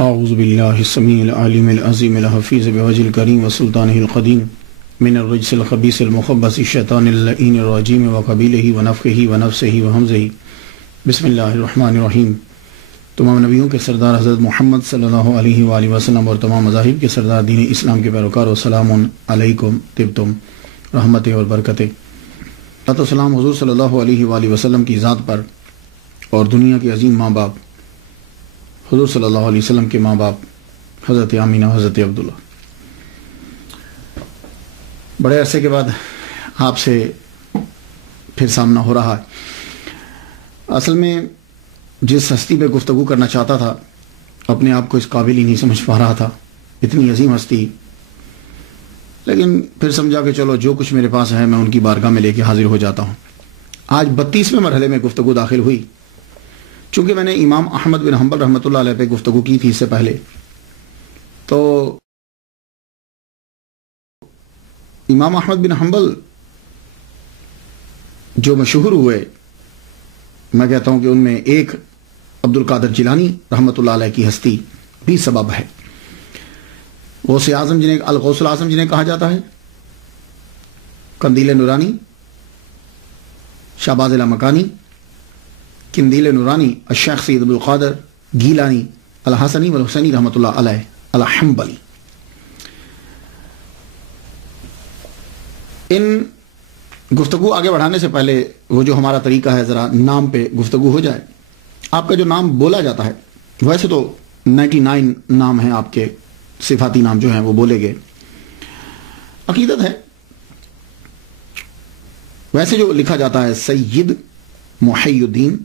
اعوذ باللہ السمیع العلیم العظیم الحفیظ بوجہ الکریم وسلطانہ القدیم من الرجس الخبیث المخبث الشیطان اللعین الرجیم وقبیلہ ونفخہ ونفسہ وہمزہ۔ بسم اللہ الرحمن الرحیم۔ تمام نبیوں کے سردار حضرت محمد صلی اللہ علیہ وآلہ وسلم اور تمام مذاہب کے سردار دین اسلام کے پیروکاروں، السلام علیکم طبتم رحمتیں اور برکتیں۔ و سلام حضور صلی اللہ علیہ وآلہ وسلم کی ذات پر اور دنیا کے عظیم ماں باپ حضور صلی اللہ علیہ وسلم کے ماں باپ حضرت آمینہ، حضرت عبداللہ۔ بڑے عرصے کے بعد آپ سے پھر سامنا ہو رہا ہے۔ اصل میں جس ہستی پہ گفتگو کرنا چاہتا تھا اپنے آپ کو اس قابل ہی نہیں سمجھ پا رہا تھا، اتنی عظیم ہستی، لیکن پھر سمجھا کہ چلو جو کچھ میرے پاس ہے میں ان کی بارگاہ میں لے کے حاضر ہو جاتا ہوں۔ آج 32ویں مرحلے میں گفتگو داخل ہوئی۔ چونکہ میں نے امام احمد بن حنبل رحمۃ اللہ علیہ پہ گفتگو کی تھی اس سے پہلے، تو امام احمد بن حنبل جو مشہور ہوئے، میں کہتا ہوں کہ ان میں ایک عبد القادر جیلانی رحمۃ اللہ علیہ کی ہستی بھی سبب ہے۔ غوث اعظم جنہیں الغوث الاعظم جنہیں کہا جاتا ہے، قندیل نورانی، شہباز لامکانی، قندیل نورانی، الشیخ سید عبد القادر گیلانی الحسنی والحسینی رحمۃ اللہ علیہ الحنبلی۔ ان گفتگو آگے بڑھانے سے پہلے وہ جو ہمارا طریقہ ہے، ذرا نام پہ گفتگو ہو جائے۔ آپ کا جو نام بولا جاتا ہے، ویسے تو 99 نام ہیں آپ کے، صفاتی نام جو ہیں وہ بولے گئے، عقیدت ہے۔ ویسے جو لکھا جاتا ہے سید محی الدین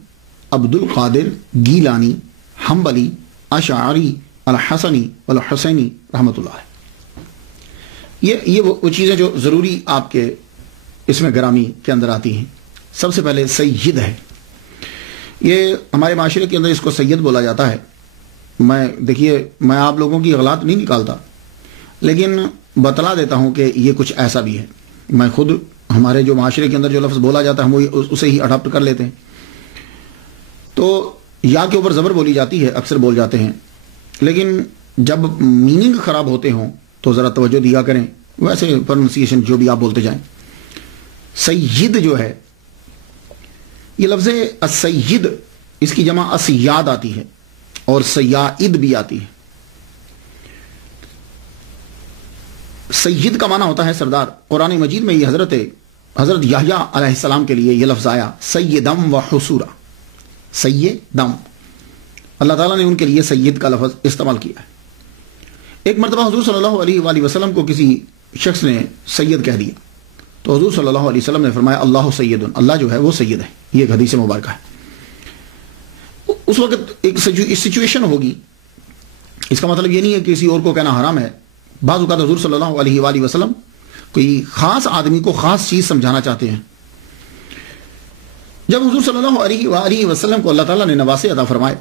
عبد القادر گیلانی حنبلی اشعری الحسنی والحسینی رحمۃ اللہ علیہ۔ یہ وہ چیزیں جو ضروری آپ کے اس میں گرامی کے اندر آتی ہیں۔ سب سے پہلے سید ہے، یہ ہمارے معاشرے کے اندر اس کو سید بولا جاتا ہے۔ دیکھیے میں آپ لوگوں کی غلط نہیں نکالتا، لیکن بتلا دیتا ہوں کہ یہ کچھ ایسا بھی ہے۔ میں خود ہمارے جو معاشرے کے اندر جو لفظ بولا جاتا ہے ہم اسے ہی اڈاپٹ کر لیتے ہیں۔ تو یا کے اوپر زبر بولی جاتی ہے، اکثر بول جاتے ہیں، لیکن جب میننگ خراب ہوتے ہوں تو ذرا توجہ دیا کریں، ویسے پروننسیشن جو بھی آپ بولتے جائیں۔ سید جو ہے، یہ لفظ السید، اس کی جمع اسیاد آتی ہے اور سیائد بھی آتی ہے۔ سید کا معنی ہوتا ہے سردار۔ قرآن مجید میں یہ حضرت یحییٰ علیہ السلام کے لیے یہ لفظ آیا، سیدم و حسورا، سیدم، اللہ تعالیٰ نے ان کے لیے سید کا لفظ استعمال کیا ہے۔ ایک مرتبہ حضور صلی اللہ علیہ وآلہ وسلم کو کسی شخص نے سید کہہ دیا، تو حضور صلی اللہ علیہ وسلم نے فرمایا اللہ سید، اللہ جو ہے وہ سید ہے۔ یہ ایک حدیث مبارکہ ہے۔ اس وقت ایک سچویشن ہوگی، اس کا مطلب یہ نہیں ہے کہ کسی اور کو کہنا حرام ہے۔ بعض اوقات حضور صلی اللہ علیہ وآلہ وسلم کوئی خاص آدمی کو خاص چیز سمجھانا چاہتے ہیں۔ جب حضور صلی اللہ علیہ وآلہ وسلم کو اللہ تعالیٰ نے نواسے عطا فرمائے،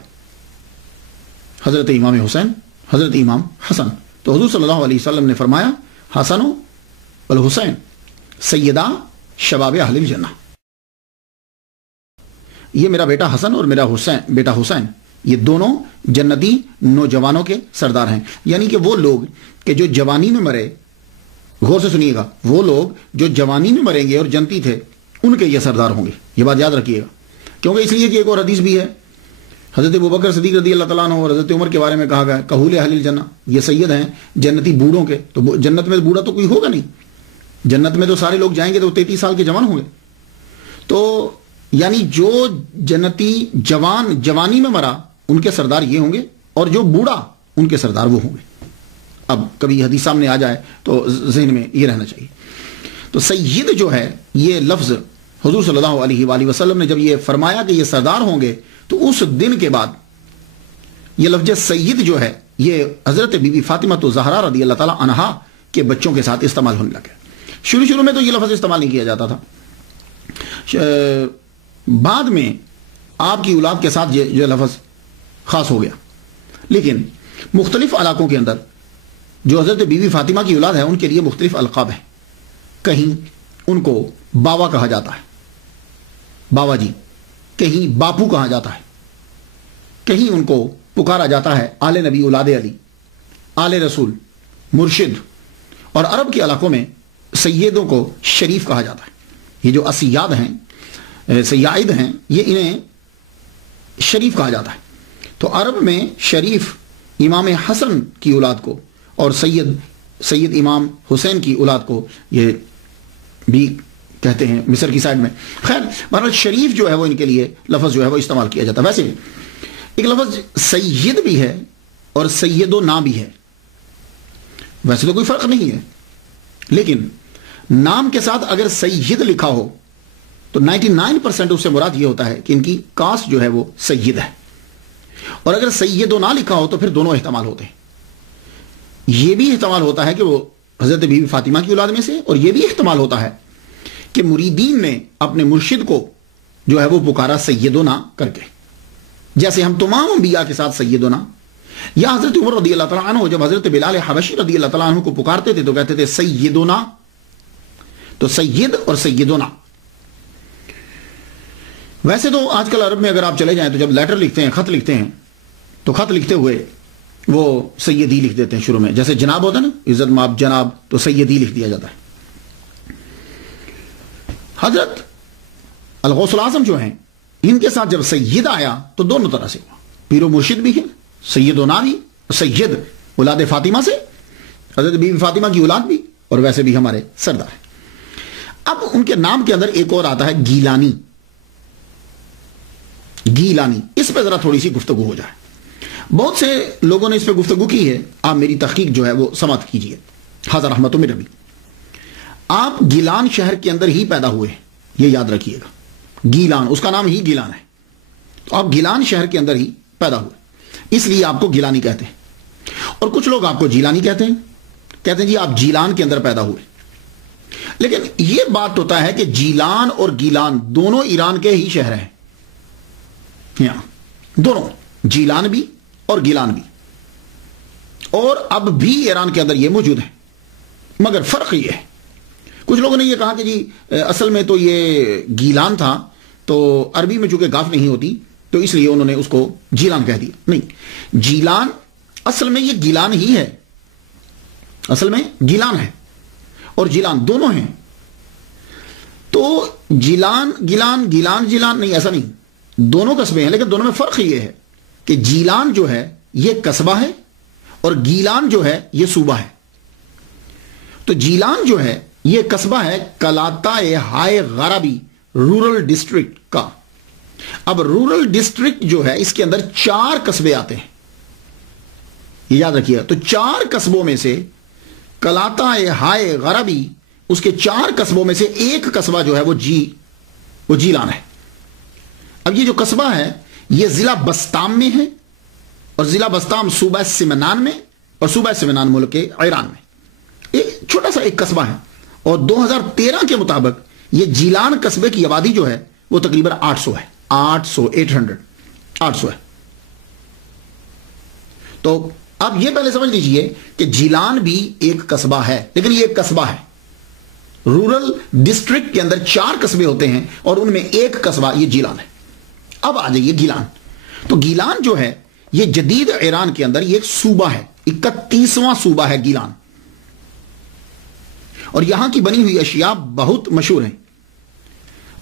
حضرت امام حسین، حضرت امام حسن، تو حضور صلی اللہ علیہ وسلم نے فرمایا حسن والحسین سیدہ شباب اہل الجنہ، یہ میرا بیٹا حسن اور میرا بیٹا حسین، یہ دونوں جنتی نوجوانوں کے سردار ہیں۔ یعنی کہ وہ لوگ کہ جو جوانی میں مرے، غور سے سنیے گا، وہ لوگ جو جوانی میں مریں گے اور جنتی تھے ان کے یہ سردار ہوں گے۔ یہ بات یاد رکھیے گا، کیونکہ اس لیے کہ ایک اور حدیث بھی ہے، حضرت ابوبکر صدیق رضی اللہ تعالیٰ عنہ اور حضرت عمر کے بارے میں کہا گیا کہول اہل الجنہ، یہ سید ہیں جنتی بوڑھوں کے۔ تو جنت میں بوڑھا تو کوئی ہوگا نہیں، جنت میں تو سارے لوگ جائیں گے تو 33 سال کے جوان ہوں گے۔ تو یعنی جو جنتی جوانی میں مرا ان کے سردار یہ ہوں گے، اور جو بوڑھا ان کے سردار وہ ہوں گے۔ اب کبھی حدیث سامنے آ جائے تو ذہن میں یہ رہنا چاہیے۔ تو سید جو ہے، یہ لفظ حضور صلی اللہ علیہ وآلہ وسلم نے جب یہ فرمایا کہ یہ سردار ہوں گے، تو اس دن کے بعد یہ لفظ سید جو ہے یہ حضرت بی بی فاطمہ تو زہرا رضی اللہ تعالیٰ عنہا کے بچوں کے ساتھ استعمال ہونے لگا۔ شروع میں تو یہ لفظ استعمال نہیں کیا جاتا تھا، بعد میں آپ کی اولاد کے ساتھ یہ لفظ خاص ہو گیا۔ لیکن مختلف علاقوں کے اندر جو حضرت بی بی فاطمہ کی اولاد ہے ان کے لیے مختلف القاب ہیں۔ کہیں ان کو باوا کہا جاتا ہے، باوا جی، کہیں باپو کہا جاتا ہے، کہیں ان کو پکارا جاتا ہے آل نبی، اولاد علی، آل رسول، مرشد، اور عرب کے علاقوں میں سیدوں کو شریف کہا جاتا ہے. یہ جو اسیاد ہیں، سیاد ہیں، یہ انہیں شریف کہا جاتا ہے. تو عرب میں شریف امام حسن کی اولاد کو اور سید امام حسین کی اولاد کو یہ بھی کہتے ہیں مصر کی سائڈ میں. خیر بہرحال شریف جو ہے وہ ان کے لیے لفظ جو ہے وہ استعمال کیا جاتا ہے. ویسے ایک لفظ سید بھی ہے اور سید و نا بھی ہے. ویسے تو کوئی فرق نہیں ہے، لیکن نام کے ساتھ اگر سید لکھا ہو تو 99% اس سے مراد یہ ہوتا ہے کہ ان کی کاسٹ جو ہے وہ سید ہے، اور اگر سید و نا لکھا ہو تو پھر دونوں احتمال ہوتے ہیں. یہ بھی احتمال ہوتا ہے کہ وہ حضرت بی بی فاطمہ کی اولاد میں سے، اور یہ بھی احتمال ہوتا ہے کہ مریدین نے اپنے مرشد کو جو ہے وہ پکارا سیدنا کر کے، جیسے ہم تمام انبیاء کے ساتھ سیدنا. یا حضرت عمر رضی اللہ تعالیٰ عنہ جب حضرت بلال حبشی رضی اللہ تعالیٰ عنہ کو پکارتے تھے تو کہتے تھے سیدنا. تو سید اور سیدنا. ویسے تو آج کل عرب میں اگر آپ چلے جائیں تو جب لیٹر لکھتے ہیں، خط لکھتے ہیں، تو خط لکھتے ہوئے وہ سیدی لکھ دیتے ہیں شروع میں. جیسے جناب ہوتا ہے نا، عزت ماب جناب، تو سیدی لکھ دیا جاتا ہے. حضرت الغوث الاعظم جو ہیں، ان کے ساتھ جب سید آیا تو دونوں طرح سے ہوا. پیر و مرشد بھی ہے، سید و نا بھی، سید اولاد فاطمہ سے، حضرت بی بی فاطمہ کی اولاد بھی، اور ویسے بھی ہمارے سردار ہیں. اب ان کے نام کے اندر ایک اور آتا ہے گیلانی. گیلانی، اس پہ ذرا تھوڑی سی گفتگو ہو جائے. بہت سے لوگوں نے اس پہ گفتگو کی ہے، آپ میری تحقیق جو ہے وہ سماعت کیجئے. حاضر رحمت من ربی. آپ گیلان شہر کے اندر ہی پیدا ہوئے، یہ یاد رکھیے گا. گیلان، اس کا نام ہی گیلان ہے. تو آپ گیلان شہر کے اندر ہی پیدا ہوئے، اس لیے آپ کو گیلانی کہتے ہیں. اور کچھ لوگ آپ کو جیلانی کہتے ہیں جی آپ جیلان کے اندر پیدا ہوئے. لیکن یہ بات ہوتا ہے کہ جیلان اور گیلان دونوں ایران کے ہی شہر ہیں. دونوں، جیلان بھی اور گیلان بھی، اور اب بھی ایران کے اندر یہ موجود ہیں. مگر فرق یہ ہے، کچھ لوگوں نے یہ کہا کہ جی اصل میں تو یہ گیلان تھا، تو عربی میں چونکہ گاف نہیں ہوتی تو اس لیے انہوں نے اس کو جیلان کہہ دیا. نہیں، جیلان اصل میں یہ گیلان ہی ہے، اصل میں گیلان ہے اور جیلان دونوں ہیں. تو جیلان گیلان، گیلان جیلان نہیں، ایسا نہیں، دونوں قصبے ہیں. لیکن دونوں میں فرق یہ ہے کہ جیلان جو ہے یہ قصبہ ہے اور گیلان جو ہے یہ صوبہ ہے. تو جیلان جو ہے یہ قصبہ ہے کلاتائے ہائے غربی رورل ڈسٹرکٹ کا. اب رورل ڈسٹرکٹ جو ہے اس کے اندر 4 قصبے آتے ہیں، یہ یاد رکھیے. تو 4 قصبوں میں سے کلاتائے ہائے غربی، اس کے 4 قصبوں میں سے ایک قصبہ جو ہے وہ جیلان ہے. اب یہ جو قصبہ ہے یہ ضلع بستام میں ہے، اور ضلع بستام صوبہ سمنان میں، اور صوبہ سمنان ملک کے ایران میں. ایک چھوٹا سا ایک قصبہ ہے، اور 2013 کے مطابق یہ جیلان قصبے کی آبادی جو ہے وہ تقریباً 800 ہے. 800 ہے. تو اب یہ پہلے سمجھ لیجئے کہ جیلان بھی ایک قصبہ ہے، لیکن یہ ایک قصبہ ہے. رورل ڈسٹرکٹ کے اندر 4 قصبے ہوتے ہیں اور ان میں ایک قصبہ یہ جیلان ہے. اب آ جائیے گیلان. تو گیلان جو ہے یہ جدید ایران کے اندر یہ ایک صوبہ ہے، 31واں صوبہ ہے گیلان. اور یہاں کی بنی ہوئی اشیاء بہت مشہور ہیں.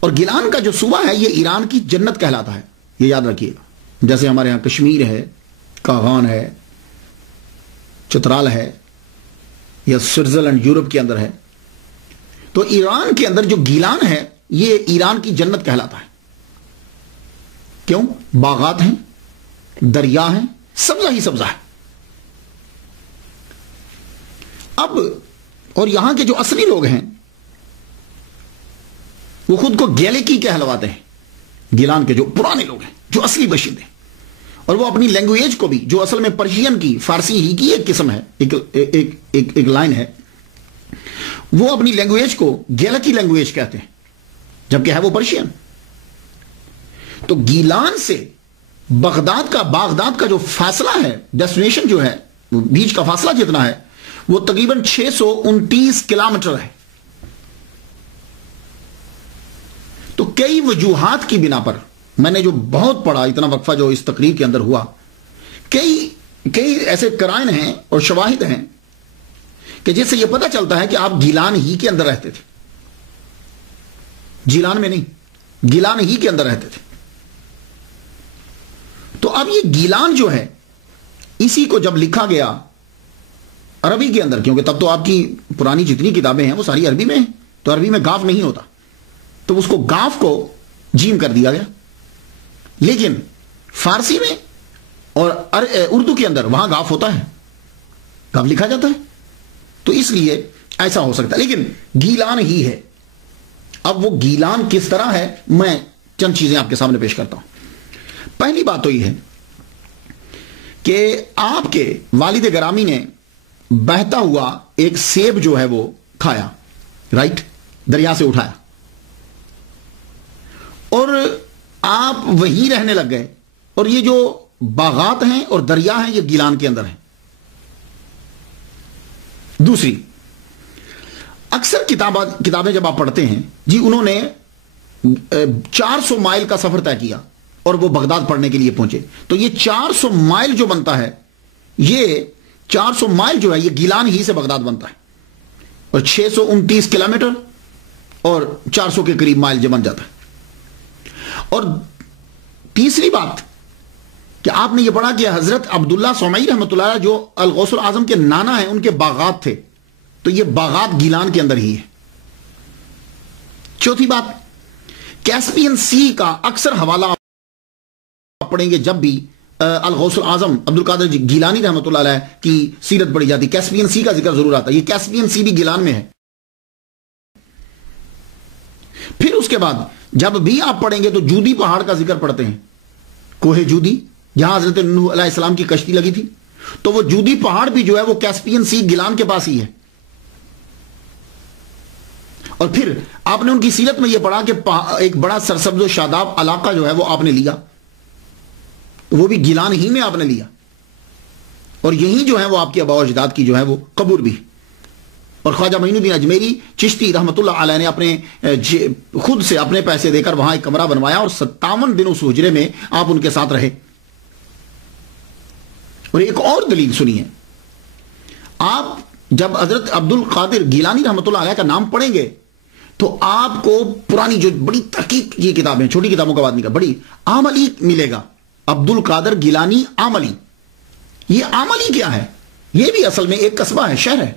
اور گیلان کا جو صوبہ ہے یہ ایران کی جنت کہلاتا ہے، یہ یاد رکھیے گا. جیسے ہمارے ہاں کشمیر ہے، کاغان ہے، چترال ہے، یا سوئٹزرلینڈ یورپ کے اندر ہے. تو ایران کے اندر جو گیلان ہے یہ ایران کی جنت کہلاتا ہے. کیوں؟ باغات ہیں، دریا ہیں، سبزہ ہی سبزہ ہے. اب اور یہاں کے جو اصلی لوگ ہیں وہ خود کو گیلکی کہلواتے ہیں. گیلان کے جو پرانے لوگ ہیں، جو اصلی باشندے ہیں، اور وہ اپنی لینگویج کو بھی، جو اصل میں پرشین کی، فارسی ہی کی ایک قسم ہے، ایک لائن ہے، وہ اپنی لینگویج کو گیلکی لینگویج کہتے ہیں، جبکہ ہے وہ پرشین. تو گیلان سے بغداد کا جو فاصلہ ہے، ڈیسٹینیشن جو ہے، بیچ کا فاصلہ جتنا ہے وہ تقریباً 629 کلومیٹر ہے. تو کئی وجوہات کی بنا پر، میں نے جو بہت پڑھا، اتنا وقفہ جو اس تقریر کے اندر ہوا، کئی ایسے قرائن ہیں اور شواہد ہیں کہ جس سے یہ پتہ چلتا ہے کہ آپ گیلان ہی کے اندر رہتے تھے، جیلان میں نہیں، گیلان ہی کے اندر رہتے تھے۔ تو اب یہ گیلان جو ہے، اسی کو جب لکھا گیا عربی کے اندر، کیونکہ تب تو آپ کی پرانی جتنی کتابیں ہیں وہ ساری عربی میں ہیں، تو عربی میں گاف نہیں ہوتا، تو اس کو گاف کو جیم کر دیا گیا، لیکن فارسی میں اور اردو کے اندر وہاں گاف ہوتا ہے، گاف لکھا جاتا ہے، تو اس لیے ایسا ہو سکتا ہے، لیکن گیلان ہی ہے۔ اب وہ گیلان کس طرح ہے، میں چند چیزیں آپ کے سامنے پیش کرتا ہوں۔ پہلی بات تو یہ ہے کہ آپ کے والد گرامی نے بہتا ہوا ایک سیب جو ہے وہ کھایا، رائٹ، دریا سے اٹھایا، اور آپ وہیں رہنے لگ گئے، اور یہ جو باغات ہیں اور دریا ہیں یہ گیلان کے اندر ہیں۔ دوسری، اکثر کتابیں جب آپ پڑھتے ہیں جی انہوں نے 400 مائل کا سفر طے کیا اور وہ بغداد پڑھنے کے لیے پہنچے، تو یہ 400 مائل جو بنتا ہے، یہ 400 مائل جو ہے یہ گیلان ہی سے بغداد بنتا ہے، اور 629 کلومیٹر اور 400 کے قریب مائل جو بن جاتا ہے۔ اور تیسری بات کہ آپ نے یہ پڑھا کہ حضرت عبداللہ سومئی رحمۃ اللہ علیہ جو الغوث الاعظم کے نانا ہیں، ان کے باغات تھے، تو یہ باغات گیلان کے اندر ہی ہے۔ چوتھی بات، کیسپین سی کا اکثر حوالہ پڑھیں گے جب بھی الغوث الاعظم عبد القادر گیلانی رحمۃ اللہ علیہ کی سیرت پڑھی جاتی، کیسپین سی کا ذکر ضرور آتا ہے، یہ کیسپین سی بھی گیلان میں ہے۔ پھر اس کے بعد جب بھی آپ پڑھیں گے تو جودی پہاڑ کا ذکر پڑھتے ہیں، کوہ جودی، جہاں حضرت نوح علیہ السلام کی کشتی لگی تھی، تو وہ جودی پہاڑ بھی جو ہے وہ کیسپین سی گیلان کے پاس ہی ہے۔ اور پھر آپ نے ان کی سیرت میں یہ پڑھا کہ ایک بڑا سرسبز و شاداب علاقہ جو ہے وہ آپ نے لیا، وہ بھی گیلان ہی میں آپ نے لیا، اور یہی جو ہے وہ آپ کے آباء و اجداد کی جو ہے وہ قبر بھی۔ اور خواجہ معین الدین اجمیری چشتی رحمۃ اللہ علیہ نے اپنے خود سے اپنے پیسے دے کر وہاں ایک کمرہ بنوایا، اور 57 دن اس حجرے میں آپ ان کے ساتھ رہے۔ اور ایک اور دلیل سنیے، آپ جب حضرت عبد القادر گیلانی رحمۃ اللہ علیہ کا نام پڑھیں گے تو آپ کو پرانی جو بڑی تحقیق کی کتابیں، چھوٹی کتابوں کا بات نہیں کر، بڑی عملی ملے گا۔ عبد القادر گیلانی عملی، یہ عملی کیا ہے؟ یہ بھی اصل میں ایک قصبہ ہے، شہر ہے،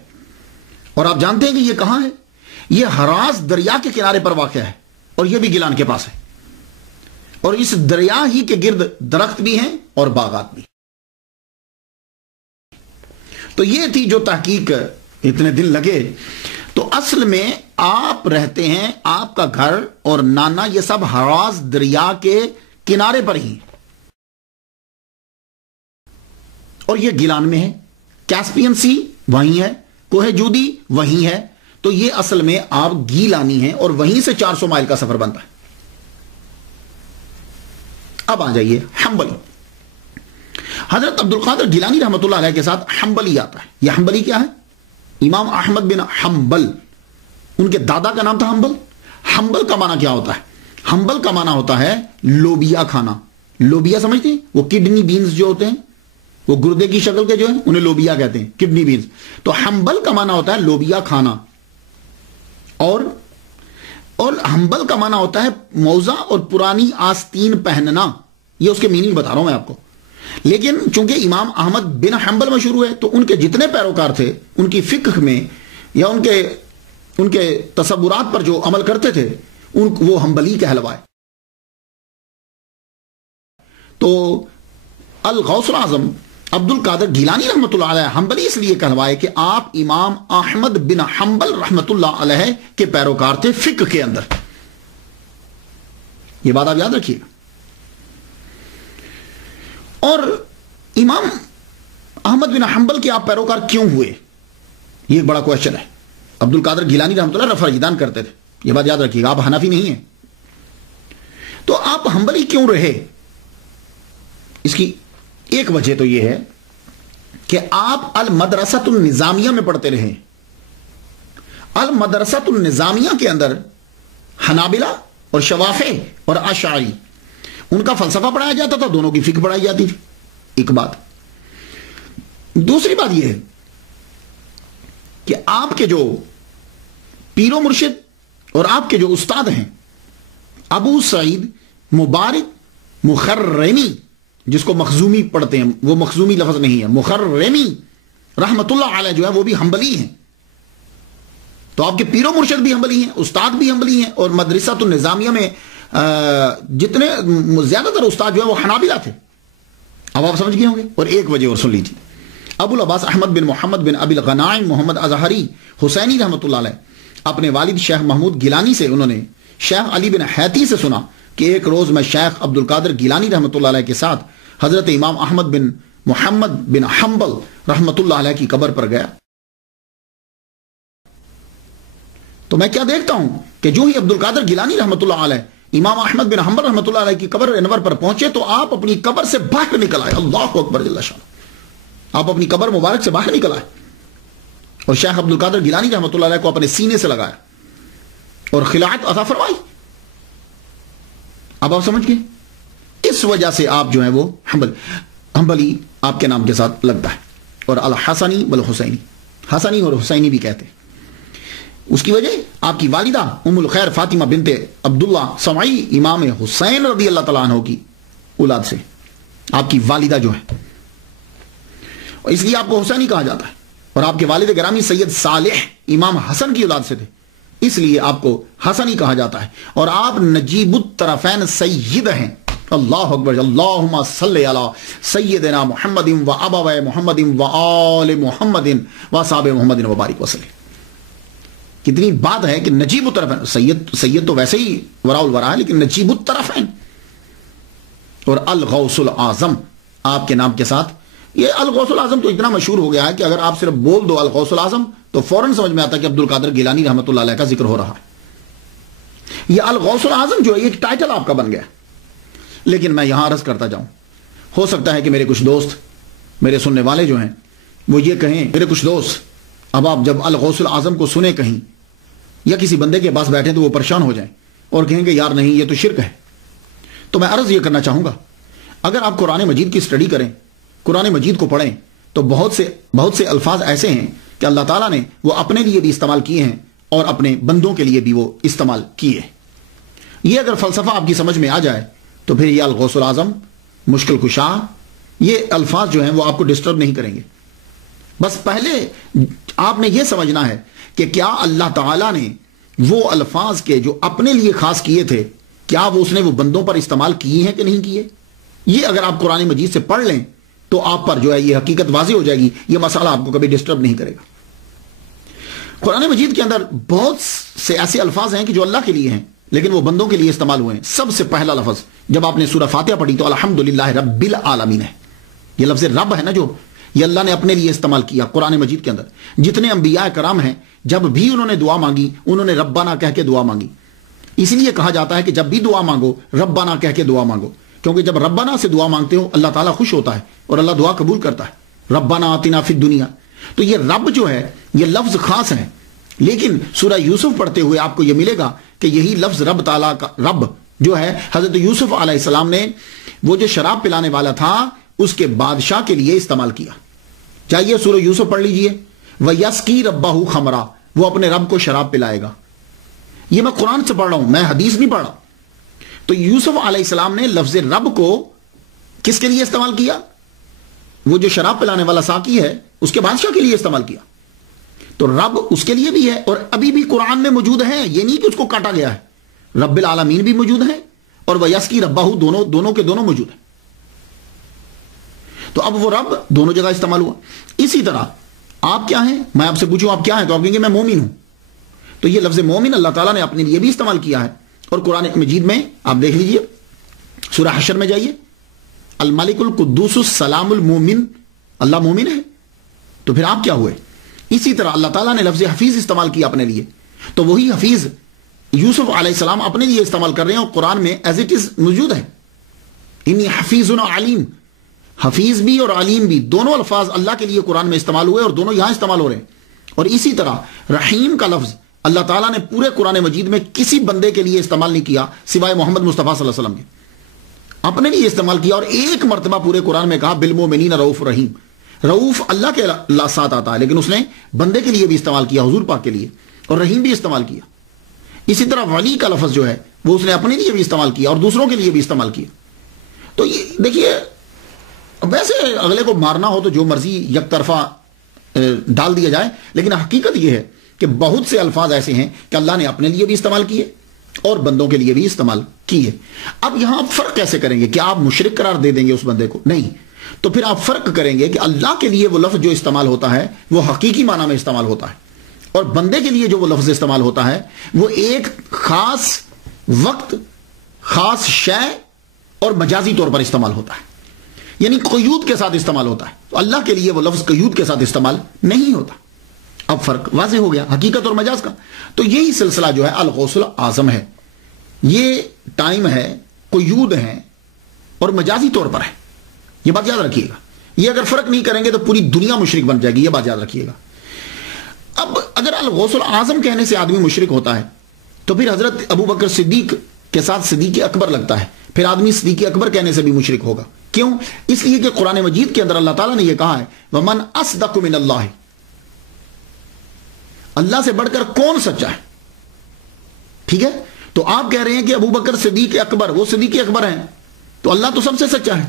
اور آپ جانتے ہیں کہ یہ کہاں ہے؟ یہ ہراز دریا کے کنارے پر واقع ہے، اور یہ بھی گیلان کے پاس ہے، اور اس دریا ہی کے گرد درخت بھی ہیں اور باغات بھی۔ تو یہ تھی جو تحقیق، اتنے دن لگے۔ تو اصل میں آپ رہتے ہیں، آپ کا گھر اور نانا یہ سب ہراز دریا کے کنارے پر ہی، اور یہ گیلان میں ہے، کیسپین سی وہیں ہے، کوہ جودی وہیں ہے، تو یہ اصل میں آپ گیلانی ہیں، اور وہیں سے 400 مائل کا سفر بنتا ہے۔ اب آ جائیے حنبلی۔ حضرت عبد القادر گیلانی رحمۃ اللہ علیہ کے ساتھ حنبلی آتا ہے۔ یہ حنبلی کیا ہے؟ امام احمد بن حنبل، ان کے دادا کا نام تھا حنبل۔ حنبل کا معنی کیا ہوتا ہے؟ حنبل کا معنی ہوتا ہے لوبیا کھانا۔ لوبیا سمجھتے ہیں؟ وہ کڈنی بینز جو ہوتے ہیں، وہ گردے کی شکل کے جو ہیں، انہیں لوبیا کہتے ہیں، کڈنی بینز۔ تو حنبل کا معنی ہوتا ہے لوبیا کھانا، اور حنبل کا معنی ہوتا ہے موزہ اور پرانی آستین پہننا۔ یہ اس کے میننگ بتا رہا ہوں میں آپ کو، لیکن چونکہ امام احمد بن حنبل مشہور ہوئے تو ان کے جتنے پیروکار تھے ان کی فقہ میں یا ان کے تصورات پر جو عمل کرتے تھے وہ حنبلی کہلوائے۔ تو الغوث الاعظم عبد القادر گیلانی رحمۃ اللہ علیہ حنبلی اس لیے کہلوائے کہ آپ امام احمد بن حنبل رحمۃ اللہ علیہ کے پیروکار تھے فقہ کے اندر۔ یہ بات آپ یاد رکھیے گا۔ اور امام احمد بن حنبل کے آپ پیروکار کیوں ہوئے؟ یہ ایک بڑا کوشچن ہے۔ عبد القادر گیلانی رحمۃ اللہ رفع اجدان کرتے تھے، یہ بات یاد رکھیے گا، آپ حنفی نہیں ہیں، تو آپ حنبلی کیوں رہے؟ اس کی ایک وجہ تو یہ ہے کہ آپ المدرسۃ النظامیہ میں پڑھتے رہے۔ المدرسۃ النظامیہ کے اندر حنابلہ اور شوافی اور اشعری ان کا فلسفہ پڑھایا جاتا تھا، دونوں کی فقہ پڑھائی جاتی تھی، ایک بات۔ دوسری بات یہ ہے کہ آپ کے جو پیر و مرشد اور آپ کے جو استاد ہیں ابو سعید مبارک مخرمی، جس کو مخزومی پڑھتے ہیں، وہ مخزومی لفظ نہیں ہے، مخرمی رحمت اللہ علیہ جو ہے وہ بھی حنبلی ہیں. تو آپ کے پیر و مرشد بھی حنبلی ہیں، استاد بھی حنبلی ہیں، اور مدرسۃ النظامیہ میں جتنے زیادہ تر استاد جو ہے وہ حنابلہ تھے. اب آپ سمجھ گئے ہوں گے. اور ایک وجہ اور سن لیجیے، ابو العباس احمد بن محمد بن ابی الغنائم محمد اظہری حسینی رحمۃ اللہ علیہ اپنے والد شیخ محمود گیلانی سے انہوں نے شیخ علی بن حیتی سے سنا کہ ایک روز میں شیخ عبد القادر گیلانی رحمۃ اللہ علیہ کے ساتھ حضرت امام احمد بن محمد بن حنبل رحمۃ اللہ علیہ کی قبر پر گیا. تو میں کیا دیکھتا ہوں کہ جو ہی عبد القادر گیلانی رحمۃ اللہ علیہ امام احمد بن حنبل رحمۃ اللہ علیہ کی قبر انور پر پہنچے تو آپ اپنی قبر سے باہر نکل آئے. اللہ اکبر جل شان. آپ اپنی قبر مبارک سے باہر نکل آئے اور شیخ عبد القادر گیلانی رحمۃ اللہ علیہ کو اپنے سینے سے لگایا اور خلعت عطا فرمائی. اب آپ سمجھ گئے. اس وجہ سے آپ جو ہیں وہ حنبلی آپ کے نام کے ساتھ لگتا ہے. اور الحسنی والحسینی، حسنی اور حسینی بھی کہتے ہیں. اس کی وجہ آپ کی والدہ ام الخیر فاطمہ بنت عبداللہ سمعی امام حسین رضی اللہ تعالیٰ عنہ کی اولاد سے، آپ کی والدہ جو ہے، اس لیے آپ کو حسینی کہا جاتا ہے. اور آپ کے والد گرامی سید صالح امام حسن کی اولاد سے تھے، اس لیے آپ کو حسنی کہا جاتا ہے. اور آپ نجیب الطرفین سید ہیں. اللہ اکبر. اللہم صلی علی سیدنا محمد و ابوی محمد و آل محمد و صحابہ محمد و بارک وسلم. کتنی بات ہے کہ نجیب الطرفین، سید تو ویسے ہی وراء الورا ہے، لیکن نجیب الطرفین اور الغوث الاعظم آپ کے نام کے ساتھ. یہ الغوث الاعظم تو اتنا مشہور ہو گیا ہے کہ اگر آپ صرف بول دو الغوث الاعظم تو فوراً سمجھ میں آتا ہے کہ عبد القادر گیلانی رحمۃ اللہ علیہ کا ذکر ہو رہا ہے. یہ الغوث الاعظم جو ہے یہ ایک ٹائٹل آپ کا بن گیا. لیکن میں یہاں عرض کرتا جاؤں، ہو سکتا ہے کہ میرے کچھ دوست، میرے سننے والے جو ہیں وہ یہ کہیں، میرے کچھ دوست اب آپ جب الغوث الاعظم کو سنیں کہیں یا کسی بندے کے پاس بیٹھیں تو وہ پریشان ہو جائیں اور کہیں گے یار نہیں یہ تو شرک ہے. تو میں عرض یہ کرنا چاہوں گا، اگر آپ قرآن مجید کی اسٹڈی کریں، قرآن مجید کو پڑھیں، تو بہت سے الفاظ ایسے ہیں کہ اللہ تعالیٰ نے وہ اپنے لیے بھی استعمال کیے ہیں اور اپنے بندوں کے لیے بھی وہ استعمال کیے. یہ اگر فلسفہ آپ کی سمجھ میں آ جائے تو پھر یہ الغوث الاعظم، مشکل کشا، یہ الفاظ جو ہیں وہ آپ کو ڈسٹرب نہیں کریں گے. بس پہلے آپ نے یہ سمجھنا ہے کہ کیا اللہ تعالیٰ نے وہ الفاظ کے جو اپنے لیے خاص کیے تھے، کیا وہ اس نے وہ بندوں پر استعمال کیے ہیں کہ نہیں کیے. یہ اگر آپ قرآن مجید سے پڑھ لیں تو آپ پر جو ہے یہ حقیقت واضح ہو جائے گی. یہ مسئلہ آپ کو کبھی ڈسٹرب نہیں کرے گا. قرآن مجید کے اندر بہت سے ایسے الفاظ ہیں کہ جو اللہ کے لیے ہیں لیکن وہ بندوں کے لیے استعمال ہوئے ہیں. سب سے پہلا لفظ جب آپ نے سورہ فاتحہ پڑھی تو الحمدللہ رب العالمین ہے. یہ لفظ رب ہے نا جو یہ اللہ نے اپنے لیے استعمال کیا قرآن مجید کے اندر. جتنے انبیاء کرام ہیں جب بھی انہوں نے دعا مانگی انہوں نے ربنا کہہ کے دعا مانگی. اس لیے کہا جاتا ہے کہ جب بھی دعا مانگو ربنا کہہ کے دعا مانگو، کیونکہ جب ربنا سے دعا مانگتے ہو اللہ تعالیٰ خوش ہوتا ہے اور اللہ دعا قبول کرتا ہے. ربنا آتنا فی الدنیا. تو یہ رب جو ہے یہ لفظ خاص ہے، لیکن سورہ یوسف پڑھتے ہوئے آپ کو یہ ملے گا کہ یہی لفظ رب تعالیٰ کا رب جو ہے حضرت یوسف علیہ السلام نے وہ جو شراب پلانے والا تھا اس کے بادشاہ کے لیے استعمال کیا. چاہیے سورہ یوسف پڑھ لیجئے. وَيَسْقِي رَبَّهُ خَمْرًا، وہ اپنے رب کو شراب پلائے گا. یہ میں قرآن سے پڑھ رہا ہوں، میں حدیث نہیں پڑھ رہا. تو یوسف علیہ السلام نے لفظ رب کو کس کے لیے استعمال کیا؟ وہ جو شراب پلانے والا ساقی ہے اس کے بادشاہ کے لیے استعمال کیا. تو رب اس کے لیے بھی ہے اور ابھی بھی قرآن میں موجود ہے. یہ نہیں کہ اس کو کاٹا گیا ہے. رب العالمین بھی موجود ہے اور وَيَسْقِي رَبَّهُ دونوں کے دونوں موجود ہیں. تو اب وہ رب دونوں جگہ استعمال ہوا. اسی طرح آپ کیا ہیں، میں آپ سے پوچھوں آپ کیا ہیں تو آپ کہیں گے میں مومن ہوں. تو یہ لفظ مومن اللہ تعالیٰ نے اپنے لیے بھی استعمال کیا ہے. اور قرآن مجید میں آپ دیکھ لیجئے، سورہ حشر میں جائیے، الملک القدوس السلام المومن، اللہ مومن ہے. تو پھر آپ کیا ہوئے؟ اسی طرح اللہ تعالیٰ نے لفظ حفیظ استعمال کیا اپنے لیے. تو وہی حفیظ یوسف علیہ السلام اپنے لیے استعمال کر رہے ہیں اور قرآن میں ایز اٹ از موجود ہے. انی حفیظ علیم، حفیظ بھی اور علیم بھی دونوں الفاظ اللہ کے لیے قرآن میں استعمال ہوئے اور دونوں یہاں استعمال ہو رہے ہیں. اور اسی طرح رحیم کا لفظ اللہ تعالیٰ نے پورے قرآن مجید میں کسی بندے کے لیے استعمال نہیں کیا سوائے محمد مصطفیٰ صلی اللہ علیہ وسلم کے. اپنے لیے استعمال کیا اور ایک مرتبہ پورے قرآن میں کہا بالمؤمنین رؤوف رحیم. رؤوف اللہ کے ساتھ آتا ہے، لیکن اس نے بندے کے لیے بھی استعمال کیا، حضور پاک کے لیے، اور رحیم بھی استعمال کیا۔ اسی طرح ولی کا لفظ جو ہے وہ اس نے اپنے لیے بھی استعمال کیا اور دوسروں کے لیے بھی استعمال کیا۔ تو یہ دیکھیے، ویسے اگلے کو مارنا ہو تو جو مرضی یک طرفہ ڈال دیا جائے، لیکن حقیقت یہ ہے کہ بہت سے الفاظ ایسے ہیں کہ اللہ نے اپنے لیے بھی استعمال کیے اور بندوں کے لیے بھی استعمال کیے۔ اب یہاں آپ فرق کیسے کریں گے؟ کہ آپ مشرک قرار دے دیں گے اس بندے کو؟ نہیں، تو پھر آپ فرق کریں گے کہ اللہ کے لیے وہ لفظ جو استعمال ہوتا ہے وہ حقیقی معنی میں استعمال ہوتا ہے، اور بندے کے لیے جو وہ لفظ استعمال ہوتا ہے وہ ایک خاص وقت، خاص شے اور مجازی طور پر استعمال ہوتا ہے، یعنی قیود کے ساتھ استعمال ہوتا ہے۔ تو اللہ کے لیے وہ لفظ قیود کے ساتھ استعمال نہیں ہوتا۔ اب فرق واضح ہو گیا حقیقت اور مجاز کا۔ تو یہی سلسلہ جو ہے الغوث الاعظم ہے، یہ ٹائم ہے، قیود ہے اور مجازی طور پر ہے، یہ بات یاد رکھیے گا۔ یہ اگر فرق نہیں کریں گے تو پوری دنیا مشرک بن جائے گی، یہ بات یاد رکھیے گا۔ اب اگر الغوث الاعظم کہنے سے آدمی مشرک ہوتا ہے تو پھر حضرت ابو بکر صدیق کے ساتھ صدیق اکبر لگتا ہے، پھر آدمی صدیق اکبر کہنے سے بھی مشرک ہوگا۔ کیوں؟ اس لیے کہ قرآن مجید کے اندر اللہ تعالیٰ نے یہ کہا ہے وَمَنْ أَصْدَقُ مِنَ اللَّهِ، اللہ سے بڑھ کر کون سچا ہے؟ ٹھیک ہے، تو آپ کہہ رہے ہیں کہ ابو بکر صدیق اکبر، وہ صدیق اکبر ہیں، تو اللہ تو سب سے سچا ہے،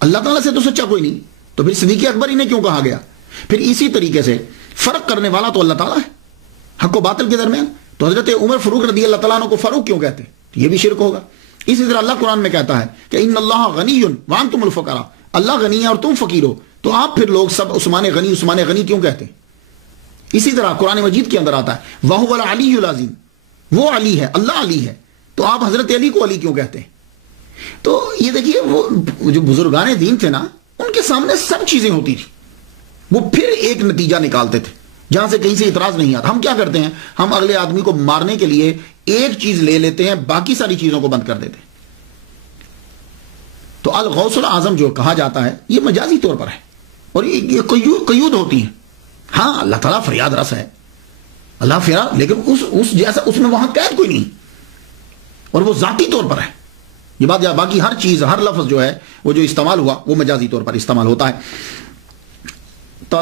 اللہ تعالیٰ سے تو سچا کوئی نہیں، تو پھر صدیق اکبر ہی نے کیوں کہا گیا؟ پھر اسی طریقے سے فرق کرنے والا تو اللہ تعالیٰ ہے حق و باطل کے درمیان، تو حضرت عمر فاروق رضی اللہ تعالیٰ عنہ کو فاروق کیوں کہتے ہیں؟ یہ بھی شرک ہوگا۔ اسی طرح اللہ قرآن میں کہتا ہے کہ ان اللہ غنی وانتم الفقراء، اللہ غنی ہے اور تم فقیر ہو، تو آپ پھر لوگ سب عثمان غنی عثمان غنی کیوں کہتے ہیں؟ اسی طرح قرآن مجید کے اندر آتا ہے وَهُوَ الْعَلِيُّ الْعَظِيمُ، وہ علی ہے، اللہ علی ہے، تو آپ حضرت علی کو علی کیوں کہتے ہیں؟ تو یہ دیکھیے، وہ جو بزرگان دین تھے نا، ان کے سامنے سب چیزیں ہوتی تھی، وہ پھر ایک نتیجہ نکالتے تھے جہاں سے کہیں سے اعتراض نہیں آتا۔ ہم کیا کرتے ہیں؟ ہم اگلے آدمی کو مارنے کے لیے ایک چیز لے لیتے ہیں، باقی ساری چیزوں کو بند کر دیتے ہیں۔ تو الغوث الاعظم جو کہا جاتا ہے یہ مجازی طور پر ہے، اور یہ قیود ہوتی ہیں۔ ہاں اللہ تعالیٰ فریاد رس ہے، اللہ فریاد، لیکن اس جیسا اس میں وہاں قید کوئی نہیں، اور وہ ذاتی طور پر ہے یہ بات۔ باقی ہر چیز، ہر لفظ جو ہے وہ جو استعمال ہوا وہ مجازی طور پر استعمال ہوتا ہے۔ تو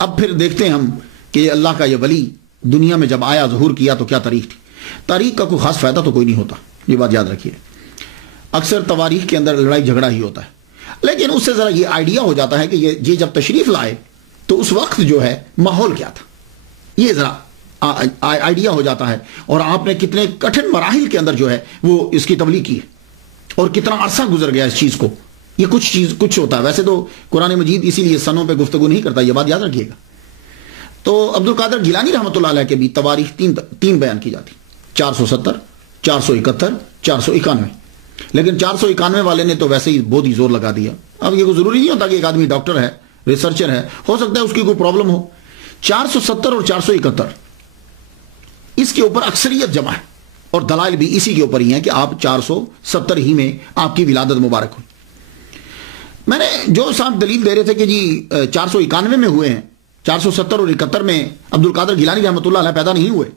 اب پھر دیکھتے ہیں ہم کہ اللہ کا یہ ولی دنیا میں جب آیا، ظہور کیا، تو کیا تاریخ تھی؟ تاریخ کا کوئی خاص فائدہ تو کوئی نہیں ہوتا، یہ بات یاد رکھیے۔ اکثر تواریخ کے اندر لڑائی جھگڑا ہی ہوتا ہے، لیکن اس سے ذرا یہ آئیڈیا ہو جاتا ہے کہ یہ جب تشریف لائے تو اس وقت جو ہے ماحول کیا تھا، یہ ذرا آئیڈیا ہو جاتا ہے، اور آپ نے کتنے کٹھن مراحل کے اندر جو ہے وہ اس کی تبلیغ کی ہے، اور کتنا عرصہ گزر گیا اس چیز کو۔ یہ کچھ ہوتا ہے، ویسے تو قرآن مجید اسی لیے سنوں پہ گفتگو نہیں کرتا، یہ بات یاد رکھیے گا۔ تو عبد القادر گیلانی رحمۃ اللہ علیہ کے بھی تواریخ تین بیان کی جاتی، 470، 471، 491، لیکن 491 والے نے تو ویسے ہی بہت ہی زور لگا دیا۔ اب یہ کوئی ضروری نہیں ہوتا کہ ایک آدمی ڈاکٹر ہے، ریسرچر ہے، ہو سکتا ہے اس کی کوئی پرابلم ہو۔ 470 اور 471 اس کے اوپر اکثریت جمع ہے، اور دلائل بھی اسی کے اوپر ہی ہیں کہ آپ 470 ہی میں آپ کی ولادت مبارک ہوئی۔ میں نے جو صاحب دلیل دے رہے تھے کہ جی 491 میں ہوئے ہیں، 470 اور 71 میں عبد القادر گیلانی رحمۃ اللہ علیہ پیدا نہیں ہوئے،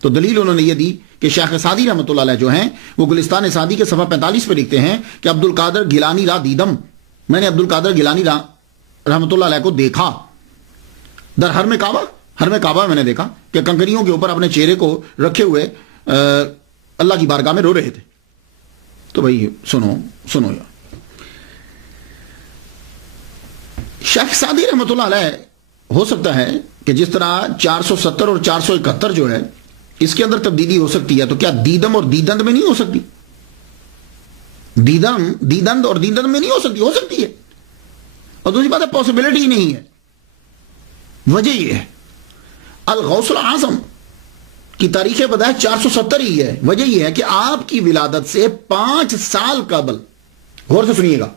تو دلیل انہوں نے یہ دی کہ شیخ سعدی رحمۃ اللہ علیہ جو ہیں وہ گلستان سعدی کے صفحہ 45 پہ لکھتے ہیں کہ عبد القادر گیلانی را دیدم، میں نے عبد القادر گیلانی رحمۃ اللہ علیہ کو دیکھا در حرم کعبہ میں نے دیکھا کہ کنکریوں کے اوپر اپنے چہرے کو رکھے ہوئے اللہ کی بارگاہ میں رو رہے تھے۔ تو بھائی سنو یار، شیخ سعدی رحمۃ اللہ علیہ ہو سکتا ہے کہ جس طرح 470 اور 471 جو ہے اس کے اندر تبدیلی ہو سکتی ہے، تو کیا دیدم اور دیدند میں نہیں ہو سکتی؟ دیدند اور دیدند میں نہیں ہو سکتی ہے، اور دوسری بات ہے پاسبلٹی ہی نہیں ہے۔ وجہ یہ ہے الغوث الاعظم کی تاریخ پیدائش 470 ہی ہے۔ وجہ یہ ہے کہ آپ کی ولادت سے 5 سال قبل، غور سے سنیے گا،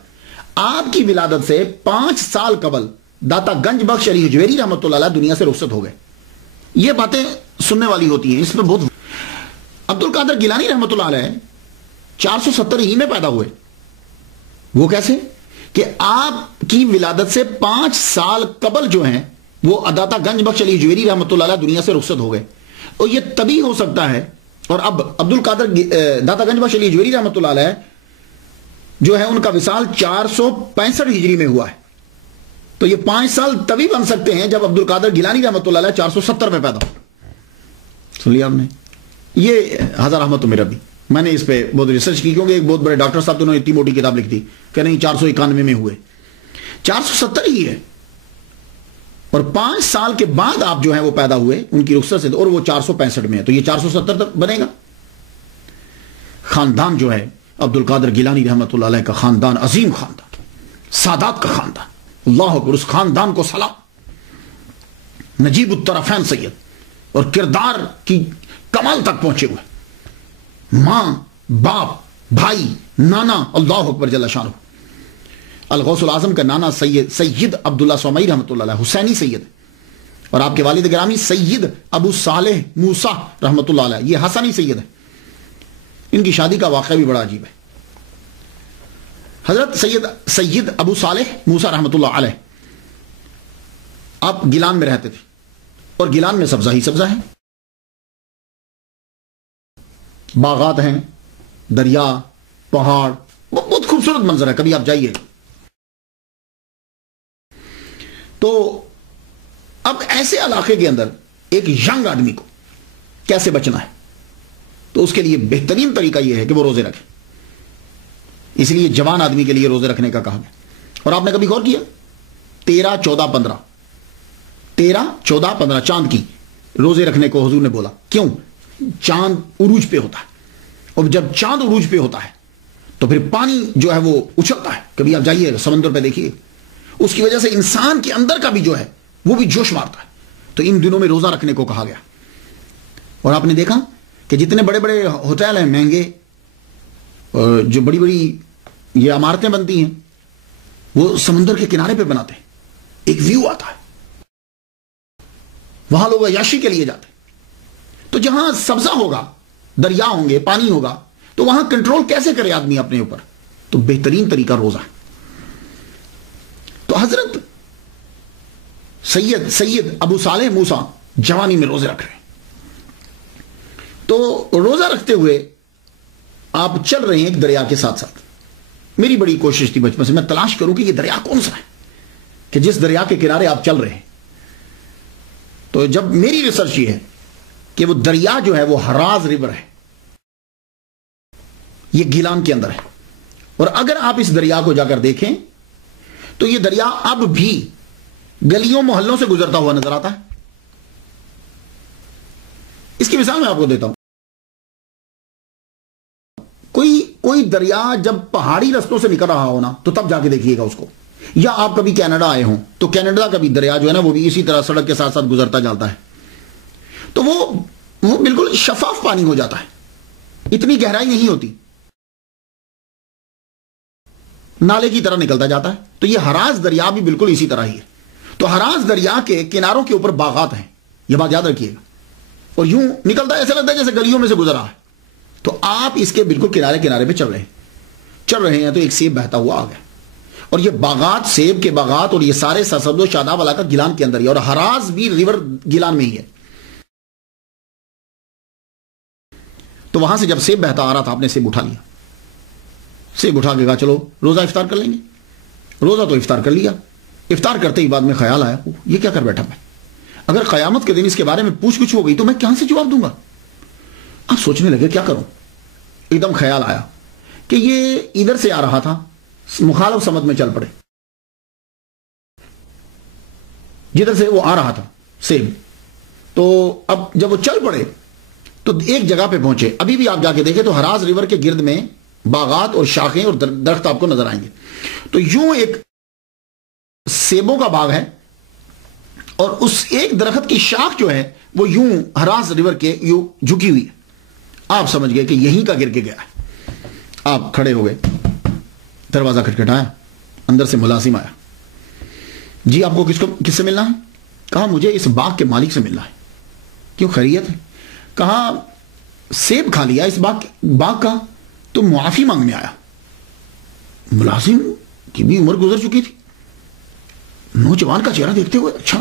آپ کی ولادت سے 5 سال قبل داتا گنج بخش علی حجویری رحمۃ اللہ علیہ دنیا سے رخصت ہو گئے۔ یہ باتیں سننے والی ہوتی ہیں، اس میں بہت۔ عبد القادر گیلانی رحمۃ اللہ علیہ 470 ہی میں پیدا ہوئے۔ وہ کیسے؟ کہ آپ کی ولادت سے 5 سال قبل جو ہیں وہ داتا گنج بخش علی حجویری رحمۃ اللہ علیہ دنیا سے رخصت ہو گئے، اور یہ تبھی ہو سکتا ہے۔ اور اب عبد القادر داتا گنج بخش علی حجویری رحمۃ اللہ علیہ جو ہے ان کا وصال 465 ہجری میں ہوا ہے. تو یہ 5 سال تبھی بن سکتے ہیں جب عبد القادر گیلانی رحمۃ اللہ علیہ 470 میں پیدا ہو. سن لیا آپ نے؟ یہ ہزار احمد تو میرا بھی، میں نے اس پہ بہت ریسرچ کی، کیونکہ ایک بہت بڑے ڈاکٹر صاحب انہوں نے اتنی موٹی کتاب لکھ دی کہ نہیں 491 میں ہوئے، 470 ہی ہے. اور 5 سال کے بعد آپ جو ہیں وہ پیدا ہوئے ان کی رخصت سے، اور وہ 465 میں ہے، تو یہ 470 تک بنے گا. خاندان جو ہے عبد القادر گیلانی رحمۃ اللہ علیہ کا خاندان عظیم خاندان، سادات کا خاندان، اللہ اکبر، اس خاندان کو سلام. نجیب الطرفین سید، اور کردار کی کمال تک پہنچے ہوئے، ماں باپ بھائی نانا، اللہ اکبر جل شانہ. الغوث العظم کا نانا سید عبداللہ سومئی رحمۃ اللہ علیہ حسینی سید، اور آپ کے والد گرامی سید ابو صالح موسیٰ رحمۃ اللہ علیہ یہ حسنی سید ہے. ان کی شادی کا واقعہ بھی بڑا عجیب ہے. حضرت سید ابو صالح موسیٰ رحمۃ اللہ علیہ آپ گیلان میں رہتے تھے، اور گیلان میں سبزہ ہی سبزہ ہے، باغات ہیں، دریا، پہاڑ، بہت خوبصورت منظر ہے، کبھی آپ جائیے. تو اب ایسے علاقے کے اندر ایک ینگ آدمی کو کیسے بچنا ہے؟ تو اس کے لیے بہترین طریقہ یہ ہے کہ وہ روزے رکھے. اس لیے جوان آدمی کے لیے روزے رکھنے کا کہا گیا. اور آپ نے کبھی غور کیا 13 14 15 13 14 15 چاند کی روزے رکھنے کو حضور نے بولا؟ کیوں؟ چاند عروج پہ ہوتا ہے، اور جب چاند عروج پہ ہوتا ہے تو پھر پانی جو ہے وہ اچھلتا ہے. کبھی آپ جائیے سمندر پہ دیکھیے، اس کی وجہ سے انسان کے اندر کا بھی جو ہے وہ بھی جوش مارتا ہے. تو ان دنوں میں روزہ رکھنے کو کہا گیا. اور آپ نے دیکھا کہ جتنے بڑے بڑے ہوٹل ہیں مہنگے، جو بڑی بڑی یہ عمارتیں بنتی ہیں، وہ سمندر کے کنارے پہ بناتے ہیں. ایک ویو آتا ہے، وہاں لوگ عیاشی کے لیے جاتے ہیں. تو جہاں سبزہ ہوگا، دریا ہوں گے، پانی ہوگا، تو وہاں کنٹرول کیسے کرے آدمی اپنے اوپر؟ تو بہترین طریقہ روزہ ہے. تو حضرت سید ابو صالح موسیٰ جوانی میں روزے رکھ رہے ہیں. تو روزہ رکھتے ہوئے آپ چل رہے ہیں ایک دریا کے ساتھ ساتھ. میری بڑی کوشش تھی بچپن سے میں تلاش کروں کہ یہ دریا کون سا ہے کہ جس دریا کے کنارے آپ چل رہے ہیں. تو جب میری ریسرچ یہ ہے کہ وہ دریا جو ہے وہ ہراز ریور ہے، یہ گیلان کے اندر ہے. اور اگر آپ اس دریا کو جا کر دیکھیں تو یہ دریا اب بھی گلیوں محلوں سے گزرتا ہوا نظر آتا ہے. اس کی مثال میں آپ کو دیتا ہوں. کوئی دریا جب پہاڑی رستوں سے نکل رہا ہو نا تو تب جا کے دیکھیے گا اس کو. یا آپ کبھی کینیڈا آئے ہوں تو کینیڈا کا بھی دریا جو ہے نا وہ بھی اسی طرح سڑک کے ساتھ ساتھ گزرتا جاتا ہے. تو وہ بالکل شفاف پانی ہو جاتا ہے، اتنی گہرائی نہیں ہوتی، نالے کی طرح نکلتا جاتا ہے. تو یہ ہراز دریا بھی بالکل اسی طرح ہی ہے. تو ہراز دریا کے کناروں کے اوپر باغات ہیں، یہ بات یاد رکھیے گا. اور یوں نکلتا ہے، ایسا لگتا ہے جیسے گلیوں میں سے گزرا ہے. تو آپ اس کے بالکل کنارے پہ چل رہے ہیں تو ایک سیب بہتا ہوا آ گیا. اور یہ باغات، سیب کے باغات اور یہ سارے سرسبز و شاداب علاقہ گیلان کے اندر ہی ہے، اور ہراز بھی ریور گیلان میں ہی ہے. تو وہاں سے جب سیب بہتا آ رہا تھا آپ نے سیب اٹھا لیا. سیب اٹھا کے کہا چلو روزہ افطار کر لیں گے. روزہ تو افطار کر لیا. افطار کرتے ہی بعد میں خیال آیا یہ کیا کر بیٹھا میں؟ اگر قیامت کے دن اس کے بارے میں پوچھ گچھ ہو گئی تو میں کہاں سے جواب دوں گا؟ آپ سوچنے لگے کیا کروں. ایک دم خیال آیا کہ یہ ادھر سے آ رہا تھا، مخالف سمت میں چل پڑے. جدھر سے وہ آ رہا تھا سیب، تو اب جب وہ چل پڑے تو ایک جگہ پہ پہنچے. ابھی بھی آپ جا کے دیکھیں تو ہراز ریور کے گرد میں باغات اور شاخیں اور درخت آپ کو نظر آئیں گے. تو یوں ایک سیبوں کا باغ ہے، اور اس ایک درخت کی شاخ جو ہے وہ یوں ہراز ریور کے یوں جھکی ہوئی ہے. آپ سمجھ گئے کہ یہیں کا گر کے گیا ہے. آپ کھڑے ہو گئے، دروازہ کھٹکھٹایا، اندر سے ملازم آیا. جی آپ کو کس سے ملنا ہے؟ کہا مجھے اس باغ کے مالک سے ملنا ہے. کیوں خیریت ہے؟ کہا سیب کھا لیا اس باغ کا تو معافی مانگنے آیا. ملازم کی بھی عمر گزر چکی تھی، نوجوان کا چہرہ دیکھتے ہوئے اچھا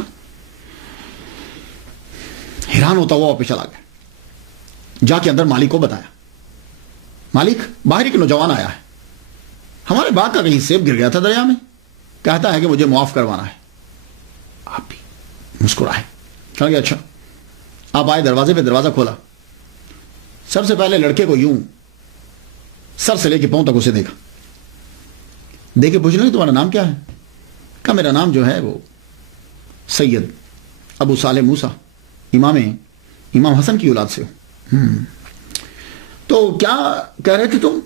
حیران ہوتا ہوا واپس چلا گیا. جا کے اندر مالک کو بتایا. مالک باہر ایک نوجوان آیا ہے، ہمارے باغ کا کہیں سیب گر گیا تھا دریا میں، کہتا ہے کہ مجھے معاف کروانا ہے۔ آپ بھی مسکرائے، کہا کہ اچھا۔ آپ آئے دروازے پہ، دروازہ کھولا، سب سے پہلے لڑکے کو یوں سر سے لے کے پاؤں تک اسے دیکھا، دیکھے پوچھ لیں تمہارا نام کیا ہے؟ کہا میرا نام جو ہے وہ سید ابو صالح موسیٰ، امام حسن کی اولاد سے ہوں۔ تو کیا کہہ رہے تھے تم؟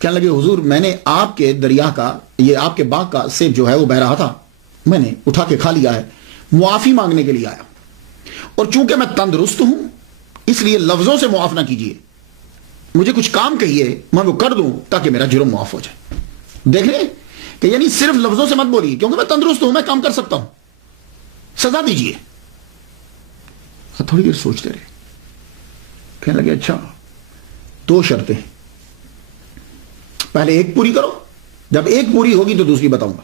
کہنے لگے حضور میں نے آپ کے دریا کا، یہ آپ کے باغ کا سیب جو ہے وہ بہ رہا تھا، میں نے اٹھا کے کھا لیا ہے، معافی مانگنے کے لیے آیا، اور چونکہ میں تندرست ہوں اس لیے لفظوں سے معاف نہ کیجیے، مجھے کچھ کام کہیے میں وہ کر دوں تاکہ میرا جرم معاف ہو جائے۔ دیکھ لیں کہ یعنی صرف لفظوں سے مت بولیے، کیونکہ میں تندرست ہوں، میں کام کر سکتا ہوں، سزا دیجیے۔ تھوڑی دیر سوچتے رہے، کہنے لگے اچھا 2 شرطیں، پہلے ایک پوری کرو، جب ایک پوری ہوگی تو دوسری بتاؤں گا۔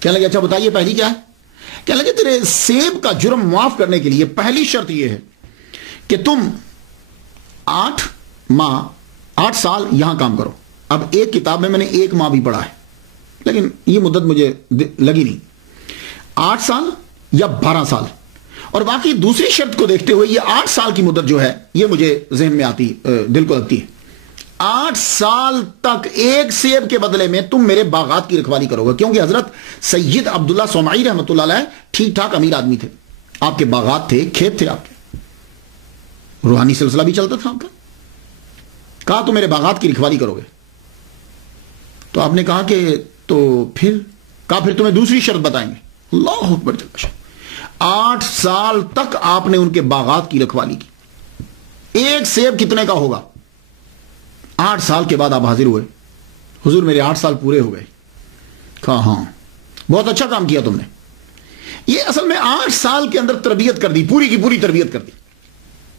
کہنے لگے اچھا بتائیے پہلی کیا ہے؟ کہنے لگے تیرے سیب کا جرم معاف کرنے کے لیے پہلی شرط یہ ہے کہ تم 8 سال یہاں کام کرو۔ اب ایک کتاب میں نے 1 ماہ بھی پڑھا ہے، لیکن یہ مدت مجھے لگی نہیں، 8 سال یا 12 سال، اور باقی دوسری شرط کو دیکھتے ہوئے یہ 8 سال کی مدت جو ہے یہ مجھے ذہن میں آتی، دل کو لگتی ہے۔ 8 سال تک ایک سیب کے بدلے میں تم میرے باغات کی رکھوالی کرو گے، کیونکہ حضرت سید عبداللہ صومعی رحمۃ اللہ علیہ ٹھیک ٹھاک امیر آدمی تھے، آپ کے باغات تھے، کھیت تھے، آپ کے روحانی سلسلہ بھی چلتا تھا آپ کا۔ کہا تو میرے باغات کی رکھوالی کرو گے، تو آپ نے کہا کہ تو پھر تمہیں دوسری شرط بتائیں گے۔ اللہ اکبر، 8 سال تک آپ نے ان کے باغات کی رکھوالی کی، ایک سیب کتنے کا ہوگا؟ 8 سال کے بعد آپ حاضر ہوئے، حضور میرے 8 سال پورے ہو گئے۔ کہا ہاں بہت اچھا کام کیا تم نے، یہ اصل میں 8 سال کے اندر تربیت کر دی، پوری کی پوری تربیت کر دی۔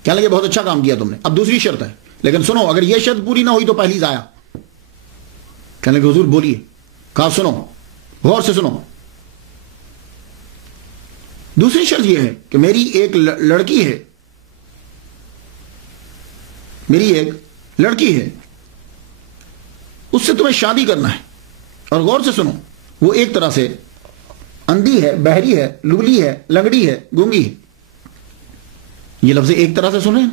کہنے لگے بہت اچھا کام کیا تم نے، اب دوسری شرط ہے، لیکن سنو اگر یہ شرط پوری نہ ہوئی تو پہلی ضائع۔ کہنے لگے حضور بولیے۔ کہا سنو، غور سے سنو، دوسری شرط یہ ہے کہ میری ایک لڑکی ہے، اس سے تمہیں شادی کرنا ہے، اور غور سے سنو وہ ایک طرح سے اندھی ہے، بہری ہے، لگلی ہے، لنگڑی ہے، گونگی ہے۔ یہ لفظ ایک طرح سے سنیں،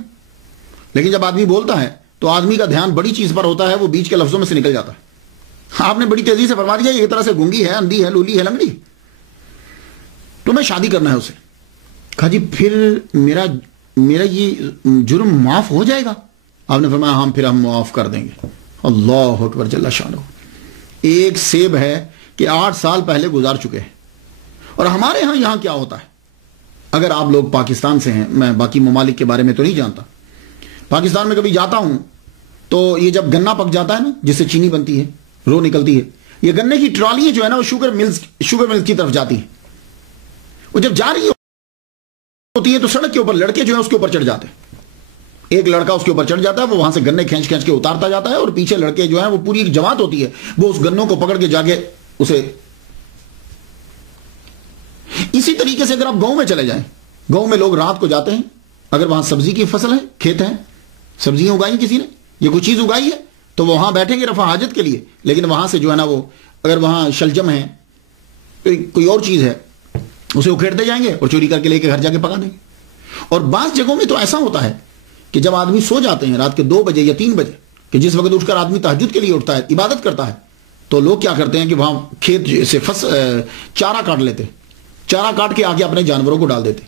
لیکن جب آدمی بولتا ہے تو آدمی کا دھیان بڑی چیز پر ہوتا ہے، وہ بیچ کے لفظوں میں سے نکل جاتا ہے۔ آپ نے بڑی تیزی سے فرما دیا یہ طرح سے گونگی ہے، اندھی ہے، لولی ہے، لنگڑی، تمہیں شادی کرنا ہے اسے۔ کہا جی پھر میرا یہ جرم معاف ہو جائے گا؟ آپ نے فرمایا ہاں پھر ہم معاف کر دیں گے۔ اللہ اکبر جل شانہ۔ ایک سیب ہے کہ 8 سال پہلے گزار چکے ہیں، اور ہمارے ہاں یہاں کیا ہوتا ہے، اگر آپ لوگ پاکستان سے ہیں، میں باقی ممالک کے بارے میں تو نہیں جانتا، پاکستان میں کبھی جاتا ہوں تو یہ جب گنا پک جاتا ہے نا، جس سے چینی بنتی ہے، رو نکلتی ہے، یہ گنے کی ٹرالی جو ہے نا وہ شوگر ملز کی طرف جاتی ہے، وہ جب جا رہی ہوتی ہے تو سڑک کے اوپر لڑکے جو ہیں اس کے اوپر چڑھ جاتے ہیں، ایک لڑکا اس کے اوپر چڑھ جاتا ہے، وہ وہاں سے گنے کھینچ کے اتارتا جاتا ہے، اور پیچھے لڑکے جو ہیں وہ پوری ایک جماعت ہوتی ہے، وہ اس گنوں کو پکڑ کے جا کے اسے۔ اسی طریقے سے اگر آپ گاؤں میں چلے جائیں، گاؤں میں لوگ رات کو جاتے ہیں، اگر وہاں سبزی کی فصل ہے، کھیت ہیں، سبزیاں اگائی کسی نے، یہ کوئی چیز اگائی ہے، تو وہ وہاں بیٹھیں گے رفع حاجت کے لیے، لیکن وہاں سے جو ہے نا وہ اگر وہاں شلجم ہے، کوئی اور چیز ہے، اسے اکھیڑتے جائیں گے اور چوری کر کے لے کے گھر جا کے پکا دیں گے۔ اور بعض جگہوں میں تو ایسا ہوتا ہے کہ جب آدمی سو جاتے ہیں رات کے 2 بجے یا 3 بجے، کہ جس وقت اٹھ کر آدمی تہجد کے لیے اٹھتا ہے، عبادت کرتا ہے، تو لوگ کیا کرتے ہیں کہ وہاں کھیت سے چارہ کاٹ لیتے، چارہ کاٹ کے آگے اپنے جانوروں کو ڈال دیتے،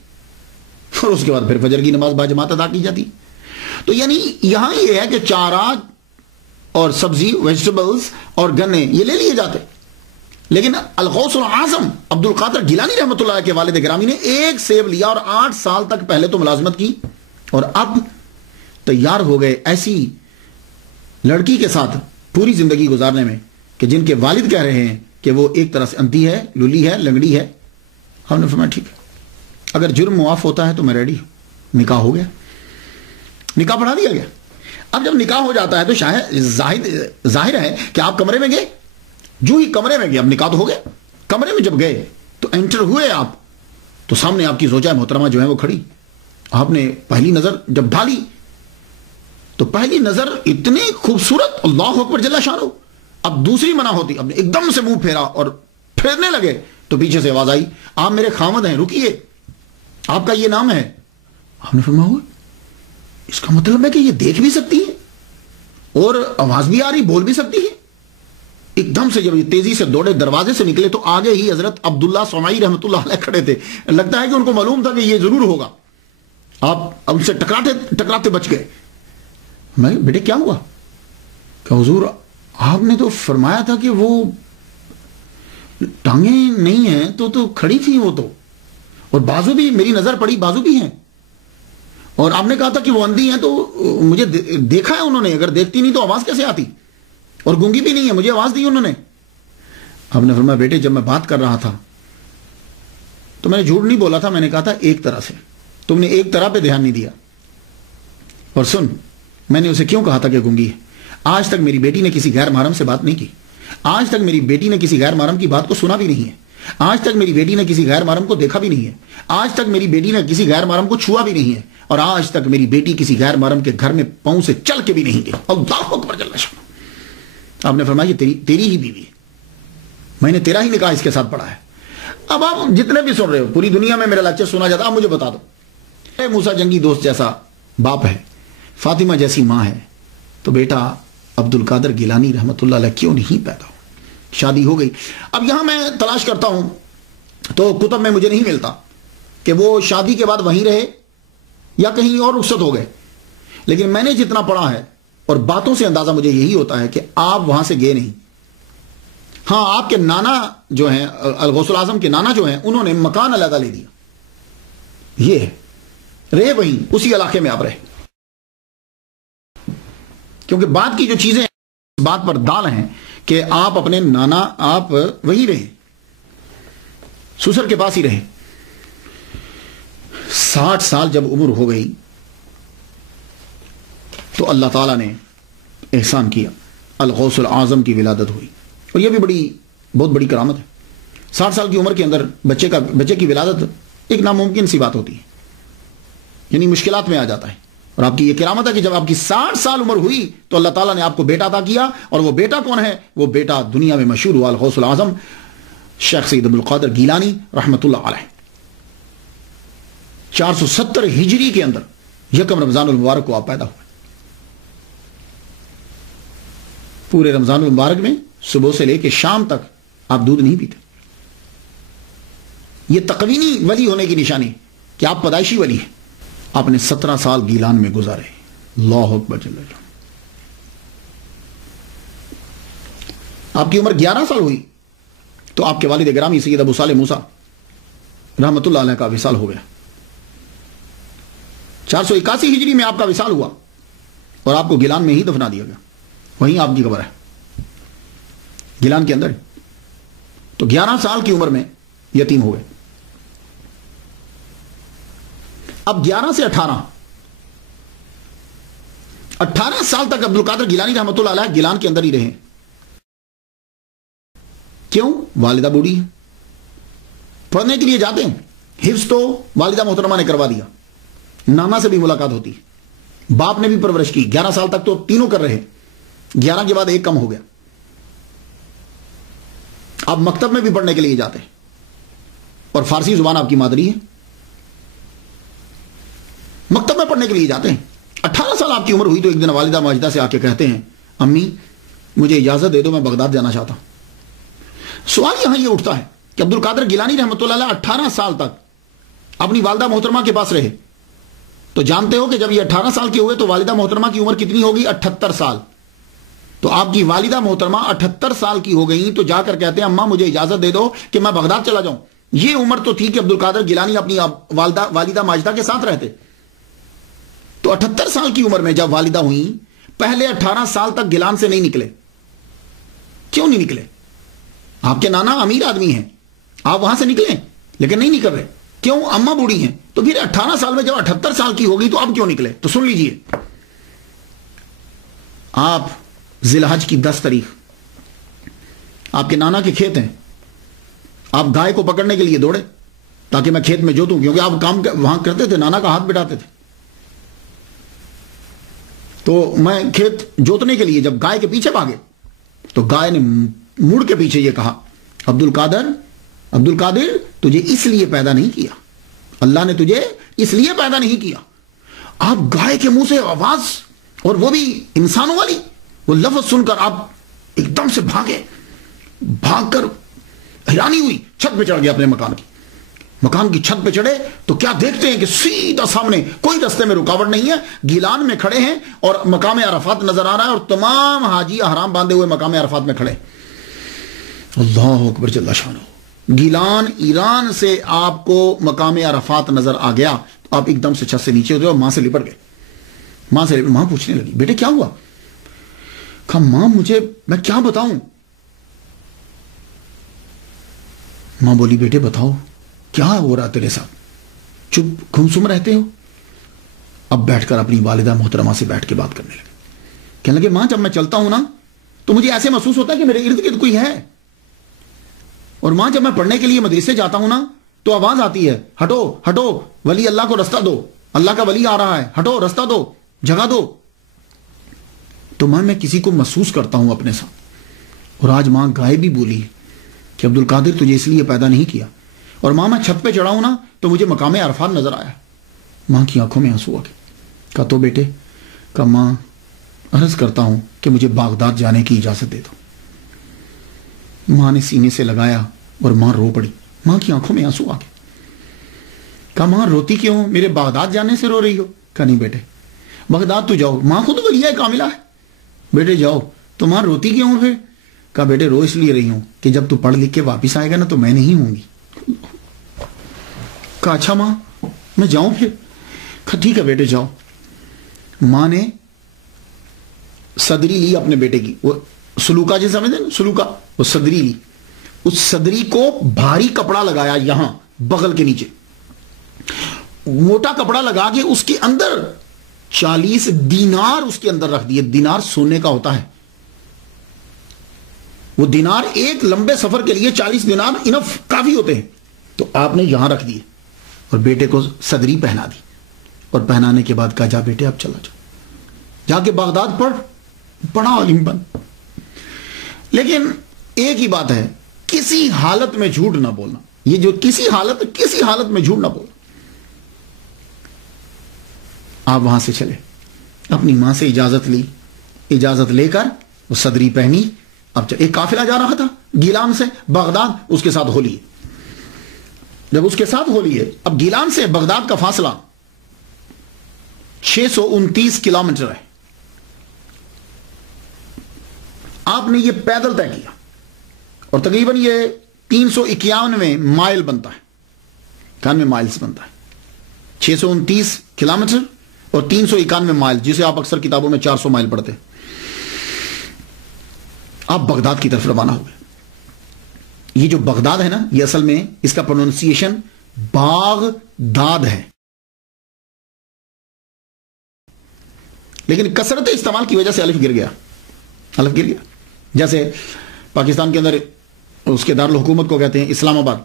اور اس کے بعد پھر فجر کی نماز باجماعت ادا کی جاتی۔ تو یعنی یہاں یہ ہے کہ چارہ اور سبزی، ویجیٹیبلز اور گنے یہ لے لیے جاتے، لیکن الغوث العظم عبد القادر گیلانی رحمۃ اللہ کے والد گرامی نے ایک سیب لیا اور 8 سال تک پہلے تو ملازمت کی، اور اب تیار ہو گئے ایسی لڑکی کے ساتھ پوری زندگی گزارنے میں کہ جن کے والد کہہ رہے ہیں کہ وہ ایک طرح سے اندھی ہے، لولی ہے، لنگڑی ہے۔ ہم نے فرمایا ٹھیک ہے، اگر جرم معاف ہوتا ہے تو میں ریڈی ہوں۔ نکاح ہو گیا، نکاح پڑھا دیا گیا۔ اب جب نکاح ہو جاتا ہے تو شاید ظاہر ہے کہ آپ کمرے میں گئے، جو ہی کمرے میں گئے، اب نکاح تو ہو گیا، کمرے میں جب گئے تو انٹر ہوئے آپ، تو سامنے آپ کی زوجہ محترمہ جو ہے وہ کھڑی، آپ نے پہلی نظر جب ڈالی تو پہلی نظر اتنی خوبصورت، اللہ اکبر جل شانہ، اب دوسری منع ہوتی، اب نے ایک دم سے منہ پھیرا اور پھیرنے لگے تو پیچھے سے آواز آئی، آپ میرے خامد ہیں، رکیے، آپ کا یہ نام ہے۔ آپ نے فرمایا اس کا مطلب ہے کہ یہ دیکھ بھی سکتی ہے اور آواز بھی آ رہی، بول بھی سکتی ہے۔ ایک دم سے جب یہ تیزی سے دوڑے دروازے سے نکلے تو آگے ہی حضرت عبداللہ سمعی رحمۃ اللہ علیہ کھڑے تھے۔ لگتا ہے کہ ان کو معلوم تھا کہ یہ ضرور ہوگا، آپ ان سے ٹکراتے بچ گئے۔ میں بیٹے کیا ہوا؟ کہ حضور آپ نے تو فرمایا تھا کہ وہ ٹانگیں نہیں ہیں تو کھڑی تھی وہ تو، اور بازو بھی، میری نظر پڑی بازو بھی ہیں، اور آپ نے کہا تھا کہ وہ اندھی ہیں تو مجھے دیکھا ہے انہوں نے، اگر دیکھتی نہیں تو آواز کیسے آتی، اور گونگی بھی نہیں ہے، مجھے آواز دی انہوں نے۔ آپ نے فرمایا بیٹے جب میں بات کر رہا تھا تو میں نے جھوٹ نہیں بولا تھا، میں نے کہا تھا ایک طرح سے، تم نے ایک طرح پہ دھیان نہیں دیا۔ اور سن، میں نے اسے کیوں کہا تھا کہ گونگی ہے؟ آج تک میری بیٹی نے کسی غیر محرم سے بات نہیں کی، آج تک میری بیٹی نے کسی غیر محرم کی بات کو سنا بھی نہیں ہے، آج تک میری بیٹی نے کسی غیر محرم کو دیکھا بھی نہیں ہے، آج تک میری بیٹی نے کسی غیر محرم کو چھوا بھی نہیں ہے، اور آج تک میری بیٹی کسی غیر محرم کے گھر میں پاؤں سے چل کے بھی نہیں گئی۔ اللہ اکبر جل شانہ۔ آپ نے فرمایا یہ تیری ہی بیوی ہے، میں نے تیرا ہی نکاح اس کے ساتھ پڑھا ہے۔ اب آپ جتنے بھی سن رہے ہو، پوری دنیا میں میرا لیکچر سنا جاتا، آپ مجھے بتا دو، موسیٰ جنگی دوست جیسا باپ ہے، فاطمہ جیسی ماں ہے، تو بیٹا عبد القادر گیلانی رحمۃ اللہ علیہ کیوں نہیں پیدا ہو؟ شادی ہو گئی۔ اب یہاں میں تلاش کرتا ہوں تو کتب میں مجھے نہیں ملتا کہ وہ شادی کے بعد وہیں رہے یا کہیں اور رخصت ہو گئے، لیکن میں نے جتنا پڑھا ہے اور باتوں سے اندازہ مجھے یہی ہوتا ہے کہ آپ وہاں سے گئے نہیں۔ ہاں، آپ کے نانا جو ہیں، الغوث الاعظم کے نانا جو ہیں، انہوں نے مکان علیحدہ لے دیا، یہ رہے وہیں، اسی علاقے میں آپ رہے، کیونکہ بات کی جو چیزیں اس بات پر دال ہیں کہ آپ اپنے نانا آپ وہیں رہے، سسر کے پاس ہی رہے۔ 60 سال جب عمر ہو گئی تو اللہ تعالیٰ نے احسان کیا، الغوث الاعظم کی ولادت ہوئی، اور یہ بھی بہت بڑی کرامت ہے۔ 60 سال کی عمر کے اندر بچے کی ولادت ایک ناممکن سی بات ہوتی ہے، یعنی مشکلات میں آ جاتا ہے، اور آپ کی یہ کرامت ہے کہ جب آپ کی 60 سال عمر ہوئی تو اللہ تعالیٰ نے آپ کو بیٹا عطا کیا، اور وہ بیٹا کون ہے؟ وہ بیٹا دنیا میں مشہور ہوا الغوث الاعظم شیخ سید عبد القادر گیلانی رحمۃ اللہ علیہ۔ 470 ہجری کے اندر 1 رمضان المبارک کو آپ پیدا ہوئے۔ پورے رمضان المبارک میں صبح سے لے کے شام تک آپ دودھ نہیں پیتے۔ یہ تقوینی ولی ہونے کی نشانی کہ آپ پیدائشی ولی ہیں۔ آپ نے 17 سال گیلان میں گزارے، اللہ اکبر جل جلالہ۔ آپ کی عمر 11 سال ہوئی تو آپ کے والد گرامی سید ابو صالح موسیٰ رحمۃ اللہ علیہ کا وصال ہو گیا۔ 481 ہجری میں آپ کا وصال ہوا اور آپ کو گیلان میں ہی دفنا دیا گیا، وہیں آپ کی قبر ہے، گیلان کے اندر۔ تو 11 سال کی عمر میں یتیم ہو گئے۔ اب 11 سے 18 سال تک عبد القادر گیلانی رحمۃ اللہ علیہ گیلان کے اندر ہی رہے۔ کیوں؟ والدہ بوڑھی ہے، پڑھنے کے لیے جاتے ہیں، حفظ تو والدہ محترمہ نے کروا دیا، نانا سے بھی ملاقات ہوتی ہے، باپ نے بھی پرورش کی۔ 11 سال تک تو تینوں کر رہے، 11 کے بعد ایک کم ہو گیا۔ آپ مکتب میں بھی پڑھنے کے لیے جاتے ہیں، اور فارسی زبان آپ کی مادری ہے، مکتب میں پڑھنے کے لیے جاتے ہیں۔ 18 سال آپ کی عمر ہوئی تو ایک دن والدہ ماجدہ سے آ کے کہتے ہیں، امی مجھے اجازت دے دو، میں بغداد جانا چاہتا ہوں۔ سوال یہاں یہ اٹھتا ہے کہ عبد القادر گیلانی رحمۃ اللہ علیہ 18 سال تک اپنی والدہ محترمہ کے پاس رہے، تو جانتے ہو کہ جب یہ 18 سال کے ہوئے تو والدہ محترمہ کی عمر کتنی ہوگی؟ 78 سال۔ تو آپ کی والدہ محترمہ 78 سال کی ہو گئی تو جا کر کہتے ہیں اماں مجھے اجازت دے دو کہ میں بغداد چلا جاؤں۔ یہ عمر تو تھی کہ عبد القادر گیلانی اپنی والدہ ماجدہ کے ساتھ رہتے۔ تو 78 سال کی عمر میں جب والدہ ہوئیں، پہلے 18 سال تک گیلان سے نہیں نکلے۔ کیوں نہیں نکلے؟ آپ کے نانا امیر آدمی ہیں، آپ وہاں سے نکلیں، لیکن نہیں نکل رہے۔ کیوں؟ اماں بوڑھی ہیں۔ تو پھر 18 سال میں جب 78 سال کی ہوگی تو اب کیوں نکلے؟ تو سن لیجئے، آپ ذی الحج کی 10 تاریخ آپ کے نانا کے کھیت ہیں، آپ گائے کو پکڑنے کے لیے دوڑے تاکہ میں کھیت میں جوتوں، کیونکہ آپ کام وہاں کرتے تھے، نانا کا ہاتھ بٹاتے تھے۔ تو میں کھیت جوتنے کے لیے جب گائے کے پیچھے بھاگے تو گائے نے مڑ کے پیچھے یہ کہا، عبد القادر تجھے اس لیے پیدا نہیں کیا، اللہ نے تجھے اس لیے پیدا نہیں کیا۔ آپ گائے کے منہ سے آواز، اور وہ بھی انسانوں والی، وہ لفظ سن کر آپ ایک دم سے بھاگ کر حیرانی ہوئی، چھت پہ چڑھ گیا اپنے مکان کی چھت پہ چڑھے تو کیا دیکھتے ہیں کہ سیدھا سامنے، کوئی رستے میں رکاوٹ نہیں ہے، گیلان میں کھڑے ہیں اور مقام عرفات نظر آ رہا ہے، اور تمام حاجی احرام باندھے ہوئے مقام عرفات میں کھڑے۔ اللہ اکبر جل شانہ، گیلان ایران سے آپ کو مقام عرفات نظر آ گیا تو آپ ایک دم سے چھت سے نیچے اترے اور ماں سے لپٹ گئے۔ ماں پوچھنے لگی، بیٹے کیا ہوا؟ کہا ماں میں کیا بتاؤں؟ ماں بولی بیٹے بتاؤ کیا ہو رہا تیرے ساتھ، چپ گمسم رہتے ہو؟ اب بیٹھ کر اپنی والدہ محترمہ سے بیٹھ کے بات کرنے لگے، کہنے لگے ماں جب میں چلتا ہوں نا تو مجھے ایسے محسوس ہوتا ہے کہ میرے ارد گرد کوئی ہے، اور ماں جب میں پڑھنے کے لیے مدرسے جاتا ہوں نا تو آواز آتی ہے، ہٹو ہٹو ولی اللہ کو رستہ دو، اللہ کا ولی آ رہا ہے، ہٹو رستہ دو، جگہ دو۔ تو ماں میں کسی کو محسوس کرتا ہوں اپنے ساتھ۔ اور آج ماں گائے بھی بولی کہ عبد القادر تجھے اس لیے پیدا نہیں کیا، اور ماں میں چھت پہ چڑھا ہوں نا تو مجھے مقام عرفات نظر آیا۔ ماں کی آنکھوں میں آنسو آ گئے۔ کہا تو بیٹے، کہا ماں عرض کرتا ہوں کہ مجھے بغداد جانے کی اجازت دے دو۔ ماں نے سینے سے لگایا اور ماں رو پڑی، ماں کی آنکھوں میں آنسو آ گئے۔ کہا ماں روتی کیوں، میرے بغداد جانے سے رو رہی ہو؟ کہا نہیں بیٹے بغداد تو جاؤ، ماں خود ولیہ کاملہ ہے، بیٹے جاؤ۔ تو ماں روتی کیوں پھر؟ کہا بیٹے رو اس لیے رہی ہوں کہ جب تو پڑھ لکھ کے واپس آئے گا نا تو میں نہیں ہوں گی۔ کہا اچھا ماں میں جاؤں پھر؟ کہا ٹھیک ہے بیٹے جاؤ۔ ماں نے صدری لی اپنے بیٹے کی، وہ سلوکا جیسے سمجھتے ہیں سلوکا، وہ صدری لی، اس صدری کو بھاری کپڑا لگایا، یہاں بغل کے نیچے موٹا کپڑا لگا کے اس کے اندر 40 دینار اس کے اندر رکھ دیے۔ دینار سونے کا ہوتا ہے، وہ دینار ایک لمبے سفر کے لیے 40 دینار انف کافی ہوتے ہیں، تو آپ نے یہاں رکھ دیے اور بیٹے کو صدری پہنا دی، اور پہنانے کے بعد کہا جا بیٹے اب چلا جا کے بغداد پڑھ، بڑا عالم بن۔ لیکن ایک ہی بات ہے، کسی حالت میں جھوٹ نہ بولنا، یہ جو کسی حالت میں جھوٹ نہ بولنا۔ آپ وہاں سے چلے، اپنی ماں سے اجازت لی، اجازت لے کر وہ صدری پہنی۔ اب ایک قافلہ جا رہا تھا گیلان سے بغداد، اس کے ساتھ ہو لیے۔ جب اس کے ساتھ ہو لیے، اب گیلان سے بغداد کا فاصلہ 629 کلومیٹر ہے۔ آپ نے یہ پیدل طے کیا، اور تقریباً یہ 391 مائل بنتا ہے، 91 مائلز بنتا ہے۔ 629 کلومیٹر اور 391 مائل، جسے آپ اکثر کتابوں میں 400 مائل پڑھتے ہیں۔ آپ بغداد کی طرف روانہ ہو گئے۔ یہ جو بغداد ہے نا، یہ اصل میں اس کا پروننسیشن باغداد ہے، لیکن کثرت استعمال کی وجہ سے الف گر گیا۔ جیسے پاکستان کے اندر اس کے دارالحکومت کو کہتے ہیں اسلام آباد،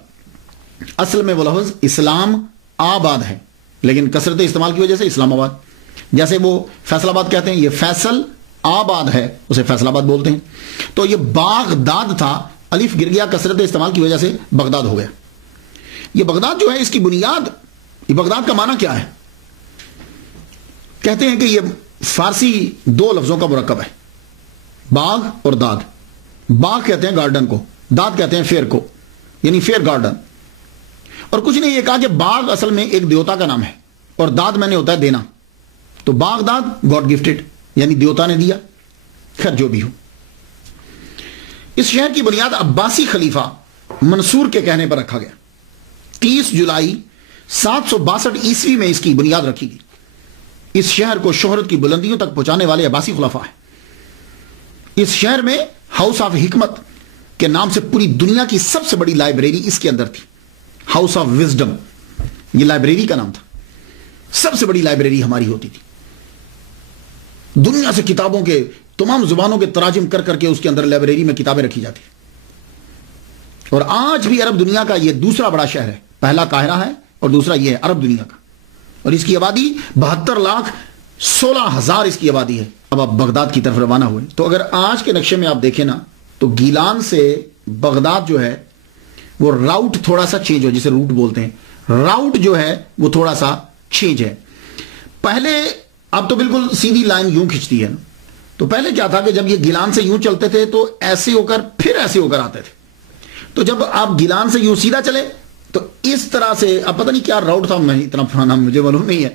اصل میں وہ لفظ اسلام آباد ہے، لیکن کثرت استعمال کی وجہ سے اسلام آباد۔ جیسے وہ فیصل آباد کہتے ہیں، یہ فیصل آباد ہے، اسے فیصل آباد بولتے ہیں۔ تو یہ باغداد تھا، الف گر گیا، کثرت استعمال کی وجہ سے بغداد ہو گیا۔ یہ بغداد جو ہے، اس کی بنیاد، یہ بغداد کا معنی کیا ہے؟ کہتے ہیں کہ یہ فارسی 2 لفظوں کا مرکب ہے، باغ اور داد۔ باغ کہتے ہیں گارڈن کو، داد کہتے ہیں فیئر کو، یعنی فیئر گارڈن۔ اور کچھ نے یہ کہا کہ باغ اصل میں ایک دیوتا کا نام ہے، اور داد میں نے ہوتا ہے دینا، تو باغ داد گاڈ گفٹڈ، یعنی دیوتا نے دیا۔ خیر جو بھی ہو، اس شہر کی بنیاد عباسی خلیفہ منصور کے کہنے پر رکھا گیا۔ 30 جولائی 762 عیسوی میں اس کی بنیاد رکھی گئی۔ اس شہر کو شہرت کی بلندیوں تک پہنچانے والے عباسی خلفاء ہیں۔ اس شہر میں ہاؤس آف حکمت کے نام سے پوری دنیا کی سب سے بڑی لائبریری اس کے اندر تھی۔ ہاؤس آف وزڈم، یہ لائبریری کا نام تھا۔ سب سے بڑی لائبریری ہماری ہوتی تھی، دنیا سے کتابوں کے تمام زبانوں کے تراجم کر کر کے اس کے اندر لائبریری میں کتابیں رکھی جاتی۔ اور آج بھی عرب دنیا کا یہ دوسرا بڑا شہر ہے، پہلا قاہرہ ہے اور دوسرا یہ ہے عرب دنیا کا، اور اس کی آبادی 72,16,000 اس کی آبادی ہے۔ اب آپ بغداد کی طرف روانہ ہوئے تو اگر آج کے نقشے میں آپ دیکھیں نا تو گیلان سے بغداد جو ہے وہ راؤٹ تھوڑا سا چینج ہو، جسے روٹ بولتے ہیں، راؤٹ جو ہے وہ تھوڑا سا چینج ہے. پہلے اب تو بالکل سیدھی لائن یوں کھچتی ہے نا، تو پہلے کیا تھا کہ جب یہ گیلان سے یوں چلتے تھے تو ایسے ہو کر پھر ایسے ہو کر آتے تھے. تو جب آپ گیلان سے یوں سیدھا چلے تو اس طرح سے، اب پتہ نہیں کیا راؤٹ تھا، میں اتنا پرانا مجھے معلوم نہیں ہے.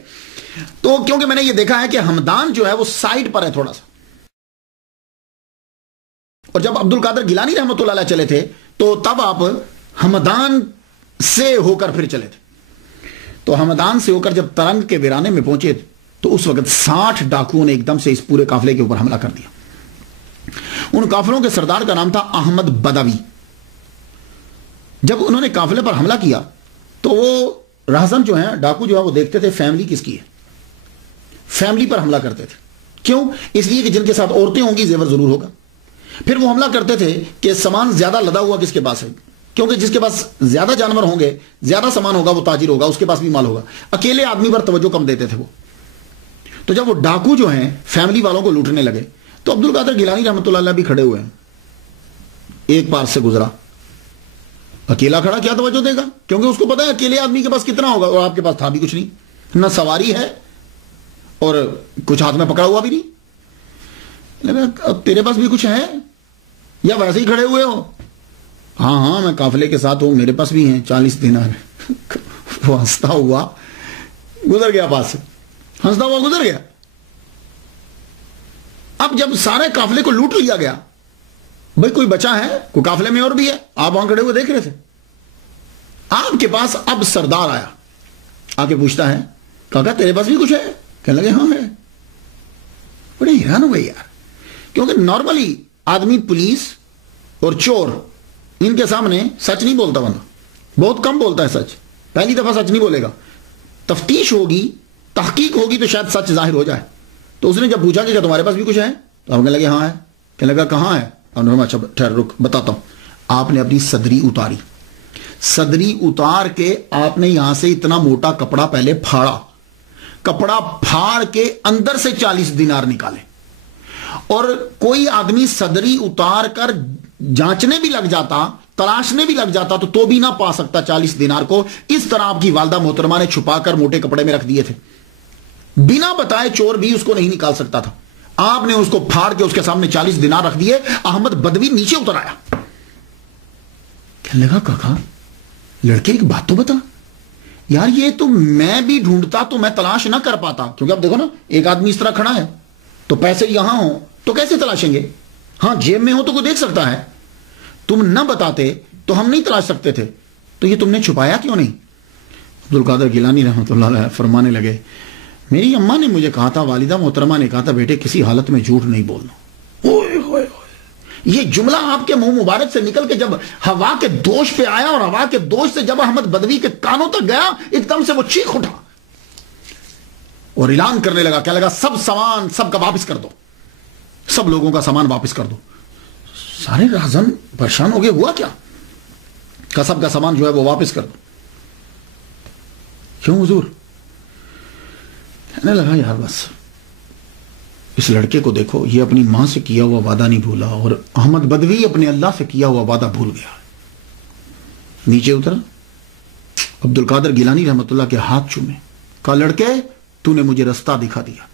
تو کیونکہ میں نے یہ دیکھا ہے کہ ہمدان جو ہے وہ سائڈ پر ہے تھوڑا سا، اور جب عبد القادر گیلانی رحمۃ اللہ علیہ چلے تھے تو تب آپ ہمدان سے ہو کر پھر چلے تھے. تو ہمدان سے ہو کر جب ترنگ کے ویرانے میں پہنچے تو اس وقت 60 ڈاکوؤں نے ایک دم سے اس پورے قافلے کے اوپر حملہ کر دیا. ان قافلوں کے سردار کا نام تھا احمد بدوی. جب انہوں نے قافلے پر حملہ کیا تو وہ رہزن جو ہیں، ڈاکو جو ہے، وہ دیکھتے تھے فیملی کس کی ہے، فیملی پر حملہ کرتے تھے. کیوں؟ اس لیے کہ جن کے ساتھ عورتیں ہوں گی زیور ضرور ہوگا. پھر وہ حملہ کرتے تھے کہ سامان زیادہ لدا ہوا کس کے پاس ہے، کیونکہ جس کے پاس زیادہ جانور ہوں گے، زیادہ سامان ہوگا، وہ تاجر ہوگا، اس کے پاس بھی مال ہوگا. اکیلے آدمی پر توجہ کم دیتے تھے وہ. تو جب وہ ڈاکو جو ہیں فیملی والوں کو لوٹنے لگے تو عبد القادر گیلانی رحمۃ اللہ علیہ بھی کھڑے ہوئے ہیں. ایک پار سے گزرا، اکیلا کھڑا کیا توجہ دے گا، کیونکہ اس کو پتا ہے اکیلے آدمی کے پاس کتنا ہوگا، اور آپ کے پاس تھا بھی کچھ نہیں، نہ سواری ہے اور کچھ ہاتھ میں پکڑا ہوا بھی نہیں. اب تیرے پاس بھی کچھ ہے یا ویسے ہی کھڑے ہوئے ہو؟ ہاں میں قافلے کے ساتھ ہوں، میرے پاس بھی ہیں 40 دینار. وہ ہنستا ہوا گزر گیا، پاس سے ہنستا ہوا گزر گیا. اب جب سارے قافلے کو لوٹ لیا گیا، بھائی کوئی بچا ہے؟ کوئی قافلے میں اور بھی ہے؟ آپ وہاں کھڑے ہوئے دیکھ رہے تھے. آپ کے پاس اب سردار آیا، آ کے پوچھتا ہے کاکا تیرے پاس بھی کچھ ہے؟ کہنے لگے ہاں ہے. بڑے حیران ہو گئے یار، کیونکہ نارملی آدمی پولیس اور چور ان کے سامنے سچ نہیں بولتا، بندہ بہت کم بولتا ہے سچ. پہلی دفعہ سچ نہیں بولے گا، تفتیش ہوگی، تحقیق ہوگی تو شاید سچ ظاہر ہو جائے. تو اس نے جب پوچھا کہ کیا تمہارے پاس بھی کچھ ہے، تو ہم کہنے لگے ہاں ہے. کہنے لگا کہاں ہے؟ اچھا ٹھہر رک بتاتا ہوں. آپ نے اپنی صدری اتاری، صدری اتار کے آپ نے یہاں سے اتنا موٹا کپڑا پہلے پھاڑا، کپڑا پھاڑ کے اندر سے 40 دینار نکالے. اور کوئی آدمی صدری اتار کر جانچنے بھی لگ جاتا، تلاشنے بھی لگ جاتا تو بھی نہ پا سکتا 40 دینار کو. اس طرح آپ کی والدہ محترمہ نے چھپا کر موٹے کپڑے میں رکھ دیے تھے، بنا بتائے چور بھی اس کو نہیں نکال سکتا تھا. آپ نے اس کو پھاڑ کے اس کے سامنے 40 دینار رکھ دیے. احمد بدوی نیچے اتر آیا، کہنے لگا کاکا لڑکے ایک بات تو بتا یار، یہ تو میں بھی ڈھونڈتا تو میں تلاش نہ کر پاتا، کیونکہ اب دیکھو نا ایک آدمی اس طرح کھڑا ہے تو پیسے یہاں ہوں تو کیسے تلاشیں گے؟ ہاں جیب میں ہو تو کوئی دیکھ سکتا ہے، تم نہ بتاتے تو ہم نہیں تلاش سکتے تھے، تو یہ تم نے چھپایا کیوں نہیں؟ عبد القادر گیلانی رحمۃ اللہ علیہ فرمانے لگے میری اماں نے مجھے کہا تھا، والدہ محترمہ نے کہا تھا بیٹے کسی حالت میں جھوٹ نہیں بولنا. اوئے ہوئے یہ جملہ آپ کے منہ مبارک سے نکل کے جب ہوا کے دوش پہ آیا، اور ہوا کے دوش سے جب احمد بدوی کے کانوں تک گیا، ایک دم سے وہ چیخ اٹھا اور اعلان کرنے لگا، کہنے لگا سب سامان سب کا واپس کر دو، سب لوگوں کا سامان واپس کر دو. سارے راہزن پریشان ہو گئے، ہوا کیا؟ کہ سب کا سامان جو ہے وہ واپس کر دو. کیوں حضور؟ کہنے لگا یار بس اس لڑکے کو دیکھو، یہ اپنی ماں سے کیا ہوا وعدہ نہیں بھولا، اور احمد بدوی اپنے اللہ سے کیا ہوا وعدہ بھول گیا. نیچے اترا، عبد القادر گیلانی رحمۃ اللہ کے ہاتھ چومے، کہا لڑکے تو نے مجھے رستہ دکھا دیا.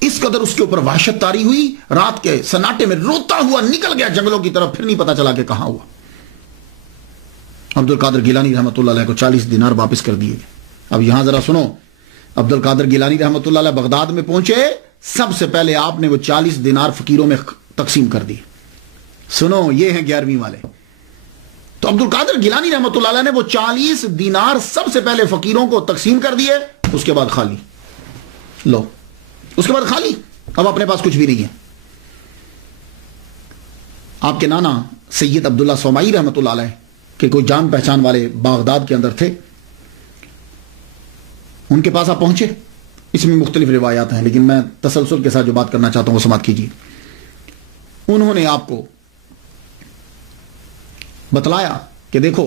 اس قدر اس کے اوپر وحشت طاری ہوئی، رات کے سناٹے میں روتا ہوا نکل گیا جنگلوں کی طرف، پھر نہیں پتا چلا کہ کہاں ہوا. عبد القادر گیلانی رحمۃ اللہ علیہ کو 40 دینار واپس کر دیے گئے. اب یہاں ذرا سنو، عبد القادر گیلانی رحمۃ اللہ علیہ بغداد میں پہنچے، سب سے پہلے آپ نے وہ 40 دینار فقیروں میں تقسیم کر دی. سنو یہ ہیں 11ویں والے. تو عبد القادر گیلانی رحمۃ اللہ علیہ نے وہ 40 دینار سب سے پہلے فقیروں کو تقسیم کر دیے، اس کے بعد خالی. لو اس کے بعد خالی، اب اپنے پاس کچھ بھی نہیں ہے. آپ کے نانا سید عبداللہ سومائی رحمۃ اللہ علیہ کہ کوئی جان پہچان والے بغداد کے اندر تھے، ان کے پاس آپ پہنچے. اس میں مختلف روایات ہیں، لیکن میں تسلسل کے ساتھ جو بات کرنا چاہتا ہوں وہ سماعت کیجیے. انہوں نے آپ کو بتلایا کہ دیکھو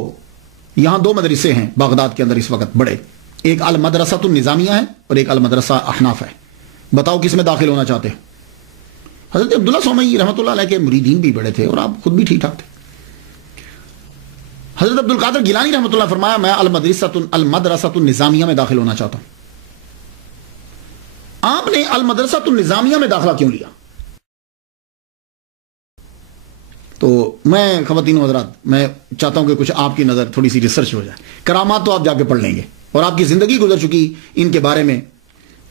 یہاں 2 مدرسے ہیں بغداد کے اندر اس وقت بڑے، ایک المدرسۃ النظامیہ ہے اور ایک المدرسہ احناف ہے. بتاؤ کس میں داخل ہونا چاہتے ہیں؟ حضرت عبداللہ سومئی رحمۃ اللہ علیہ کے مریدین بھی بڑے تھے اور آپ خود بھی ٹھیک ٹھاک تھے. حضرت عبد القادر گیلانی رحمۃ اللہ فرمایا میں المدرسۃ النظامیہ میں داخل ہونا چاہتا ہوں. آپ نے المدرسۃ النظامیہ میں داخلہ کیوں لیا؟ تو میں خواتین و حضرات میں چاہتا ہوں کہ کچھ آپ کی نظر تھوڑی سی ریسرچ ہو جائے. کرامات تو آپ جا کے پڑھ لیں گے اور آپ کی زندگی گزر چکی ان کے بارے میں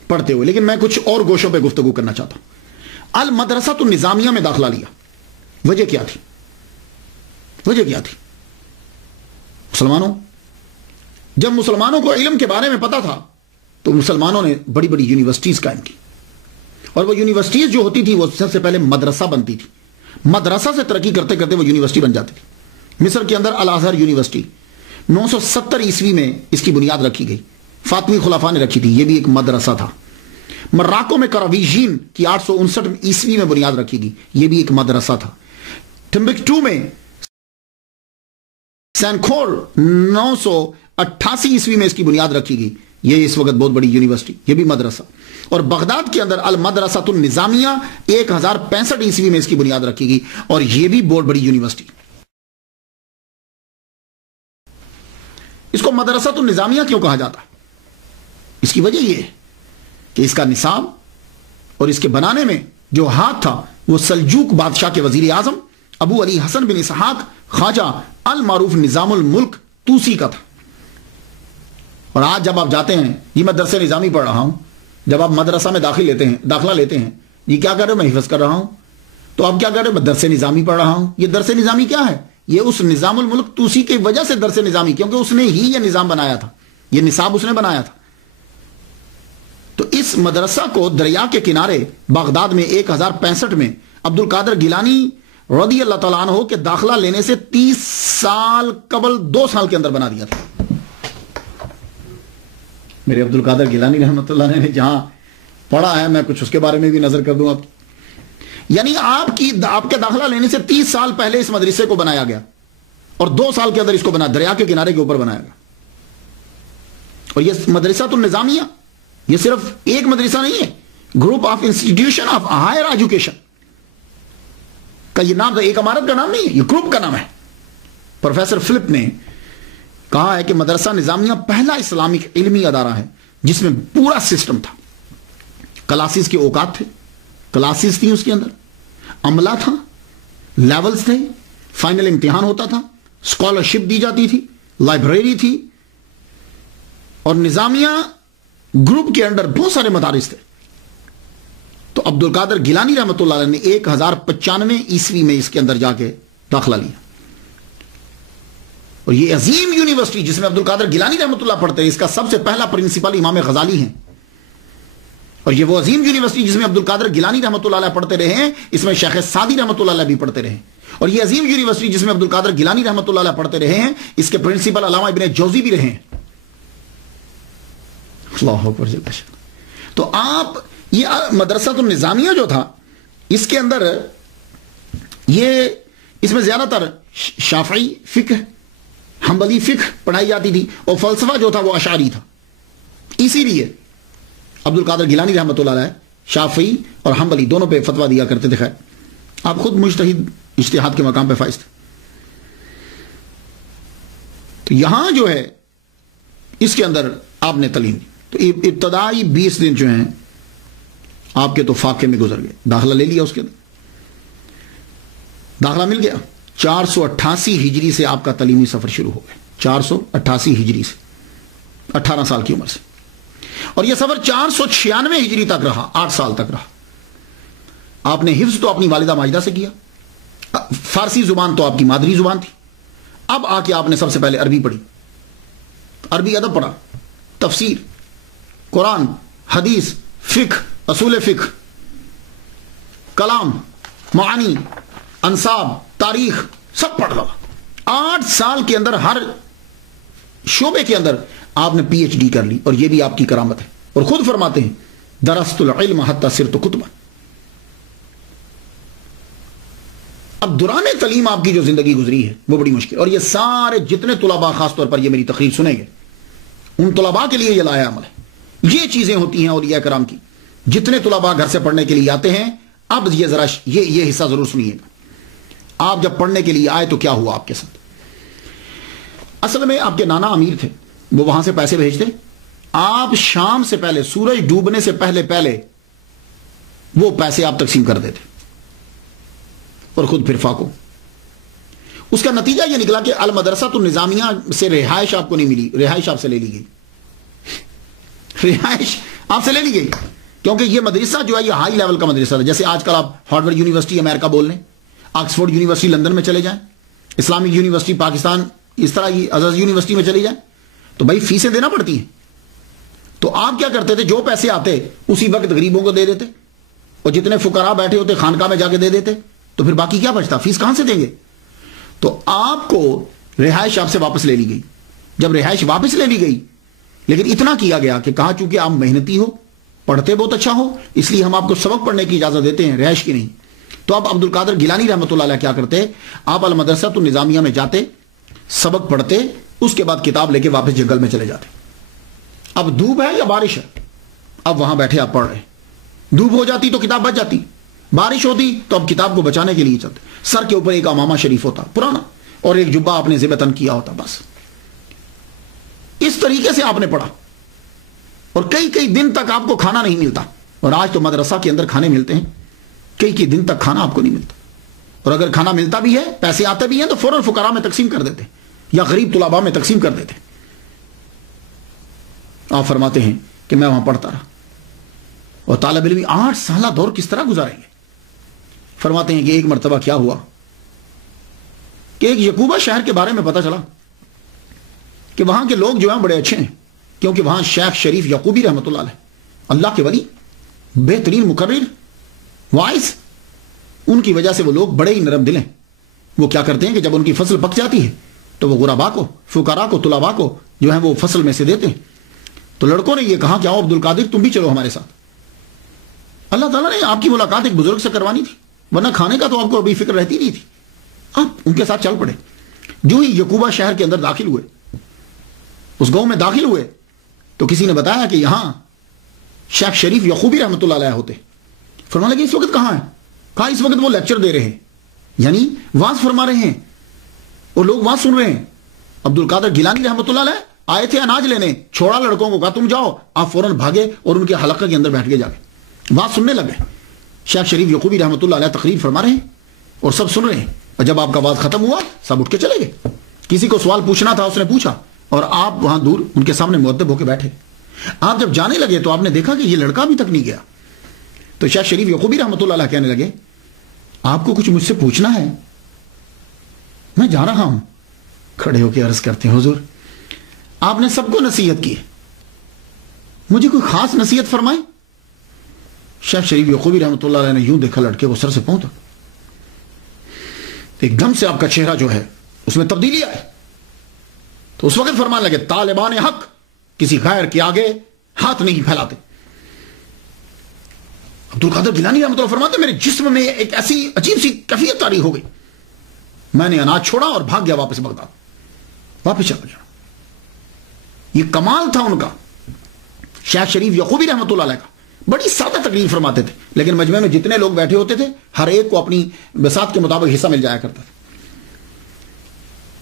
پڑھتے ہوئے, لیکن میں کچھ اور گوشوں پہ گفتگو کرنا چاہتا ہوں. المدرسۃ النظامیہ میں داخلہ لیا, وجہ کیا تھی؟ وجہ کیا تھی؟ مسلمانوں, جب مسلمانوں کو علم کے بارے میں پتا تھا تو مسلمانوں نے بڑی بڑی یونیورسٹیز قائم کی, اور وہ یونیورسٹیز جو ہوتی تھی وہ سب سے پہلے مدرسہ بنتی تھی. مدرسہ سے ترقی کرتے کرتے وہ یونیورسٹی بن جاتی تھی. مصر کے اندر الازہر یونیورسٹی 970 عیسوی میں اس کی بنیاد رکھی گئی, فاطمی خلفاء نے رکھی تھی, یہ بھی ایک مدرسہ تھا. مراکو میں کراویجین کی 859 عیسوی میں بنیاد رکھی گئی, یہ بھی ایک مدرسہ تھا. ٹمبکٹو میں سینکھور 988 عیسوی میں اس کی بنیاد رکھی گئی, یہ اس وقت بہت بڑی یونیورسٹی, یہ بھی مدرسہ. اور بغداد کے اندر المدرسۃ النظامیہ 1065 عیسوی میں اس کی بنیاد رکھی گئی, اور یہ بھی بہت بڑی یونیورسٹی. اس کو مدرسۃ النظامیہ کیوں کہا جاتا ہے؟ اس کی وجہ یہ ہے کہ اس کا نصاب اور اس کے بنانے میں جو ہاتھ تھا وہ سلجوق بادشاہ کے وزیر اعظم ابو علی حسن بن اسحاق خواجہ المعروف نظام الملک توسی کا تھا. اور آج جب آپ جاتے ہیں, یہ میں درس نظامی پڑھ رہا ہوں, جب آپ مدرسہ میں داخلہ لیتے ہیں, یہ کیا کر رہے ہو؟ میں حفظ کر رہا ہوں. تو آپ کیا کر رہے ہو؟ میں درس نظامی پڑھ رہا ہوں. یہ درس نظامی کیا ہے؟ یہ اس نظام الملک توسی کی وجہ سے درس نظامی, کیونکہ اس نے ہی یہ نظام بنایا تھا, یہ نصاب اس نے بنایا تھا. تو اس مدرسہ کو دریا کے کنارے بغداد میں 1065 میں عبد القادر گیلانی رضی اللہ تعالیٰ عنہ کے داخلہ لینے سے 30 سال قبل 2 سال کے اندر بنا دیا تھا. میرے عبد القادر گیلانی رحمۃ اللہ نے جہاں پڑھا ہے, میں کچھ اس کے بارے میں بھی نظر کر دوں آپ. یعنی آپ کے داخلہ لینے سے 30 سال پہلے اس مدرسے کو بنایا گیا, اور 2 سال کے اندر اس کو دریا کے کنارے کے اوپر بنایا گیا. اور یہ مدرسۃ النظامیہ یہ صرف ایک مدرسہ نہیں ہے, group of institution of higher education کا یہ نام, ایک عمارت کا نام نہیں ہے, یہ گروپ کا نام ہے. پروفیسر فلپ نے کہا ہے کہ مدرسہ نظامیہ پہلا اسلامک علمی ادارہ ہے جس میں پورا سسٹم تھا. کلاسز کے اوقات تھے, کلاسز تھیں اس کے اندر, عملہ تھا, لیولز تھے, فائنل امتحان ہوتا تھا, اسکالرشپ دی جاتی تھی, لائبریری تھی, اور نظامیہ گروپ کے اندر بہت سارے مدارس تھے. تو عبد القادر گیلانی رحمۃ اللہ علیہ نے 1095 عیسوی میں اس کے اندر جا کے داخلہ لیا. اور یہ عظیم یونیورسٹی جس میں عبد القادر گیلانی رحمۃ اللہ پڑھتے ہیں, اس کا سب سے پہلا پرنسپل امام غزالی ہیں. اور یہ وہ عظیم یونیورسٹی جس میں عبد القادر گیلانی رحمۃ اللہ علیہ پڑھتے رہے ہیں, اس میں شیخ سعدی رحمۃ اللہ علیہ بھی پڑھتے رہے. اور یہ عظیم یونیورسٹی جس میں عبد القادر گیلانی رحمۃ اللہ علیہ پڑھتے رہے ہیں, اس کے پرنسپل علامہ ابن جوزی بھی رہے ہیں. اللہ اکبر. تو آپ یہ مدرسۃ النظامیہ جو تھا, اس کے اندر یہ اس میں زیادہ تر شافعی فقہ, حنبلی فقہ پڑھائی جاتی تھی, اور فلسفہ جو تھا وہ اشعری تھا. اسی لیے عبد القادر گیلانی رحمۃ اللہ علیہ شافعی اور حنبلی دونوں پہ فتویٰ دیا کرتے تھے. خیر, آپ خود مجتہد اجتہاد کے مقام پہ فائز تھے. تو یہاں جو ہے اس کے اندر آپ نے تعلیم دی. تو ابتدائی 20 دن جو ہیں آپ کے تو فاقے میں گزر گئے. داخلہ لے لیا, اس کے اندر داخلہ مل گیا. 488 ہجری سے آپ کا تعلیمی سفر شروع ہو گیا. 488 ہجری سے 18 سال کی عمر سے. اور یہ سفر 496 ہجری تک رہا, 8 سال تک رہا. آپ نے حفظ تو اپنی والدہ ماجدہ سے کیا, فارسی زبان تو آپ کی مادری زبان تھی. اب آ کے آپ نے سب سے پہلے عربی پڑھی, عربی ادب پڑھا, تفسیر, قرآن, حدیث, فقہ, اصول فقہ, کلام, معانی, انصاب, تاریخ, سب پڑھ رہا. 8 سال کے اندر ہر شعبے کے اندر آپ نے پی ایچ ڈی کر لی, اور یہ بھی آپ کی کرامت ہے. اور خود فرماتے ہیں درست العلم حتی صرت کتبا. اب دوران تعلیم آپ کی جو زندگی گزری ہے وہ بڑی مشکل, اور یہ سارے جتنے طلباء خاص طور پر یہ میری تقریر سنیں گے, ان طلباء کے لیے یہ لایا عمل ہے. یہ چیزیں ہوتی ہیں اولیاء کرام کی. جتنے طلباء گھر سے پڑھنے کے لیے آتے ہیں, اب یہ ذرا یہ حصہ ضرور سنیے گا. آپ جب پڑھنے کے لیے آئے تو کیا ہوا آپ کے ساتھ؟ اصل میں آپ کے نانا امیر تھے، وہ وہاں سے پیسے بھیجتے، آپ شام سے پہلے، سورج ڈوبنے سے پہلے وہ پیسے آپ تقسیم کر دیتے اور خود پھر فاقو. اس کا نتیجہ یہ نکلا کہ المدرسہ النظامیہ سے رہائش آپ کو نہیں ملی، رہائش آپ سے لے لی گئی. رہائش آپ سے لے لی گئی کیونکہ یہ مدرسہ جو ہے یہ ہائی لیول کا مدرسہ تھا. جیسے آج کل آپ ہارورڈ یونیورسٹی امریکہ بول لیں، آکسفورڈ یونیورسٹی لندن میں چلے جائیں، اسلامک یونیورسٹی پاکستان، اس طرح کی ازہر یونیورسٹی میں چلے جائیں، تو بھائی فیسیں دینا پڑتی ہیں. تو آپ کیا کرتے تھے؟ جو پیسے آتے اسی وقت غریبوں کو دے دیتے، اور جتنے فقراء بیٹھے ہوتے خانقاہ میں جا کے دے دیتے، تو پھر باقی کیا بچتا؟ فیس کہاں سے دیں گے؟ تو آپ کو رہائش آپ سے واپس لے لی گئی. جب رہائش واپس لے لی گئی، لیکن اتنا کیا گیا کہ کہا چونکہ آپ محنتی ہو، پڑھتے بہت اچھا ہو، اس لیے ہم آپ کو سبق پڑھنے کی اجازت دیتے ہیں، رہائش کی نہیں. تو اب عبد القادر گیلانی رحمۃ اللہ علیہ کیا کرتے؟ آپ المدرسہ النظامیہ میں جاتے، سبق پڑھتے، اس کے بعد کتاب لے کے واپس جنگل میں چلے جاتے. اب دھوپ ہے یا بارش ہے، اب وہاں بیٹھے آپ پڑھ رہے. دھوپ ہو جاتی تو کتاب بچ جاتی، بارش ہوتی تو اب کتاب کو بچانے کے لیے چلتے. سر کے اوپر ایک امامہ شریف ہوتا پرانا، اور ایک جبہ آپ نے ذبح تن کیا ہوتا. بس اس طریقے سے آپ نے پڑھا، اور کئی دن تک آپ کو کھانا نہیں ملتا. اور آج تو مدرسہ کے اندر کھانے ملتے ہیں، کئی دن تک کھانا آپ کو نہیں ملتا. اور اگر کھانا ملتا بھی ہے، پیسے آتے بھی ہیں، تو فوراً فقراء میں تقسیم کر دیتے یا غریب طلباء میں تقسیم کر دیتے. آپ فرماتے ہیں کہ میں وہاں پڑھتا رہا، اور طالب علم 8 سالہ دور کس طرح گزاریں گے؟ فرماتے ہیں کہ ایک مرتبہ کیا ہوا کہ ایک یعقوبہ شہر کے بارے میں پتا چلا کہ وہاں کے لوگ جو ہیں بڑے اچھے ہیں، کیونکہ وہاں شیخ شریف یعقوبی رحمۃ اللہ علیہ، اللہ کے ولی، بہترین مقرر، وائز، ان کی وجہ سے وہ لوگ بڑے ہی نرم دل ہیں. وہ کیا کرتے ہیں کہ جب ان کی فصل پک جاتی ہے تو وہ غربا کو، فقراء کو، طلباء کو جو ہے وہ فصل میں سے دیتے ہیں. تو لڑکوں نے یہ کہا کہ آؤ عبد القادر تم بھی چلو ہمارے ساتھ. اللہ تعالیٰ نے آپ کی ملاقات ایک بزرگ سے کروانی تھی، ورنہ کھانے کا تو آپ کو ابھی فکر رہتی نہیں تھی. آپ ان کے ساتھ چل پڑے. جو ہی یعقوبہ شہر کے اندر داخل ہوئے، اس گاؤں میں داخل ہوئے، تو کسی نے بتایا کہ یہاں شیخ شریف یعقوبی رحمۃ اللہ علیہ ہوتے. فرمانے لگے اس وقت کہاں ہیں؟ کہا اس وقت وہ لیکچر دے رہے ہیں، یعنی واز فرما رہے ہیں، اور لوگ واز سن رہے ہیں. عبد القادر گیلانی رحمۃ اللہ علیہ آئے تھے اناج لینے، چھوڑا لڑکوں کو، کہا تم جاؤ. آپ فوراً بھاگے اور ان کے حلقہ کے اندر بیٹھ کے جا کے واز سننے لگے. شیخ شریف یعقوبی رحمۃ اللہ علیہ تقریر فرما رہے ہیں اور سب سن رہے ہیں. اور جب آپ کا واز ختم ہوا سب اٹھ کے چلے گئے. کسی کو سوال پوچھنا تھا اس نے پوچھا، اور آپ وہاں دور ان کے سامنے مؤدب ہو کے بیٹھے. آپ جب جانے لگے تو آپ نے دیکھا کہ یہ لڑکا ابھی تک نہیں گیا. تو شیخ شریف یعقوبی رحمۃ اللہ علیہ کہنے لگے آپ کو کچھ مجھ سے پوچھنا ہے؟ میں جا رہا ہوں. کھڑے ہو کے عرض کرتے ہیں حضور آپ نے سب کو نصیحت کی، مجھے کوئی خاص نصیحت فرمائے؟ شیخ شریف یعقوبی رحمۃ اللہ علیہ نے یوں دیکھا لڑکے کو سر سے پاؤں تک. ایک دم سے آپ کا چہرہ جو ہے اس میں تبدیلی آئی. تو اس وقت فرمان لگے طالبان حق کسی غیر کے آگے ہاتھ نہیں پھیلاتے. عبد القادر گیلانی رحمۃ اللہ فرماتے میرے جسم میں ایک ایسی عجیب سی کیفیت طاری ہو گئی. میں نے اناج چھوڑا اور بھاگ گیا واپس بغداد، واپس چلا گیا. یہ کمال تھا ان کا. شیخ شریف یعقوبی رحمۃ اللہ علیہ کا بڑی سادہ تقریر فرماتے تھے، لیکن مجمع میں جتنے لوگ بیٹھے ہوتے تھے ہر ایک کو اپنی بساط کے مطابق حصہ مل جایا کرتا تھا.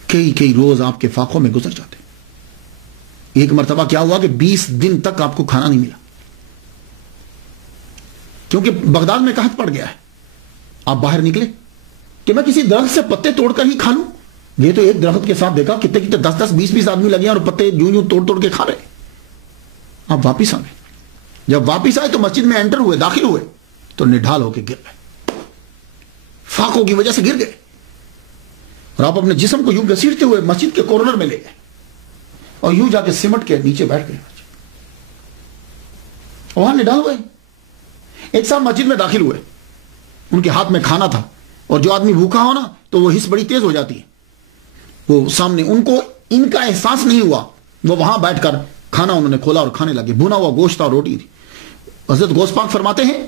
کئی روز آپ کے فاقوں میں گزر جاتے. ایک مرتبہ کیا ہوا کہ 20 دن تک آپ کو کھانا نہیں ملا، کیونکہ بغداد میں قحط پڑ گیا ہے. آپ باہر نکلے کہ میں کسی درخت سے پتے توڑ کر ہی کھا لوں. یہ تو ایک درخت کے ساتھ دیکھا کتنے 10-20 آدمی لگے اور پتے یوں توڑ کے کھا رہے. آپ واپس آ گئے. جب واپس آئے تو مسجد میں انٹر ہوئے، داخل ہوئے تو نڈھال ہو کے گر گئے، فاقوں کی وجہ سے گر گئے. اور آپ اپنے جسم کو یوں گھسیٹتے ہوئے مسجد کے کارنر میں لے گئے اور یوں جا کے سمٹ کے نیچے بیٹھ گئے. وہاں نڈھال ہوئے. ایک صاحب مسجد میں داخل ہوئے، ان کے ہاتھ میں کھانا تھا، اور جو آدمی بھوکا ہو نا تو وہ حس بڑی تیز ہو جاتی ہے. وہ سامنے ان کو ان کا احساس نہیں ہوا، وہ وہاں بیٹھ کر کھانا انہوں نے کھولا اور کھانے لگے. بھونا ہوا گوشت اور روٹی تھی. حضرت غوث پاک فرماتے ہیں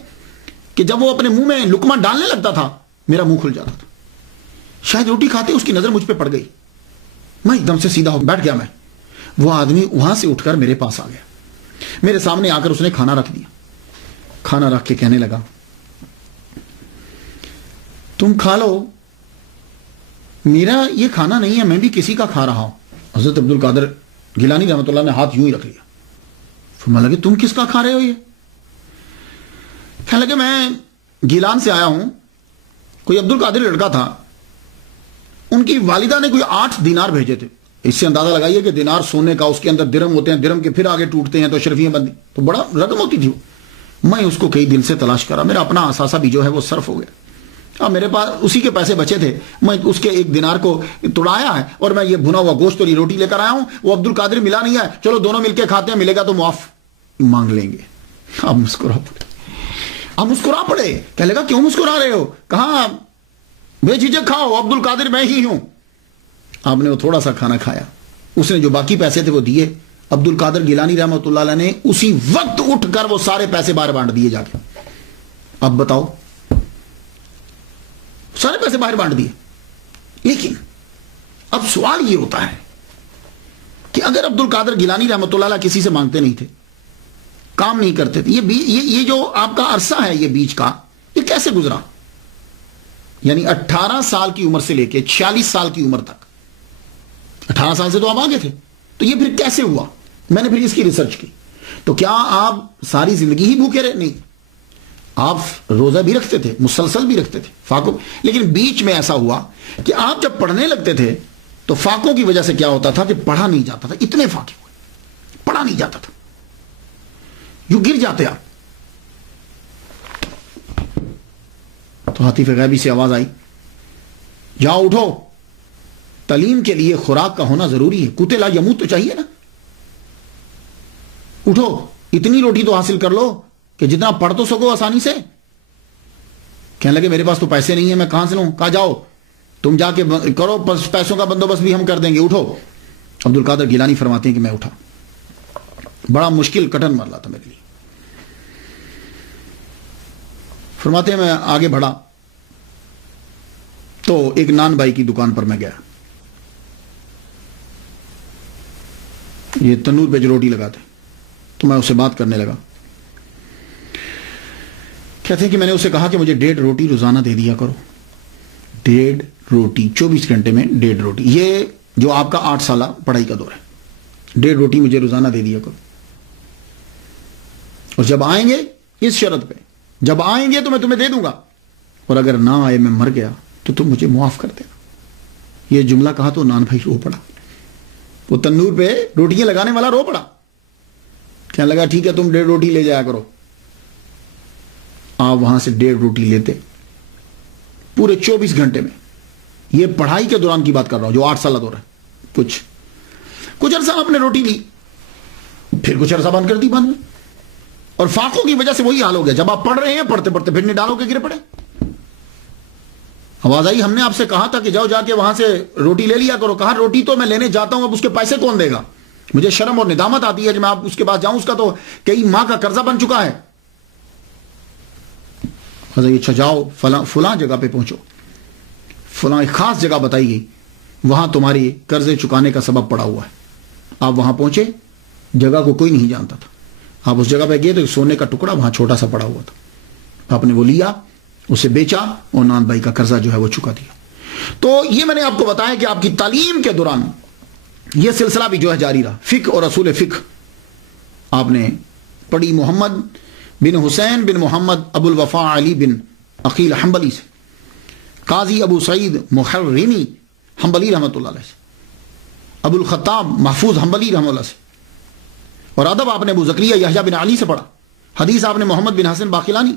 کہ جب وہ اپنے منہ میں لقمہ ڈالنے لگتا تھا میرا منہ کھل جاتا تھا. شاید روٹی کھاتے اس کی نظر مجھ پہ پڑ گئی. میں ایک دم سے سیدھا ہو بیٹھ گیا. وہ آدمی وہاں سے اٹھ کر میرے پاس آ گیا، میرے سامنے آ کر اس نے کھانا رکھ دیا. کھانا رکھ کے کہنے لگا تم کھا لو، میرا یہ کھانا نہیں ہے، میں بھی کسی کا کھا رہا ہوں۔ حضرت عبد القادر گیلانی رحمۃ اللہ نے ہاتھ یوں ہی رکھ لیا، فرمانے لگے تم کس کا کھا رہے ہو؟ یہ کہنے لگے میں گیلان سے آیا ہوں، کوئی عبد القادر لڑکا تھا، ان کی والدہ نے کوئی 8 دینار بھیجے تھے۔ اس سے اندازہ لگائیے کہ دینار سونے کا، اس کے اندر درم ہوتے ہیں، درم کے پھر آگے ٹوٹتے ہیں تو شرفیاں بندی، تو بڑا رقم ہوتی تھی وہ۔ میں اس کو کئی دن سے تلاش کرا، میرا اپنا اثاثہ بھی جو ہے وہ صرف ہو گیا، اب میرے پاس اسی کے پیسے بچے تھے، میں اس کے 1 دینار کو توڑایا ہے اور میں یہ بھنا ہوا گوشت اور یہ روٹی لے کر آیا ہوں، وہ عبد القادر ملا نہیں ہے، چلو دونوں مل کے کھاتے ہیں، ملے گا تو معاف مانگ لیں گے۔ اب مسکرا پڑے، کہنے لگا کیوں مسکرا رہے ہو؟ کہا بے جھجک کھاؤ، عبد القادر میں ہی ہوں۔ آپ نے وہ تھوڑا سا کھانا کھایا، اس نے جو باقی پیسے تھے وہ دیے، عبد القادر گیلانی رحمۃ اللہ علیہ نے اسی وقت اٹھ کر وہ سارے پیسے باہر بانٹ دیے جا کے۔ اب بتاؤ، سارے پیسے باہر بانٹ دیے۔ لیکن اب سوال یہ ہوتا ہے کہ اگر عبد القادر گیلانی رحمۃ اللہ علیہ کسی سے مانگتے نہیں تھے، کام نہیں کرتے تھے، یہ جو آپ کا عرصہ ہے یہ بیچ کا، یہ کیسے گزرا؟ یعنی 18 سال کی عمر سے لے کے 46 سال کی عمر تک، 18 سال سے تو آپ آگے تھے، تو یہ پھر کیسے ہوا؟ میں نے پھر اس کی ریسرچ کی، تو کیا آپ ساری زندگی ہی بھوکے رہے؟ نہیں، آپ روزہ بھی رکھتے تھے، مسلسل بھی رکھتے تھے، فاقوں، لیکن بیچ میں ایسا ہوا کہ آپ جب پڑھنے لگتے تھے تو فاقوں کی وجہ سے کیا ہوتا تھا کہ پڑھا نہیں جاتا تھا، اتنے فاقے ہوئے، پڑھا نہیں جاتا تھا، یوں گر جاتے آپ۔ تو حتیف غیبی سے آواز آئی، جاؤ اٹھو، تعلیم کے لیے خوراک کا ہونا ضروری ہے، قوت لا یموت تو چاہیے نا، اٹھو، اتنی روٹی تو حاصل کر لو کہ جتنا پڑھ تو سکو آسانی سے۔ کہنے لگے میرے پاس تو پیسے نہیں ہیں، میں کہاں سے لوں؟ کہا جاؤ تم جا کے کرو، پیسوں کا بندوبست بھی ہم کر دیں گے، اٹھو۔ عبد القادر گیلانی فرماتے ہیں کہ میں اٹھا، بڑا مشکل کٹن مرلا تھا میرے لیے۔ فرماتے ہیں میں آگے بڑھا تو ایک نان بھائی کی دکان پر میں گیا، یہ تنور پہ جو روٹی لگاتے، تو میں اسے بات کرنے لگا۔ کہتے ہیں کہ میں نے اسے کہا کہ مجھے 1.5 روٹی روزانہ دے دیا کرو، 1.5 روٹی 24 گھنٹے میں 1.5 روٹی، یہ جو آپ کا 8 سالہ پڑھائی کا دور ہے، 1.5 روٹی مجھے روزانہ دے دیا کرو، اور جب آئیں گے اس شرط پہ، جب آئیں گے تو میں تمہیں دے دوں گا، اور اگر نہ آئے میں مر گیا تو تم مجھے معاف کر دینا۔ یہ جملہ کہا تو نان بھائی رو پڑا، وہ تنور پہ روٹیاں لگانے والا رو پڑا، کہنے لگا ٹھیک ہے تم 1.5 روٹی لے جایا کرو۔ آپ وہاں سے 1.5 روٹی لیتے، پورے 24 گھنٹے میں، یہ پڑھائی کے دوران کی بات کر رہا ہوں جو 8 سالہ دور ہے، کچھ عرصہ آپ نے روٹی لی، پھر کچھ عرصہ بند کر دی بند، اور فاقوں کی وجہ سے وہی حال ہو گیا، جب آپ پڑھ رہے ہیں پڑھتے پڑھتے پھر ڈالوں کے گرے پڑے۔ آواز آئی ہم نے آپ سے کہا تھا کہ جاؤ جا کے وہاں سے روٹی لے لیا کرو، کہا روٹی تو میں لینے جاتا ہوں، اب اس کے پیسے کون دے گا؟ مجھے شرم اور ندامت آتی ہے کہ میں آپ اس کے پاس جاؤں، اس کا تو کئی ماہ کا قرضہ بن چکا ہے۔ اچھا جاؤ فلاں جگہ پہ پہنچو، فلاں ایک خاص جگہ بتائی گئی، وہاں تمہاری قرضے چکانے کا سبب پڑا ہوا ہے۔ آپ وہاں پہنچے، جگہ کو کوئی نہیں جانتا تھا، آپ اس جگہ پہ گئے تو سونے کا ٹکڑا وہاں چھوٹا سا پڑا ہوا تھا، آپ نے وہ لیا، اسے بیچا اور نان بھائی کا قرضہ جو ہے وہ چکا دیا۔ تو یہ میں نے آپ کو بتایا کہ آپ کی تعلیم کے دوران یہ سلسلہ بھی جو ہے جاری رہا، فقہ اور اصول فقہ آپ نے پڑھی محمد بن حسین بن محمد ابو الوفا علی بن عقیل حنبلی سے، قاضی ابو سعید محرمی حنبلی رحمۃ اللہ علیہ سے، ابو الخطاب محفوظ حنبلی رحمۃ اللہ سے، اور ادب آپ نے ابو زکریا یحییٰ بن علی سے پڑھا، حدیث آپ نے محمد بن حسن باقلانی،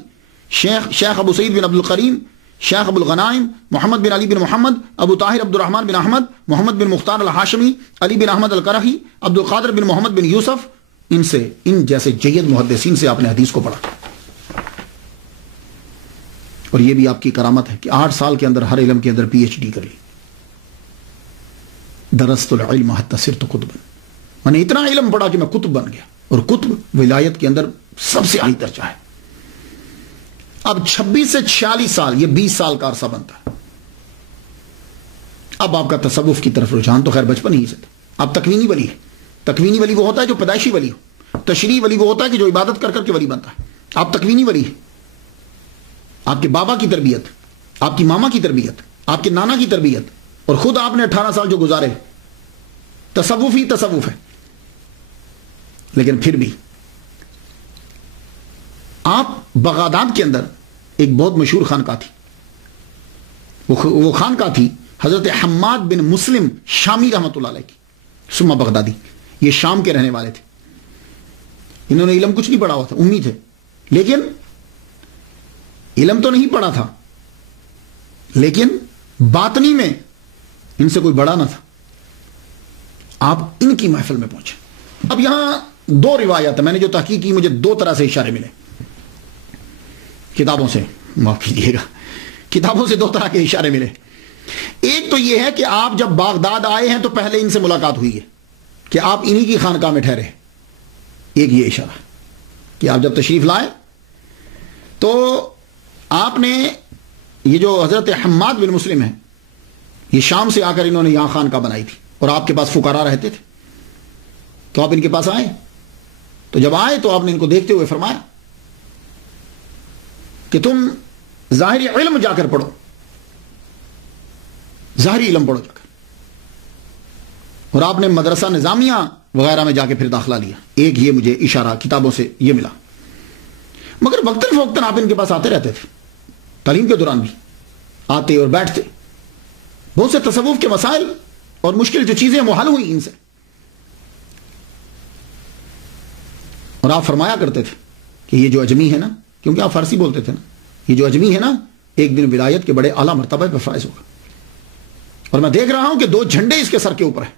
شیخ ابو سعید بن عبد القریم، شیخ ابو الغنائم محمد بن علی بن محمد، ابو طاہر عبد الرحمن بن احمد، محمد بن مختار الہاشمی، علی بن احمد القرحی، عبد القادر بن محمد بن یوسف، ان جیسے جید محدثین سے آپ نے حدیث کو پڑھا۔ اور یہ بھی آپ کی کرامت ہے کہ 8 سال کے اندر ہر علم کے اندر PhD کر لی۔ درست العلم حتی صرت قطبا، میں نے اتنا علم پڑھا کہ میں قطب بن گیا، اور قطب ولایت کے اندر سب سے اعلی درجہ ہے۔ اب 26 سے 46 سال، یہ 20 سال کا عرصہ بنتا ہے۔ اب آپ کا تصوف کی طرف رجحان تو خیر بچپن ہی سے تھا، اب تکوینی ولی ہے۔ تکوینی ولی وہ ہوتا ہے جو پیدائشی ولی ہو، تشریعی ولی وہ ہوتا ہے کہ جو عبادت کر کر کے ولی بنتا ہے۔ آپ تکوینی ولی ہیں، آپ کے بابا کی تربیت، آپ کی ماما کی تربیت، آپ کے نانا کی تربیت، اور خود آپ نے 18 سال جو گزارے، تصوف ہی تصوف ہے. لیکن پھر بھی آپ بغداد کے اندر ایک بہت مشہور خانقاہ تھی، وہ خانقاہ تھی حضرت حماد بن مسلم شامی رحمۃ اللہ علیہ کی، سما بغدادی. یہ شام کے رہنے والے تھے. انہوں نے علم کچھ نہیں پڑھا ہوا تھا، امی تھے، لیکن علم تو نہیں پڑھا تھا، لیکن باطنی میں ان سے کوئی بڑا نہ تھا. آپ ان کی محفل میں پہنچے. اب یہاں دو روایات ہیں، میں نے جو تحقیق کی مجھے دو طرح سے اشارے ملے کتابوں سے، معاف کیجیے گا، کتابوں سے دو طرح کے اشارے ملے. ایک تو یہ ہے کہ آپ جب بغداد آئے ہیں تو پہلے ان سے ملاقات ہوئی ہے کہ آپ انہی کی خانقاہ میں ٹھہرے. ایک یہ اشارہ کہ آپ جب تشریف لائے تو آپ نے یہ جو حضرت حماد بن مسلم ہیں، یہ شام سے آ کر انہوں نے یہاں خانقاہ بنائی تھی اور آپ کے پاس فقراء رہتے تھے، تو آپ ان کے پاس آئے. تو جب آئے تو آپ نے ان کو دیکھتے ہوئے فرمایا کہ تم ظاہری علم جا کر پڑھو، ظاہری علم پڑھو جا کر. اور آپ نے مدرسہ نظامیہ وغیرہ میں جا کے پھر داخلہ لیا. ایک یہ مجھے اشارہ کتابوں سے یہ ملا. مگر وقتاً فوقتاً آپ ان کے پاس آتے رہتے تھے، تعلیم کے دوران بھی آتے اور بیٹھتے. بہت سے تصوف کے مسائل اور مشکل جو چیزیں وہ حل ہوئی ان سے. اور آپ فرمایا کرتے تھے کہ یہ جو اجمی ہے نا، کیونکہ آپ فارسی بولتے تھے نا، یہ جو اجمی ہے نا ایک دن ولایت کے بڑے اعلیٰ مرتبہ پر فائز ہوگا. اور میں دیکھ رہا ہوں کہ 2 جھنڈے اس کے سر کے اوپر ہیں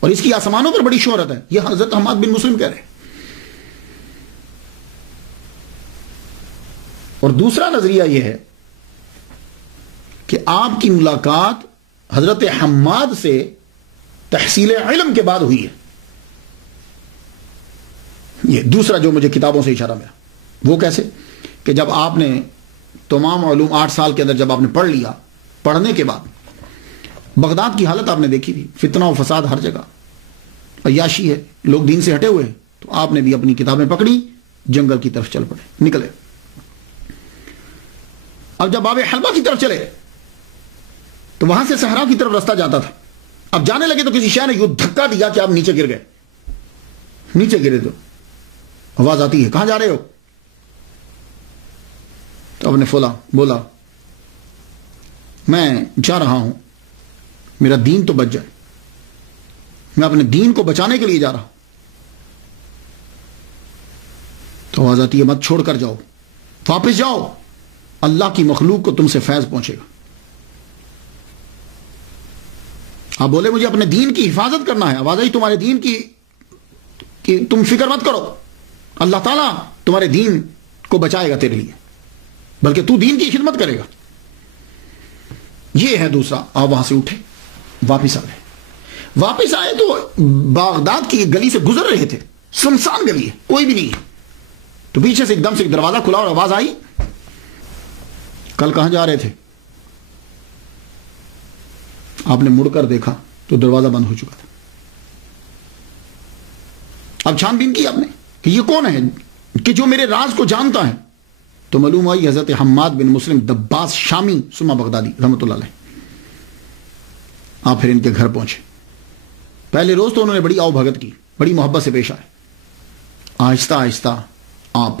اور اس کی آسمانوں پر بڑی شہرت ہے. یہ حضرت حماد بن مسلم کہہ رہے ہیں. اور دوسرا نظریہ یہ ہے کہ آپ کی ملاقات حضرت حماد سے تحصیل علم کے بعد ہوئی ہے. یہ دوسرا جو مجھے کتابوں سے اشارہ ملا. وہ کیسے کہ جب آپ نے تمام علوم 8 سال کے اندر جب آپ نے پڑھ لیا، پڑھنے کے بعد بغداد کی حالت آپ نے دیکھی تھی، فتنہ و فساد ہر جگہ، عیاشی ہے، لوگ دین سے ہٹے ہوئے ہیں. تو آپ نے بھی اپنی کتابیں پکڑی، جنگل کی طرف چل پڑے، نکلے. اب جب باب حلبہ کی طرف چلے تو وہاں سے صحرا کی طرف رستہ جاتا تھا. اب جانے لگے تو کسی شے نے یوں دھکا دیا کہ آپ نیچے گر گئے. نیچے گرے تو آواز آتی ہے، کہاں جا رہے ہو؟ تو اب نے بولا میں جا رہا ہوں، میرا دین تو بچ جائے، میں اپنے دین کو بچانے کے لیے جا رہا ہوں. تو آواز آتی ہے مت چھوڑ کر جاؤ، واپس جاؤ، اللہ کی مخلوق کو تم سے فیض پہنچے گا. آپ بولے مجھے اپنے دین کی حفاظت کرنا ہے. آواز آئی تمہارے دین کی کہ تم فکر مت کرو، اللہ تعالیٰ تمہارے دین کو بچائے گا تیرے لیے، بلکہ تو دین کی خدمت کرے گا. یہ ہے دوسرا. آپ وہاں سے اٹھے، واپس آ گئے. واپس آئے تو بغداد کی ایک گلی سے گزر رہے تھے، سنسان گلی ہے، کوئی بھی نہیں ہے. تو پیچھے سے ایک دم سے ایک دروازہ کھلا اور آواز آئی، کل کہاں جا رہے تھے؟ آپ نے مڑ کر دیکھا تو دروازہ بند ہو چکا تھا. اب چھان بین کی آپ نے کہ یہ کون ہے کہ جو میرے راز کو جانتا ہے. تو معلوم ہوئی حضرت حماد بن مسلم دباس شامی سما بغدادی رحمۃ اللہ علیہ. آپ پھر ان کے گھر پہنچے. پہلے روز تو انہوں نے بڑی آؤ بھگت کی، بڑی محبت سے پیش آئے. آہستہ آہستہ آپ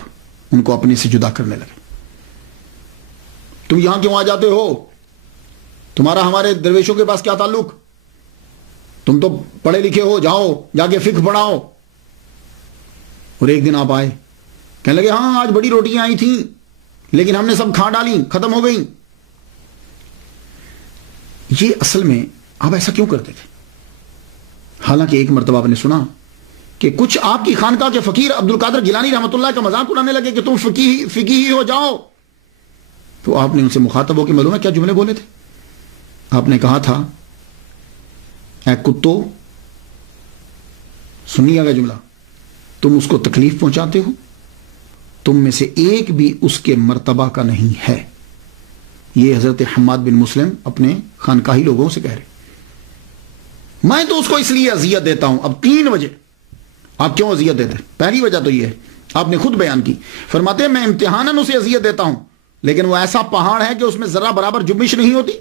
ان کو اپنے سے جدا کرنے لگے. تم یہاں کیوں آ جاتے ہو؟ تمہارا ہمارے درویشوں کے پاس کیا تعلق؟ تم تو پڑھے لکھے ہو، جاؤ جا کے فقہ پڑھاؤ. اور ایک دن آپ آئے، کہنے لگے ہاں آج بڑی روٹیاں آئی تھیں لیکن ہم نے سب کھا ڈالی، ختم ہو گئی. یہ اصل میں آپ ایسا کیوں کرتے تھے؟ حالانکہ ایک مرتبہ آپ نے سنا کہ کچھ آپ کی خانقاہ کے فقیر عبد القادر جیلانی رحمۃ اللہ کا مذاق اڑانے لگے کہ تم فقیہی ہو، جاؤ. تو آپ نے ان سے مخاطب ہو کے معلوم ہے کیا جملے بولے تھے؟ آپ نے کہا تھا اے کتو، سنیے گا جملہ، تم اس کو تکلیف پہنچاتے ہو، تم میں سے ایک بھی اس کے مرتبہ کا نہیں ہے. یہ حضرت حماد بن مسلم اپنے خانقاہی لوگوں سے کہہ رہے. میں تو اس کو اس لیے اذیت دیتا ہوں. اب 3 وجہ. آپ کیوں اذیت دیتے؟ پہلی وجہ تو یہ ہے، آپ نے خود بیان کی، فرماتے ہیں میں امتحاناً اسے اذیت دیتا ہوں لیکن وہ ایسا پہاڑ ہے کہ اس میں ذرا برابر جنبش نہیں ہوتی.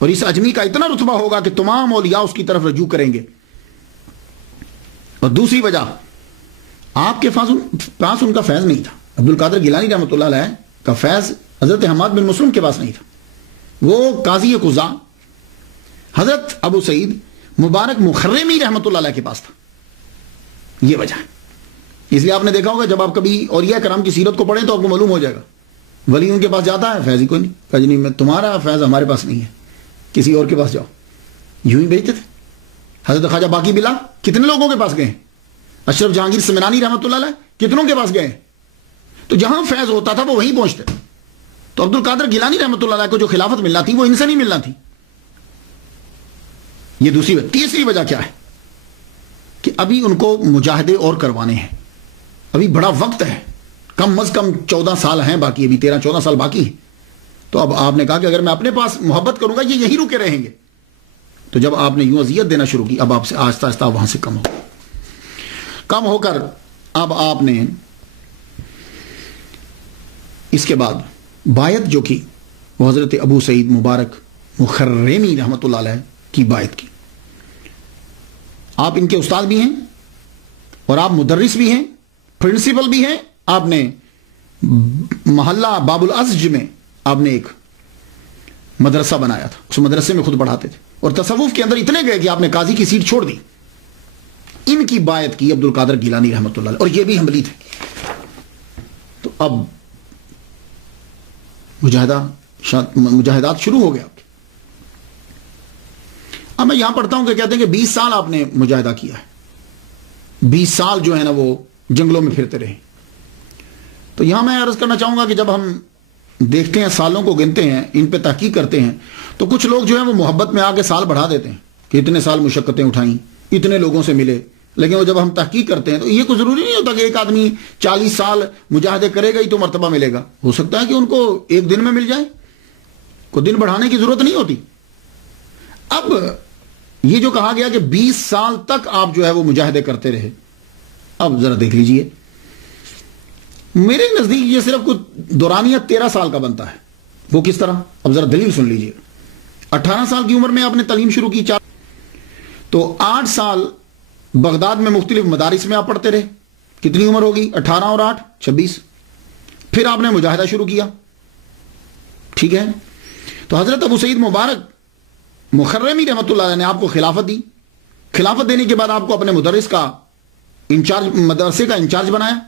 اور اس اجمی کا اتنا رتبہ ہوگا کہ تمام اولیاء اس کی طرف رجوع کریں گے. اور دوسری وجہ، آپ کے پاس ان کا فیض نہیں تھا. عبد القادر گیلانی رحمۃ اللہ علیہ کا فیض حضرت حماد بن مسلم کے پاس نہیں تھا. وہ قاضی قضا حضرت ابو سعید مبارک مخرمی رحمۃ اللہ علیہ کے پاس تھا. یہ وجہ ہے. اس لیے آپ نے دیکھا ہوگا جب آپ کبھی اولیاء کرام کی سیرت کو پڑھیں تو آپ کو معلوم ہو جائے گا ولی ان کے پاس جاتا ہے، فیض ہی کوئی نہیں. کہا جی نہیں، میں تمہارا فیض ہمارے پاس نہیں ہے، کسی اور کے پاس جاؤ. یوں ہی بھیجتے تھے. حضرت خواجہ باقی بلا کتنے لوگوں کے پاس گئے ہیں؟ اشرف جہانگیر سمنانی رحمۃ اللہ علیہ کتنوں کے پاس گئے ہیں؟ تو جہاں فیض ہوتا تھا وہ وہیں پہنچتے. تو عبد القادر گیلانی رحمۃ اللہ علیہ کو جو خلافت ملنا تھی وہ ان سے نہیں ملنا تھی. یہ دوسری وجہ. تیسری وجہ کیا ہے کہ ابھی ان کو مجاہدے اور کروانے ہیں. ابھی بڑا وقت ہے، کم از کم 14 سال ہیں باقی، ابھی 13-14 سال باقی ہیں. تو اب آپ نے کہا کہ اگر میں اپنے پاس محبت کروں گا یہ یہی رکے رہیں گے. تو جب آپ نے یوں اذیت دینا شروع کی، اب آپ سے آہستہ آہستہ وہاں سے کم ہو کر اب آپ نے اس کے بعد بایعت جو کی وہ حضرت ابو سعید مبارک مخرمی رحمۃ اللہ علیہ کی بایعت کی. آپ ان کے استاد بھی ہیں اور آپ مدرس بھی ہیں، پرنسپل بھی ہیں. آپ نے محلہ باب الازج میں آپ نے ایک مدرسہ بنایا تھا، اس مدرسے میں خود پڑھاتے تھے. اور تصوف کے اندر اتنے گئے کہ آپ نے قاضی کی سیٹ چھوڑ دی. ان کی بایعت کی عبد القادر گیلانی رحمۃ اللہ علیہ، اور یہ بھی حنبلی تھے. تو اب مجاہدات شروع ہو گیا. اب میں یہاں پڑھتا ہوں کہ کہتے ہیں کہ 20 سال آپ نے مجاہدہ کیا ہے. 20 سال جو ہے نا وہ جنگلوں میں پھرتے رہے. تو یہاں میں عرض کرنا چاہوں گا کہ جب ہم دیکھتے ہیں، سالوں کو گنتے ہیں، ان پہ تحقیق کرتے ہیں، تو کچھ لوگ جو ہیں وہ محبت میں آ کے سال بڑھا دیتے ہیں کہ اتنے سال مشقتیں اٹھائیں، اتنے لوگوں سے ملے. لیکن وہ جب ہم تحقیق کرتے ہیں تو یہ کوئی ضروری نہیں ہوتا کہ ایک آدمی 40 سال مجاہدے کرے گا ہی تو مرتبہ ملے گا. ہو سکتا ہے کہ ان کو ایک دن میں مل جائے، کوئی دن بڑھانے کی ضرورت نہیں ہوتی. اب یہ جو کہا گیا کہ 20 سال تک آپ جو ہے وہ مجاہدے کرتے رہے، اب ذرا دیکھ لیجئے. میرے نزدیک یہ صرف کوئی دورانیہ 13 سال کا بنتا ہے. وہ کس طرح؟ اب ذرا دلیل سن لیجئے. 18 سال کی عمر میں آپ نے تعلیم شروع کی، تو 8 سال بغداد میں مختلف مدارس میں آپ پڑھتے رہے. کتنی عمر ہوگی؟ 18 اور 8 26. پھر آپ نے مجاہدہ شروع کیا. ٹھیک ہے. تو حضرت ابو سعید مبارک مخرمی رحمۃ اللہ علیہ نے آپ کو خلافت دی. خلافت دینے کے بعد آپ کو اپنے مدرس کا انچارج، مدرسے کا انچارج بنایا،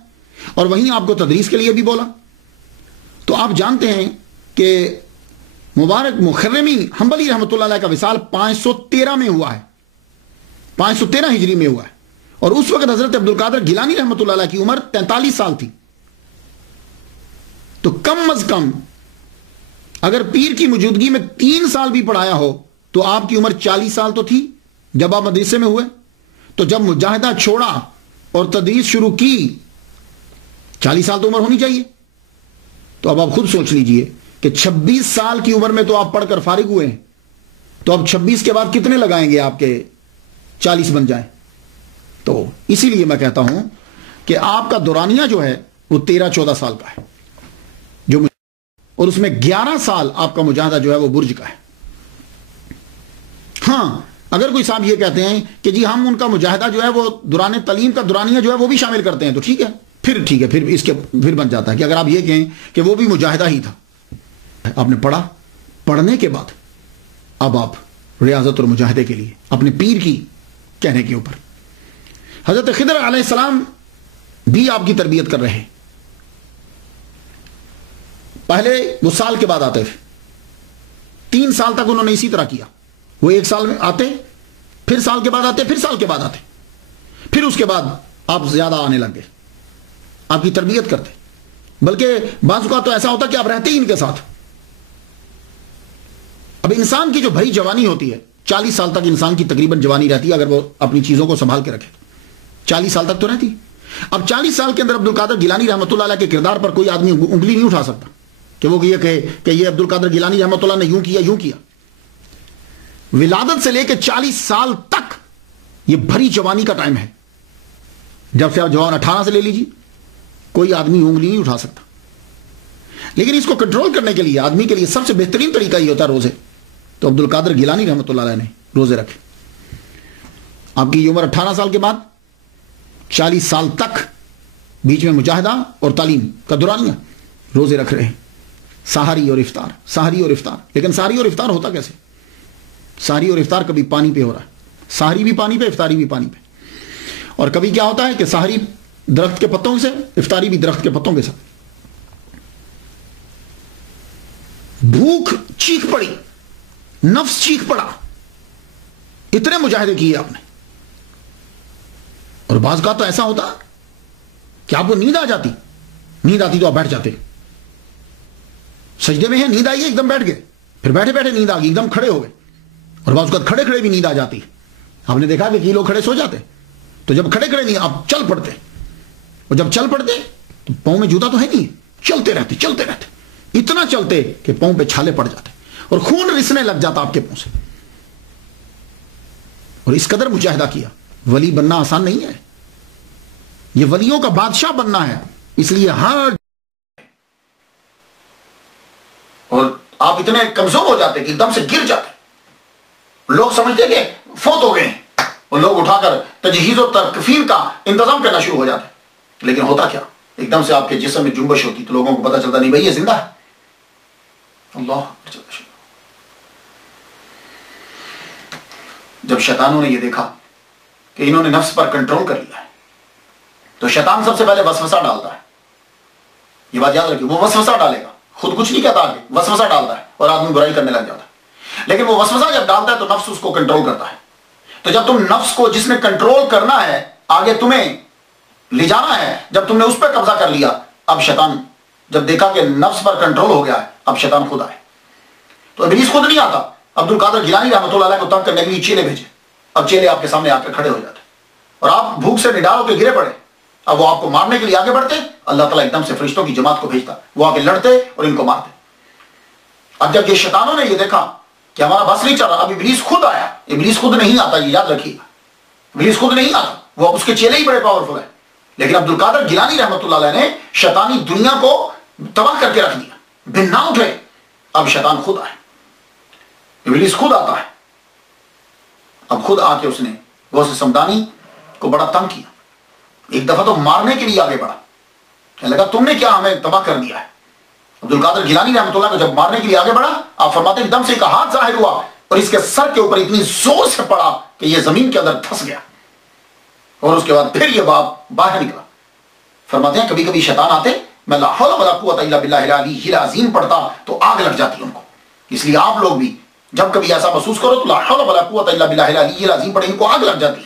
اور وہیں آپ کو تدریس کے لیے بھی بولا. تو آپ جانتے ہیں کہ مبارک مخرمی حنبلی رحمۃ اللہ علیہ کا وصال 513 میں ہوا ہے، 513 ہجری میں ہوا ہے. اور اس وقت حضرت عبد القادر گیلانی رحمۃ اللہ علیہ کی عمر 43 سال تھی. تو کم از کم اگر پیر کی موجودگی میں 3 سال بھی پڑھایا ہو تو آپ کی عمر 40 سال تو تھی جب آپ مدرسے میں ہوئے. تو جب مجاہدہ چھوڑا اور تدریس شروع کی 40 سال تو عمر ہونی چاہیے. تو اب آپ خود سوچ لیجئے کہ 26 سال کی عمر میں تو آپ پڑھ کر فارغ ہوئے ہیں، تو اب 26 کے بعد کتنے لگائیں گے آپ کے 40 بن جائیں. تو اسی لیے میں کہتا ہوں کہ آپ کا دورانیہ جو ہے وہ 13-14 سال کا ہے، اور اس میں 11 سال آپ کا مجاہدہ جو ہے وہ برج کا ہے. ہاں اگر کوئی صاحب یہ کہتے ہیں کہ جی ہم ان کا مجاہدہ جو ہے وہ دوران تعلیم کا دورانیہ جو ہے وہ بھی شامل کرتے ہیں، تو ٹھیک ہے، پھر اس کے پھر بن جاتا ہے کہ اگر آپ یہ کہیں کہ وہ بھی مجاہدہ ہی تھا. آپ نے پڑھا، پڑھنے کے بعد اب آپ ریاضت اور مجاہدے کے لیے اپنے پیر کی کہنے کے اوپر حضرت خضر علیہ السلام بھی آپ کی تربیت کر رہے. پہلے وہ سال کے بعد آتے تھے، 3 سال تک انہوں نے اسی طرح کیا. وہ 1 سال میں آتے، پھر سال کے بعد آتے، پھر سال کے بعد آتے، پھر اس کے بعد آپ زیادہ آنے لگ گئے، آپ کی تربیت کرتے. بلکہ بعض اوقات تو ایسا ہوتا کہ آپ رہتے ہی ان کے ساتھ. اب انسان کی جو بھری جوانی ہوتی ہے، 40 سال تک انسان کی تقریباً جوانی رہتی ہے اگر وہ اپنی چیزوں کو سنبھال کے رکھے. 40 سال تک تو رہتی. اب 40 سال کے اندر عبد القادر گیلانی رحمۃ اللہ علیہ کے کردار پر کوئی آدمی انگلی نہیں اٹھا سکتا کہ وہ یہ کہے کہ یہ عبد القادر گیلانی رحمۃ اللہ نے یوں کیا. ولادت سے لے کے 40 سال تک یہ بھری جوانی کا ٹائم ہے. جب سے آپ جوان 18 سے لے لیجیے، کوئی آدمی انگلی نہیں اٹھا سکتا. لیکن اس کو کنٹرول کرنے کے لیے آدمی کے لیے سب سے بہترین طریقہ یہ ہوتا ہے روزے. تو عبد القادر گیلانی رحمۃ اللہ علیہ نے روزے رکھے. آپ کی عمر 18 سال کے بعد 40 سال تک بیچ میں مجاہدہ اور تعلیم کا دورانیہ روزے رکھ رہے ہیں. سحری اور افطار، سحری اور افطار. لیکن سحری اور افطار ہوتا کیسے؟ سحری اور افطار کبھی پانی پہ ہو رہا ہے، سحری بھی پانی پہ، افطاری بھی پانی پہ. اور کبھی کیا ہوتا ہے کہ سحری درخت کے پتوں سے، افطاری بھی درخت کے پتوں کے ساتھ. بھوک چیخ پڑی، نفس چیخ پڑا، اتنے مجاہدے کیے آپ نے. اور بعض کا تو ایسا ہوتا کہ آپ کو نیند آ جاتی، نیند آتی تو آپ بیٹھ جاتے. سجدے میں ہے، نیند آئی ہے، ایک دم بیٹھ گئے. پھر بیٹھے بیٹھے نیند آ گئی، ایک دم کھڑے ہو گئے. اور بعض کا کھڑے کھڑے بھی نیند آ جاتی. آپ نے دیکھا کہ کئی لوگ کھڑے سو جاتے، تو جب کھڑے کھڑے نہیں آپ چل پڑتے. اور جب چل پڑتے تو پاؤں میں جوتا تو ہے نہیں، چلتے رہتے چلتے رہتے، اتنا چلتے کہ پاؤں پہ چھالے پڑ جاتے اور خون رسنے لگ جاتا آپ کے پاؤں سے. اور اس قدر مجاہدہ کیا. ولی بننا آسان نہیں ہے، یہ ولیوں کا بادشاہ بننا ہے. اس لیے ہر اور آپ اتنے کمزور ہو جاتے کہ ایک دم سے گر جاتے. لوگ سمجھتے کہ فوت ہو گئے اور لوگ اٹھا کر تجہیز و تکفین کا انتظام کرنا شروع ہو جاتے. لیکن ہوتا کیا، ایک دم سے آپ کے جسم میں جنبش ہوتی تو لوگوں کو پتا چلتا نہیں بھائی یہ زندہ ہے. اللہ. جب شیطانوں نے یہ دیکھا کہ انہوں نے نفس پر کنٹرول کر لیا ہے تو شیطان سب سے پہلے وسوسہ ڈالتا ہے. یہ بات یاد رکھیے، وہ وسوسہ ڈالے گا، خود کچھ نہیں کہتا آگے، وسوسہ ڈالتا ہے اور آدمی برائی کرنے لگ جاتا ہے. لیکن وہ وسوسہ جب ڈالتا ہے تو نفس اس کو کنٹرول کرتا ہے. تو جب تم نفس کو جس نے کنٹرول کرنا ہے، آگے تمہیں لے جانا ہے، جب تم نے اس پہ قبضہ کر لیا، اب شیطان جب دیکھا کہ نفس پر کنٹرول ہو گیا ہے، اب شیطان خود آئے. تو ابلیس خود نہیں آتا. عبد القادر گیلانی رحمۃ اللہ علیہ کو تنگ کرنے کے لیے چیلے بھیجے. اب چیلے آپ کے سامنے آ کر کھڑے ہو جاتے اور آپ بھوک سے نڈال ہو کے گرے پڑے. اب وہ آپ کو مارنے کے لیے آگے بڑھتے، اللہ تعالیٰ ایک دم سے فرشتوں کی جماعت کو بھیجتا، وہ آ کے لڑتے اور ان کو مارتے. اب جب یہ شیطانوں نے یہ دیکھا کہ ہمارا بس نہیں چل رہا، اب ابلیس خود آیا. ابلیس خود نہیں آتا، یہ یاد رکھیے، ابلیس خود نہیں آتا، وہ اس کے چیلے ہی بڑے پاورفل ہیں. لیکن عبد القادر گیلانی رحمۃ اللہ علیہ نے شیطانی دنیا کو تباہ کر کے رکھ دیا، دن نہ اٹھے. اب شیطان خود آئے، ابلیس خود آتا ہے. اب خود آ کے اس نے غوث سمدانی کو بڑا تنگ کیا. ایک دفعہ تو مارنے کے لیے آگے بڑھا، کہنے لگا تم نے کیا ہمیں تباہ کر دیا ہے. عبد القادر گیلانی رحمۃ اللہ کو جب مارنے کے لیے آگے بڑھا، آپ فرماتے ہیں ایک دم سے ایک ہاتھ ظاہر ہوا اور اس کے سر کے اوپر اتنی زور سے پڑا کہ یہ زمین کے اندر دھس گیا. اور اس کے بعد پھر یہ باپ باہر نکلا. فرماتے ہیں کبھی کبھی شیطان آتے، میں لا حول ولا قوت الا باللہ العلی العظیم پڑھتا تو آگ لگ جاتی ان کو. اس لیے آپ لوگ بھی جب کبھی ایسا محسوس کرو تو لا حول ولا قوت الا باللہ العلی العظیم پڑھیں، ان کو آگ لگ جاتی.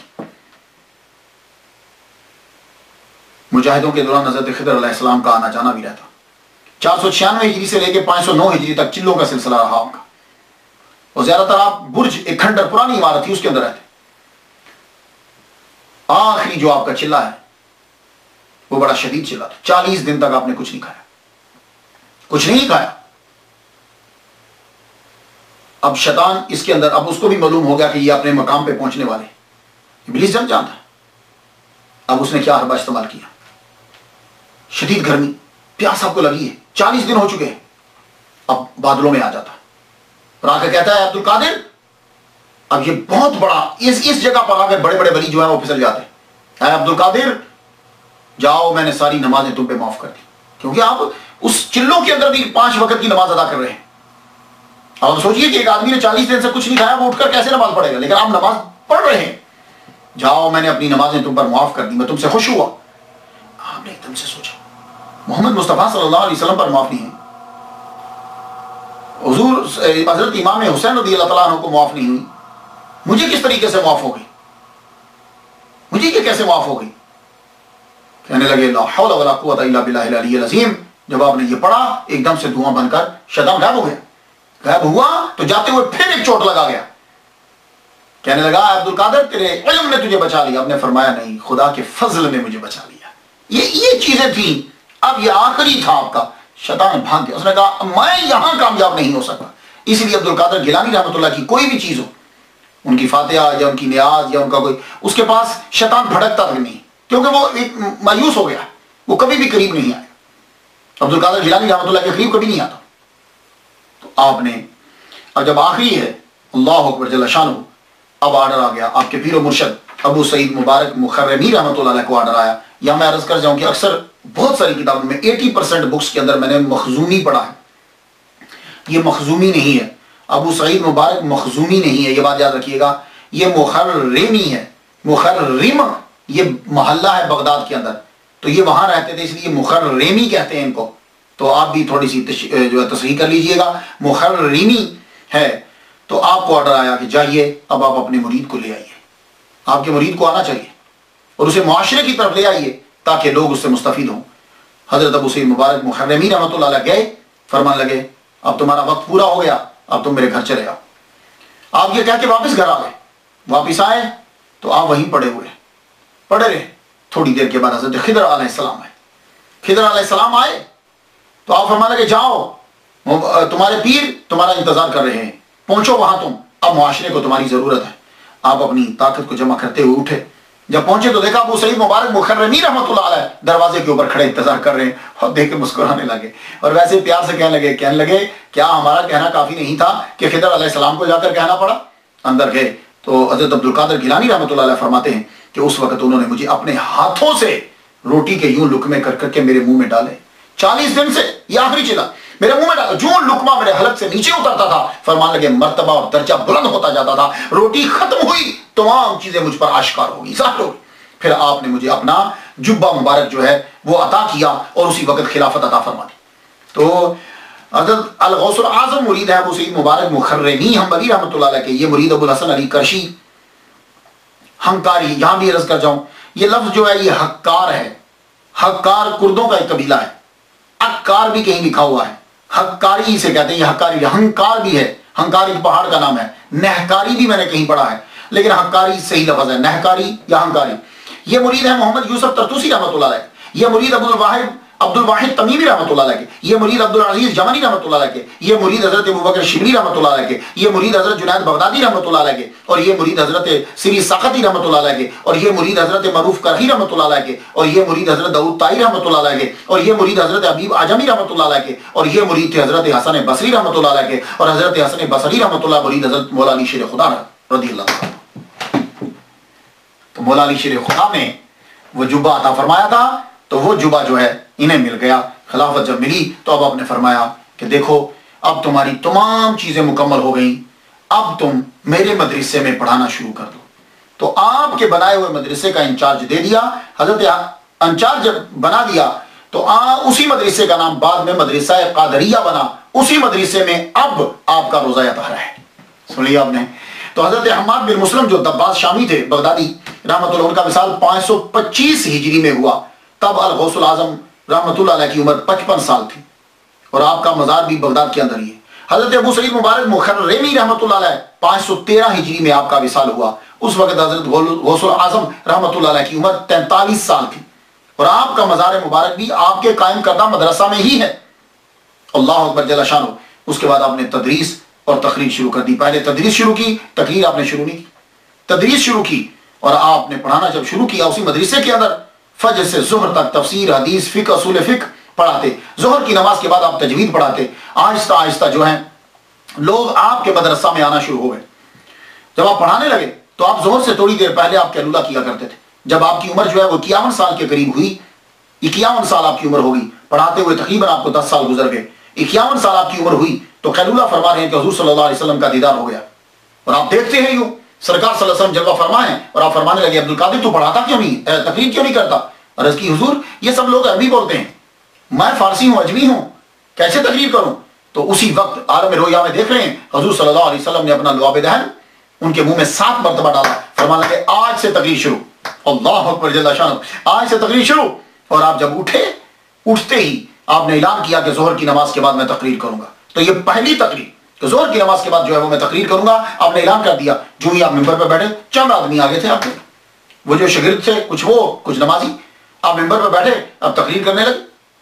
مجاہدوں کے دوران حضرت خضر علیہ السلام کا آنا جانا بھی رہتا. 496 ہجری سے لے کے 509 ہجری تک چلوں کا سلسلہ رہا ان کا. اور زیادہ تر آپ برج، ایک کھنڈر پرانی عمارت تھی، اس کے اندر رہتے. آخری جو آپ کا چلہ ہے وہ بڑا شدید چلہ تھا. 40 دن تک آپ نے کچھ نہیں کھایا، کچھ نہیں کھایا. اب شیطان اس کے اندر، اب اس کو بھی معلوم ہو گیا کہ یہ اپنے مقام پہ پہنچنے والے. ابلیس جب جانتا. اب اس نے کیا حربہ استعمال کیا، شدید گرمی، پیاس آپ کو لگی ہے، 40 دن ہو چکے ہیں. اب بادلوں میں آ جاتا اور آ کے کہتا ہے عبد القادر، اب یہ بہت بڑا اس جگہ پر آ کے بڑے بڑے ولی جو ہیں وہ پھسل جاتے ہیں. اے عبد القادر جاؤ، میں نے ساری نمازیں تم پہ معاف کر دی. کیونکہ آپ اس چلوں کے اندر بھی 5 وقت کی نماز ادا کر رہے ہیں. اب سوچئے کہ ایک آدمی نے 40 دن سے کچھ نہیں کھایا، وہ اٹھ کر کیسے نماز پڑھے گا؟ لیکن آپ نماز پڑھ رہے ہیں. جاؤ، میں نے اپنی نمازیں تم پر معاف کر دی، میں تم سے خوش ہوا. آپ نے ایک دم سے سوچا محمد مصطفیٰ صلی اللہ علیہ وسلم پر معاف نہیں ہے، حضور حضرت امام حسین رضی اللہ تعالیٰ عنہ کو معاف نہیں ہوئی، مجھے کس طریقے سے معاف ہو گئی؟ مجھے یہ کیسے معاف ہو گئی؟ کہنے لگے لا حول ولا قوت الا باللہ العلی العظیم. جب آپ نے یہ پڑھا ایک دم سے دھواں بن کر شیطان غائب ہو گیا. غائب ہوا تو جاتے ہوئے پھر ایک چوٹ لگا گیا. کہنے لگا عبد القادر تیرے علم نے تجھے بچا لیا. آپ نے فرمایا نہیں، خدا کے فضل نے مجھے بچا لیا. یہ چیزیں تھیں. اب یہ آخری تھا آپ کا. شیطان بھاگ گیا. اس نے کہا میں یہاں کامیاب نہیں ہو سکتا. اس لیے عبد القادر گیلانی رحمۃ اللہ کی کوئی بھی چیز ہو، ان کی فاتحہ یا ان کی نیاز یا ان کا کوئی، اس کے پاس شیطان بھڑکتا تک نہیں، کیونکہ وہ ایک مایوس ہو گیا، وہ کبھی بھی قریب نہیں آئے. عبد القادر جیلانی رحمۃ اللہ کے قریب کبھی نہیں آتا. تو آپ نے اب جب آخری ہے اللہ اکبر جل شانہ، اب آرڈر آ گیا آپ کے پیر و مرشد ابو سعید مبارک مخرمی رحمۃ اللہ علیہ کو آرڈر آیا. یا میں عرض کر جاؤں کہ اکثر بہت ساری کتابوں میں 80% بکس کے اندر میں نے مخزومی پڑھا ہے. یہ مخزومی نہیں ہے، ابو سعید مبارک مخزومی نہیں ہے، یہ بات یاد رکھیے گا. یہ مخرمی ہے. مخرم یہ محلہ ہے بغداد کے اندر، تو یہ وہاں رہتے تھے اس لیے مخرمی کہتے ہیں ان کو. تو آپ بھی تھوڑی سی جو ہے تصحیح کر لیجئے گا، مخرمی ہے. تو آپ کو آرڈر آیا کہ جائیے اب آپ اپنے مرید کو لے آئیے. آپ کے مرید کو آنا چاہیے اور اسے معاشرے کی طرف لے آئیے تاکہ لوگ اس سے مستفید ہوں. حضرت ابو سعید مبارک مخرمی رحمۃ اللہ علیہ گئے، فرمان لگے اب تمہارا وقت پورا ہو گیا، اب تم میرے گھر چلے آؤ. آپ یہ کہہ کے واپس گھر آ گئے. واپس آئے تو آپ وہیں پڑے ہوئے، پڑے رہے. تھوڑی دیر کے بعد حضرت خضر علیہ السلام آئے. خضر علیہ السلام آئے تو آپ فرمان لگے جاؤ تمہارے پیر تمہارا انتظار کر رہے ہیں، پہنچو وہاں تم، اب معاشرے کو تمہاری ضرورت ہے. آپ اپنی طاقت کو جمع کرتے ہوئے اٹھے. جب پہنچے تو دیکھا ابو سعید مبارک مخرمی رحمۃ اللہ علیہ دروازے کے اوپر کھڑے انتظار کر رہے ہیں اور دیکھ کے مسکرانے لگے اور ویسے پیار سے کہنے لگے کیا ہمارا کہنا کافی نہیں تھا کہ خضر علیہ السلام کو جا کر کہنا پڑا. اندر گئے تو حضرت عبد القادر گیلانی رحمۃ اللہ علیہ فرماتے ہیں کہ اس وقت انہوں نے مجھے اپنے ہاتھوں سے روٹی کے یوں لقمے کر کر کے میرے منہ میں ڈالے. 40 دن سے یہ آخری چلا میرے منہ میں ڈالا. جو لقمہ میرے حلق سے نیچے اترتا تھا فرمان لگے مرتبہ اور درجہ بلند ہوتا جاتا تھا. روٹی ختم ہوئی تمام چیزیں مجھ پر آشکار ہوگی، ظاہر ہوگی. پھر آپ نے مجھے اپنا جبہ مبارک جو ہے وہ عطا کیا اور اسی وقت خلافت عطا فرما دی. تو حضرت الغوث العظم مرید ہے ابو سعید مبارک مخرمی حنبلی رحمۃ اللہ علیہ کے. یہ مرید ابو الحسن علی کرشی ہنکاری. یہاں بھی عرض کر جاؤں یہ لفظ جو ہے یہ حکار ہے. حکار کردوں کا ایک قبیلہ ہے. اکار بھی کہیں لکھا ہوا ہے، حکاری سے کہتے ہیں. یہ حکاری ہنکار بھی ہے، ہنکار ایک پہاڑ کا نام ہے. نہکاری بھی میں نے کہیں پڑھا ہے لیکن حکاری صحیح لفظ ہے، نہکاری یا ہنکاری. یہ مرید ہے محمد یوسف ترتوسی رحمۃ اللہ علیہ. یہ مرید عبد الواحد تمیمی رحمۃ اللہ علیہ کے. یہ مرید عبد العزیز جمنی رحمۃ اللہ علیہ کے. یہ مرید حضرت ابوبکر شبلی رحمۃ اللہ علیہ کے. یہ مرید حضرت جنید بغدادی رحمۃ اللہ علیہ کے. اور یہ مرید حضرت سری ساختی رحمۃ اللہ علیہ کے. اور یہ مرید حضرت معروف کرخی رحمۃ اللہ علیہ کے. اور یہ مرید حضرت داؤد طائی رحمۃ اللہ علیہ کے. اور یہ مرید حضرت حبیب اعجمی رحمۃ اللہ علیہ کے. اور یہ مرید تھے حضرت حسن بصری رحمۃ اللہ علیہ کے. اور حضرت حسن بصری رحمۃ اللہ مرید حضرت مولا علی شیر خدا رضی اللہ عنہ. تو مولا علی شیر خدا نے وہ جبہ عطا فرمایا تھا تو وہ جبہ جو ہے انہیں مل گیا. خلافت جب ملی تو اب آپ نے فرمایا کہ دیکھو اب تمہاری تمام چیزیں مکمل ہو گئیں، اب تم میرے مدرسے میں پڑھانا شروع کر دو. تو آپ کے بنائے ہوئے مدرسے کا انچارج دے دیا. حضرت انچارج جب بنا دیا تو اسی مدرسے کا نام بعد میں مدرسہ قادریہ بنا. اسی مدرسے میں اب آپ کا روزہ طہرہ ہے. سن لیا آپ نے. تو حضرت حماد بن مسلم جو دباس شامی تھے بغدادی رحمۃ اللہ، ان کا وصال 525 ہجری میں ہوا. تب الغوث العظم رحمۃ اللہ علیہ کی عمر 55 سال تھی اور آپ کا مزار بھی بغداد کے اندر ہی ہے. حضرت ابو سعید مبارک مخرمی رحمۃ اللہ علیہ 513 ہجری میں آپ کا وصال ہوا. اس وقت حضرت غوث العظم رحمۃ اللہ علیہ کی عمر 43 سال تھی اور آپ کا مزار مبارک بھی آپ کے قائم کردہ مدرسہ میں ہی ہے. اللہ اکبر جل شانہ. اس کے بعد آپ نے تدریس اور تقریر شروع کر دی. پہلے تدریس شروع کی، تقریر آپ نے شروع نہیں کی. تدریس شروع کی اور آپ نے پڑھانا جب شروع کیا اسی مدرسے کے اندر فجر سے ظہر تک تفسیر، حدیث، فقہ، اصول فقہ پڑھاتے. ظہر کی نماز کے بعد آپ تجوید پڑھاتے. آہستہ آہستہ جو ہیں لوگ آپ کے مدرسہ میں آنا شروع ہو گئے. جب آپ پڑھانے لگے تو آپ ظہر سے تھوڑی دیر پہلے آپ کیلولہ کیا کرتے تھے. جب آپ کی عمر جو ہے وہ 51 سال کے قریب ہوئی، 51 سال آپ کی عمر ہوگی، پڑھاتے ہوئے تقریباً آپ کو 10 سال گزر گئے. 51 سال آپ کی عمر ہوئی تو قیلولہ فرما رہے ہیں کہ حضور صلی اللہ علیہ وسلم کا دیدار ہو گیا. اور آپ دیکھتے ہیں یوں سرکار صلی اللہ علیہ وسلم جلوہ فرما ہے اور آپ فرمانے لگے عبد القادر تو پڑھاتا کیوں نہیں، تقریر کیوں نہیں کرتا؟ عرض کی حضور یہ سب لوگ عربی بولتے ہیں، میں فارسی ہوں، اجمی ہوں، کیسے تقریر کروں؟ تو اسی وقت عالم رویا میں دیکھ رہے ہیں حضور صلی اللہ علیہ وسلم نے اپنا لعاب دہن ان کے منہ میں 7 مرتبہ ڈالا. فرمانے لگے آج سے تقریر شروع. اللہ اکبر جل شانہ. آج سے تقریر شروع. اور آپ جب اٹھتے ہی آپ نے اعلان کیا کہ ظہر کی نماز کے بعد میں تقریر کروں گا. تو یہ پہلی تقریر کہ ظہر کی نماز کے بعد جو ہے وہ میں تقریر کروں گا آپ نے اعلان کر دیا. جو ہی آپ ممبر پہ بیٹھے چند آدمی آگے تھے آپ کے، وہ جو شاگرد تھے کچھ وہ کچھ نمازی، آپ ممبر پہ بیٹھے اب تقریر کرنے لگے.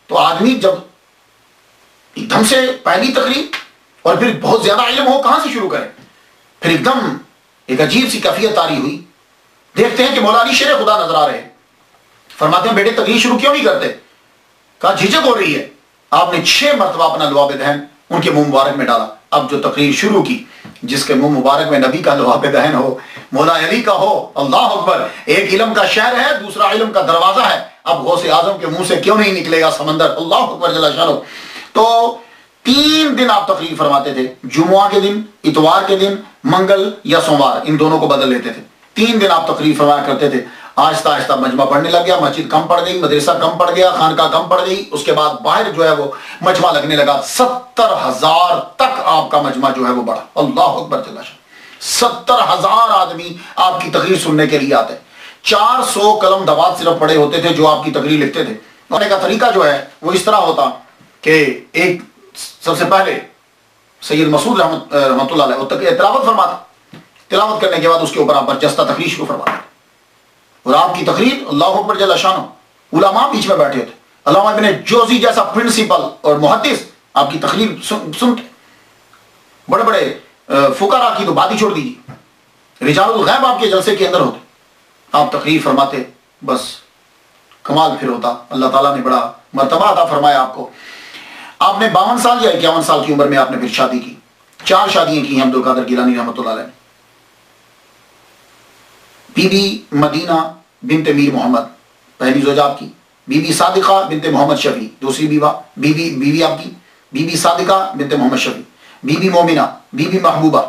تو آدمی جب ایک دم سے پہلی تقریر اور پھر بہت زیادہ علم ہو کہاں سے شروع کرے، پھر ایک دم ایک عجیب سی کیفیت طاری ہوئی. دیکھتے ہیں کہ مولا علی شیر خدا نظر آ رہے ہیں. فرماتے ہیں بیٹے تقریر شروع کیوں نہیں کرتے؟ کہا جھجک ہو رہی ہے. آپ نے 6 مرتبہ اپنا لعاب دہن ان کے منہ مبارک میں ڈالا. اب جو تقریر شروع کی، جس کے منہ مبارک میں نبی کا لعاب دہن ہو، مولا علی کا ہو، اللہ اکبر. ایک علم کا شہر ہے، دوسرا علم کا دروازہ ہے. اب غوث اعظم کے منہ سے کیوں نہیں نکلے گا سمندر؟ اللہ اکبر جل شانہ. تو 3 دن آپ تقریر فرماتے تھے، جمعہ کے دن، اتوار کے دن، منگل یا سوموار، ان دونوں کو بدل لیتے تھے. 3 دن آپ تقریر فرمایا کرتے تھے. آہستہ آہستہ مجمع بڑھنے لگ گیا، مسجد کم پڑ گئی، مدرسہ کم پڑ گیا، خانقاہ کم پڑ گئی. اس کے بعد باہر جو ہے وہ مجمع لگنے لگا. 70,000 تک آپ کا مجمع جو ہے وہ بڑھا. اللہ اکبر جل شانہ. 70,000 آدمی آپ کی تقریر سننے کے لیے آتے. 400 قلم دوات صرف پڑے ہوتے تھے جو آپ کی تقریر لکھتے تھے. ہونے کا طریقہ جو ہے وہ اس طرح ہوتا کہ ایک سب سے پہلے سید مسعود رحمۃ اللہ علیہ تلاوت فرماتا. تلاوت کرنے کے بعد اس کے اوپر آپ برجستہ تقریر شروع فرماتے اور آپ کی تقریر اللہ اکبر جل شانہ. علماء بیچ میں بیٹھے ہوتے. علامہ ابن جوزی جیسا پرنسپل اور محدث آپ کی تقریر سنتے. بڑے بڑے فقراء کی تو بات ہی چھوڑ دیجیے. رجال الغیب آپ کے جلسے کے اندر ہوتے. آپ تقریر فرماتے، بس کمال پھر ہوتا. اللہ تعالیٰ نے بڑا مرتبہ عطا فرمایا آپ کو. آپ نے 52 سال یا 51 سال کی عمر میں آپ نے پھر شادی کی. 4 شادیاں کی ہیں عبد القادر گیلانی رحمۃ اللہ علیہ نے. بی بی مدینہ بنت میر محمد پہلی زوجہ آپ کی. بی بی صادقہ بنت محمد شفیع دوسری بیوی آپ کی. بی بی صادقہ بنت محمد شفیع. Be be Momina, be be محبوبہ.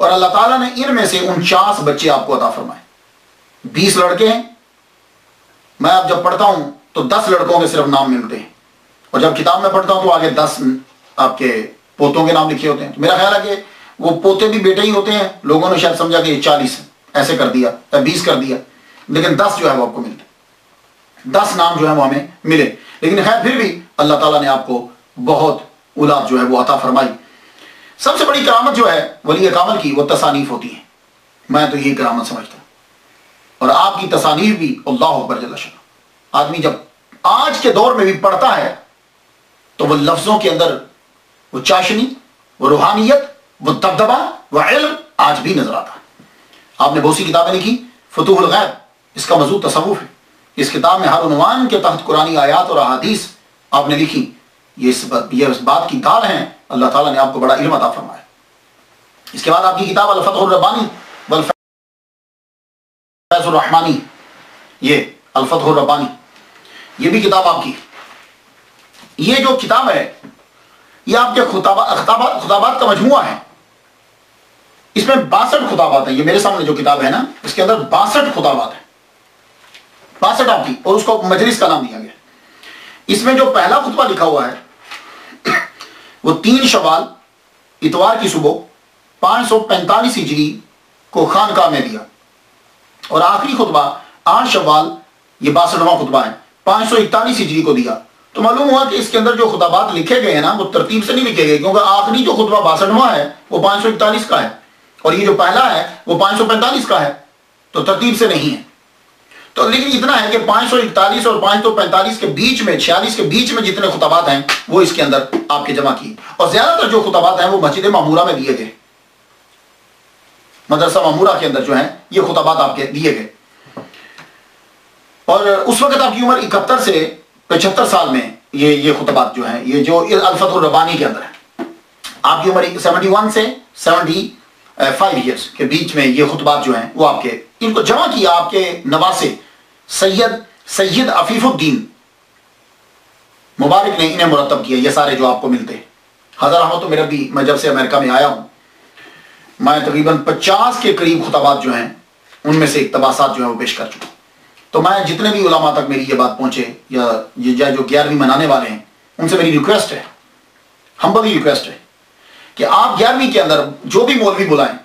اور اللہ تعالیٰ نے ان میں سے 49 بچے آپ کو عطا فرمائے. 20 لڑکے ہیں. میں اب جب پڑھتا ہوں تو 10 لڑکوں کے صرف نام ملتے ہیں، اور جب کتاب میں پڑھتا ہوں تو آگے 10 آپ کے پوتوں کے نام لکھے ہوتے ہیں. تو میرا خیال ہے کہ وہ پوتے بھی بیٹے ہی ہوتے ہیں. لوگوں نے شاید سمجھا کہ یہ 40 ایسے کر دیا یا 20 کر دیا، لیکن 10 جو ہے وہ آپ کو ملتے. 10 نام جو ہے وہ ہمیں ملے. لیکن خیر پھر بھی اللہ تعالیٰ نے آپ کو بہت اولاد جو ہے وہ عطا فرمائی. سب سے بڑی کرامت جو ہے ولی کامل کی وہ تصانیف ہوتی ہے. میں تو یہ کرامت سمجھتا ہوں. اور آپ کی تصانیف بھی اللہ اکبر جل شانہ. آدمی جب آج کے دور میں بھی پڑھتا ہے تو وہ لفظوں کے اندر وہ چاشنی، وہ روحانیت، وہ دبدبہ، وہ علم آج بھی نظر آتا ہے. آپ نے بہت سی کتابیں لکھی. فتوح الغیب اس کا موضوع تصوف ہے. اس کتاب میں ہر عنوان کے تحت قرآنی آیات اور احادیث آپ نے لکھی. یہ اس بات کی دال ہیں اللہ تعالیٰ نے آپ کو بڑا علم عطا فرمایا. اس کے بعد آپ کی کتاب الفتح الربانی والفیض الرحمانی، یہ الفتح الربانی یہ بھی کتاب آپ کی. یہ جو کتاب ہے یہ آپ کے خطابات کا مجموعہ ہے. اس میں 62 خطابات ہیں. یہ میرے سامنے جو کتاب ہے نا اس کے اندر 62 خطابات ہیں. 62 آپ کی، اور اس کو مجلس کا نام دیا گیا. اس میں جو پہلا خطبہ لکھا ہوا ہے وہ 3 شوال اتوار کی صبح 545 ہجری کو خانقاہ میں دیا. اور آخری خطبہ 8 شوال، یہ 62واں خطبہ ہے، 541 ہجری کو دیا. تو معلوم ہوا کہ اس کے اندر جو خطابات لکھے گئے ہیں نا وہ ترتیب سے نہیں لکھے گئے، کیونکہ آخری جو خطبہ 62واں ہے وہ 541 کا ہے، اور یہ جو پہلا ہے وہ 545 کا ہے. تو ترتیب سے نہیں ہے. تو لیکن اتنا ہے کہ 541 اور 545 کے بیچ میں 46 کے بیچ میں جتنے خطبات ہیں وہ اس کے اندر آپ کے جمع کیے. اور زیادہ تر جو خطبات ہیں وہ مسجد معمورہ میں دیے گئے. مدرسہ معمورہ کے اندر جو ہیں یہ خطبات آپ کے دیے گئے. اور اس وقت آپ کی عمر 71 سے 75 سال میں یہ خطبات جو ہیں یہ جو الفتح الربانی کے اندر ہے، آپ کی عمر 71 سے 75 ایئرس کے بیچ میں یہ خطبات جو ہیں وہ آپ کے، ان کو جمع کیا آپ کے نواسے سید عفیف الدین مبارک نے انہیں مرتب کیا. یہ سارے جو آپ کو ملتے ہیں. حضرت رحمت میرا بھی، میں جب سے امریکہ میں آیا ہوں میں تقریباً 50 کے قریب خطبات جو ہیں ان میں سے اقتباسات جو ہیں وہ پیش کر چکا. تو میں جتنے بھی علماء تک میری یہ بات پہنچے یا یہ جو 11ویں منانے والے ہیں ان سے میری ریکویسٹ ہے، ہمبلی ریکویسٹ ہے کہ آپ 11ویں کے اندر جو بھی مولوی بلائیں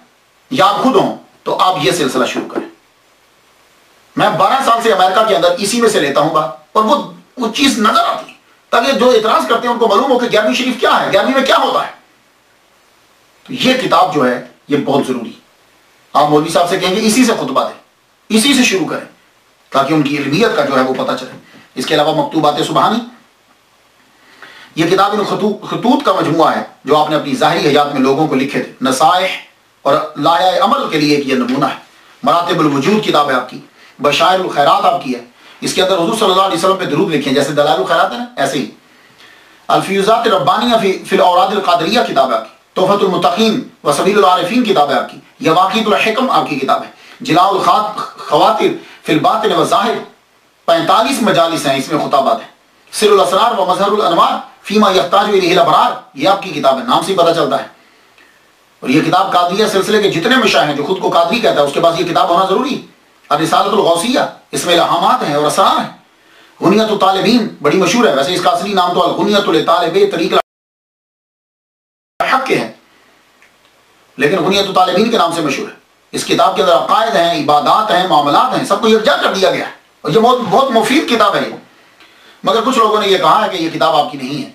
یا آپ خود ہوں تو آپ یہ سلسلہ شروع کریں. میں 12 سال سے امریکہ کے اندر اسی میں سے لیتا ہوں بات، اور وہ چیز نظر آتی ہے تاکہ جو اعتراض کرتے ہیں ان کو معلوم ہو کہ 11ویں شریف کیا ہے، 11ویں میں کیا ہوتا ہے. تو یہ کتاب جو ہے یہ بہت ضروری. آپ مولوی صاحب سے کہیں گے اسی سے خطبہ دیں، اسی سے شروع کریں تاکہ ان کی علمیت کا جو ہے وہ پتہ چلے. اس کے علاوہ مکتوبات سبحانی، یہ کتاب ان خطوط کا مجموعہ ہے جو آپ نے اپنی ظاہری حیات میں لوگوں کو لکھے تھے. نصائح اور لایہ عمل کے لیے ایک یہ نمونہ ہے. مراتب الوجود کتاب ہے آپ کی. بشائر الخیرات آپ کی ہے. اس کے اندر حضور صلی اللہ علیہ وسلم پہ درود لکھے ہیں، جیسے دلائل الخیرات ہے نا ایسے ہی. الفیوزات ربانیہ فی الاوراد القادریہ کتاب ہے آپ کی، تحفۃ المتقین و سبیل العارفین کتاب ہے آپ کی، یواقیت الحکم آپ کی کتاب ہے، جلاء الخواطر فی الباطن والظاہر 45 مجالس ہیں، اس میں خطابات ہیں، سر الاسرار و مظہر الانوار فیما یحتاج الیہ الابرار، یہ آپ کی کتاب ہے، نام سے ہی پتہ چلتا ہے۔ اور یہ کتاب قادریہ سلسلے کے جتنے مشائخ ہیں جو خود کو قادری کہتا ہے اس کے پاس یہ کتاب ہونا ضروری ہے۔ الرسالۃ الغوثیہ، اس میں الہامات ہیں اور اسرار ہیں۔ غنیۃ الطالبین بڑی مشہور ہے، ویسے اس کا اصلی نام تو الغنیۃ لطالب طریق الحق کے ہے، لیکن غنیۃ الطالبین کے نام سے مشہور ہے۔ اس کتاب کے اندر عقائد ہیں، عبادات ہیں، معاملات ہیں، سب کو یکجا کر دیا گیا ہے، اور یہ بہت مفید کتاب ہے یہ۔ مگر کچھ لوگوں نے یہ کہا ہے کہ یہ کتاب آپ کی نہیں ہے۔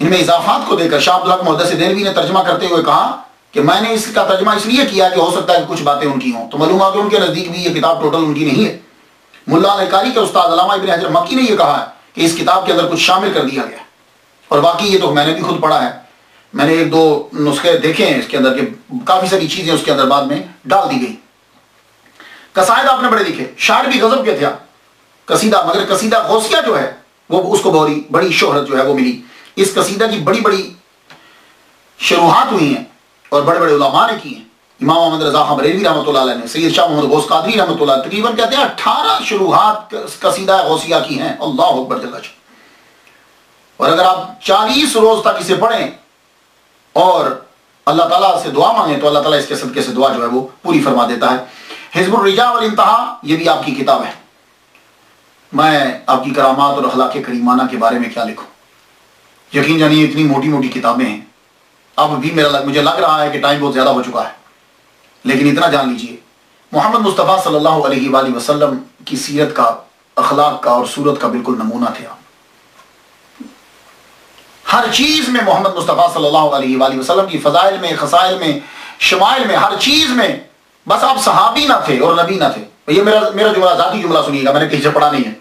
ان میں اضافات کو دے کر شاہ عبدالحق محدث دہلوی نے ترجمہ کرتے ہوئے کہا کہ میں نے اس کا ترجمہ اس لیے کیا کہ ہو سکتا ہے کہ کچھ باتیں ان کی ہوں، تو معلوم ہوا کہ ان کے نزدیک بھی یہ کتاب ٹوٹل ان کی نہیں ہے۔ ملا القاری کے استاد علامہ ابن حجر مکی نے یہ کہا ہے کہ اس کتاب کے اندر کچھ شامل کر دیا گیا، اور باقی یہ تو میں نے بھی خود پڑھا ہے، میں نے ایک دو نسخے دیکھے ہیں اس کے اندر کہ کافی ساری چیزیں اس کے اندر بعد میں ڈال دی گئی۔ قصائد آپ نے بڑے لکھے، شاعر بھی غضب کے تھا قصیدہ، مگر قصیدہ غوثیہ جو ہے وہ اس کو بڑی شہرت جو ہے وہ ملی۔ اس قصیدہ کی بڑی بڑی شروحات ہوئی ہیں اور بڑے بڑے علماء نے کی ہیں۔ امام محمد رضا خان بریلوی رحمۃ اللہ علیہ نے، سید شاہ محمد غوث قادری رحمۃ اللہ علیہ، تقریباً کہتے ہیں 18 شروحات قصیدہ غوثیہ کی ہیں۔ اللہ اکبر جل جلالہ۔ اور اگر آپ 40 روز تک اسے پڑھیں اور اللہ تعالیٰ سے دعا مانگیں تو اللہ تعالیٰ اس کے صدقے سے دعا جو ہے وہ پوری فرما دیتا ہے۔ حزب الرجاء والانتہا، یہ بھی آپ کی کتاب ہے۔ میں آپ کی کرامات اور اخلاق کریمانہ کے بارے میں کیا لکھوں، یقین جانیے اتنی موٹی موٹی کتابیں ہیں۔ اب بھی مجھے لگ رہا ہے کہ ٹائم بہت زیادہ ہو چکا ہے، لیکن اتنا جان لیجئے محمد مصطفیٰ صلی اللہ علیہ وآلہ وسلم کی سیرت کا، اخلاق کا اور صورت کا بالکل نمونہ تھے آپ۔ ہر چیز میں محمد مصطفیٰ صلی اللہ علیہ وآلہ وسلم کی فضائل میں، خصائل میں، شمائل میں، ہر چیز میں، بس آپ صحابی نہ تھے اور نبی نہ تھے۔ یہ میرا جملہ، ذاتی جملہ سنیے گا، میں نے کہیں سے پڑھا نہیں ہے۔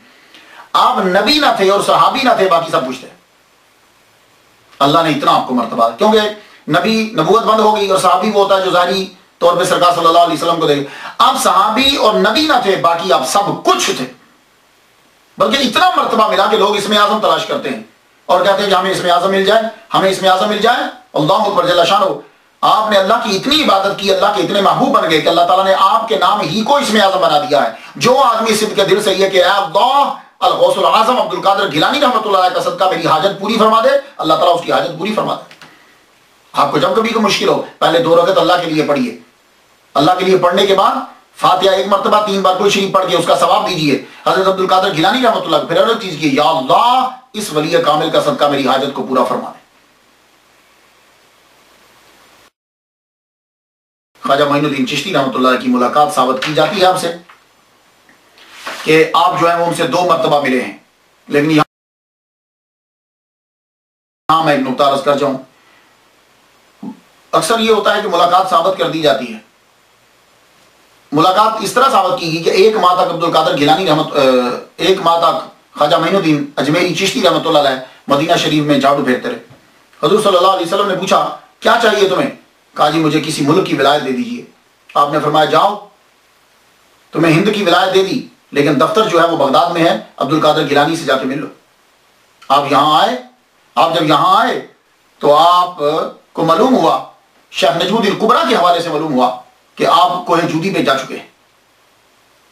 آپ نبی نہ تھے اور صحابی نہ تھے، باقی سب کچھ تھے۔ اللہ نے اتنا آپ کو مرتبہ، کیونکہ نبی نبوت بند ہو گئی اور صحابی وہ ہوتا ہے جو ظاہری طور پہ سرکار صلی اللہ علیہ وسلم کو دے گا۔ آپ صحابی اور نبی نہ تھے، باقی آپ سب کچھ تھے، بلکہ اتنا مرتبہ ملا کہ لوگ اسم اعظم تلاش کرتے ہیں اور کہتے ہیں کہ ہمیں اسم اعظم مل جائے، ہمیں اسم اعظم مل جائے۔ اللہ اکبر جل شانہ، آپ نے اللہ کی اتنی عبادت کی، اللہ کے اتنے محبوب بن گئے کہ اللہ تعالیٰ نے آپ کے نام ہی کو اسم اعظم بنا دیا ہے۔ جو آدمی صدق کے دل سے یہ کہ اے اللہ الغوث العظم عبد القادر گیلانی رحمۃ اللہ علیہ کا صدقہ میری حاجت پوری فرما دے، اللہ تعالیٰ اس کی حاجت پوری فرما دے۔ آپ کو جب کبھی کوئی مشکل ہو، پہلے 2 رکعت اللہ کے لیے پڑھیے، اللہ کے لیے پڑھنے کے بعد فاتحہ ایک مرتبہ 3 بار کوئی شریف پڑھ کے اس کا ثواب دیجیے حضرت عبد القادر گیلانی رحمۃ اللہ، پھر عرض کیجیے یا اللہ اس ولی کامل کا صدقہ میری حاجت کو پورا فرما دے۔ خواجہ معین الدین چشتی رحمۃ اللہ کی ملاقات ثابت کی جاتی ہے آپ سے کہ آپ جو ہیں وہ ان سے 2 مرتبہ ملے ہیں، لیکن یہاں میں ایک نقطہ عرض کر جاؤں۔ اکثر یہ ہوتا ہے کہ ملاقات ثابت کر دی جاتی ہے، ملاقات اس طرح ثابت کی گئی کہ 1 ماہ تک عبد القادر گیلانی 1 ماہ تک خواجہ معین الدین اجمیری چشتی رحمۃ اللہ علیہ مدینہ شریف میں جھاڑو پھیرتے رہے۔ حضور صلی اللہ علیہ وسلم نے پوچھا کیا چاہیے تمہیں؟ کہا جی مجھے کسی ملک کی ولایت دے دیجیے۔ آپ نے فرمایا جاؤ، تمہیں ہند کی ولایت دے دی، لیکن دفتر جو ہے وہ بغداد میں ہے، عبد القادر گیلانی سے جا کے مل لو۔ آپ یہاں آئے، آپ جب یہاں آئے تو آپ کو معلوم ہوا، شیخ نجم الدین کبریٰ کے حوالے سے معلوم ہوا کہ آپ کوہ جودی پہ جا چکے ہیں۔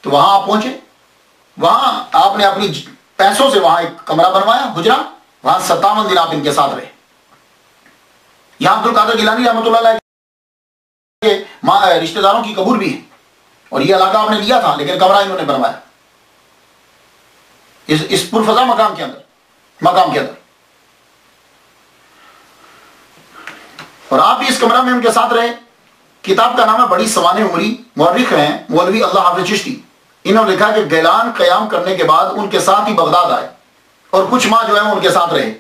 تو وہاں آپ پہنچے، وہاں آپ نے اپنی پیسوں سے وہاں ایک کمرہ بنوایا، حجرہ، وہاں 57 دن آپ ان کے ساتھ رہے۔ یہاں عبد القادر گیلانی رحمۃ اللہ علیہ کے رشتہ داروں کی قبور بھی ہے، اور یہ علاقہ آپ نے لیا تھا لیکن کمرہ انہوں نے بنوایا اس پرفضا مقام کے اندر، اور آپ بھی اس کمرہ میں ان کے ساتھ رہے۔ کتاب کا نام ہے بڑی سوانح عمری، مورخ ہیں مولوی اللہ حافظ چشتی، انہوں نے لکھا کہ گیلان قیام کرنے کے بعد ان کے ساتھ ہی بغداد آئے اور کچھ ماہ جو ہے ان کے ساتھ رہے،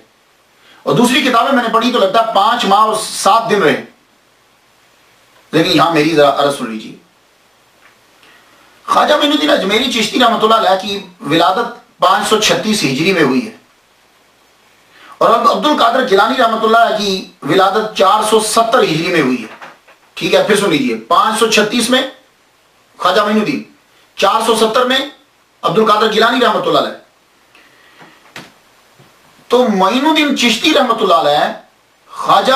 اور دوسری کتابیں میں نے پڑھی تو لگتا ہے 5 ماہ اور 7 دن رہے، لیکن یہاں میری ذرا عرض سن لیجیے۔ خواجہ معین الدین اجمیری چشتی رحمۃ اللہ علیہ کی ولادت 536 ہجری میں ہوئی ہے، اور عبد القادر گیلانی رحمۃ اللہ علیہ کی ولادت 470 ہجری میں ہوئی ہے۔ ٹھیک ہے، پھر سن لیجیے، 536 میں خواجہ معین الدین، 470 میں عبد القادر گیلانی رحمۃ اللہ علیہ۔ تو معین الدین چشتی رحمۃ اللہ علیہ، خواجہ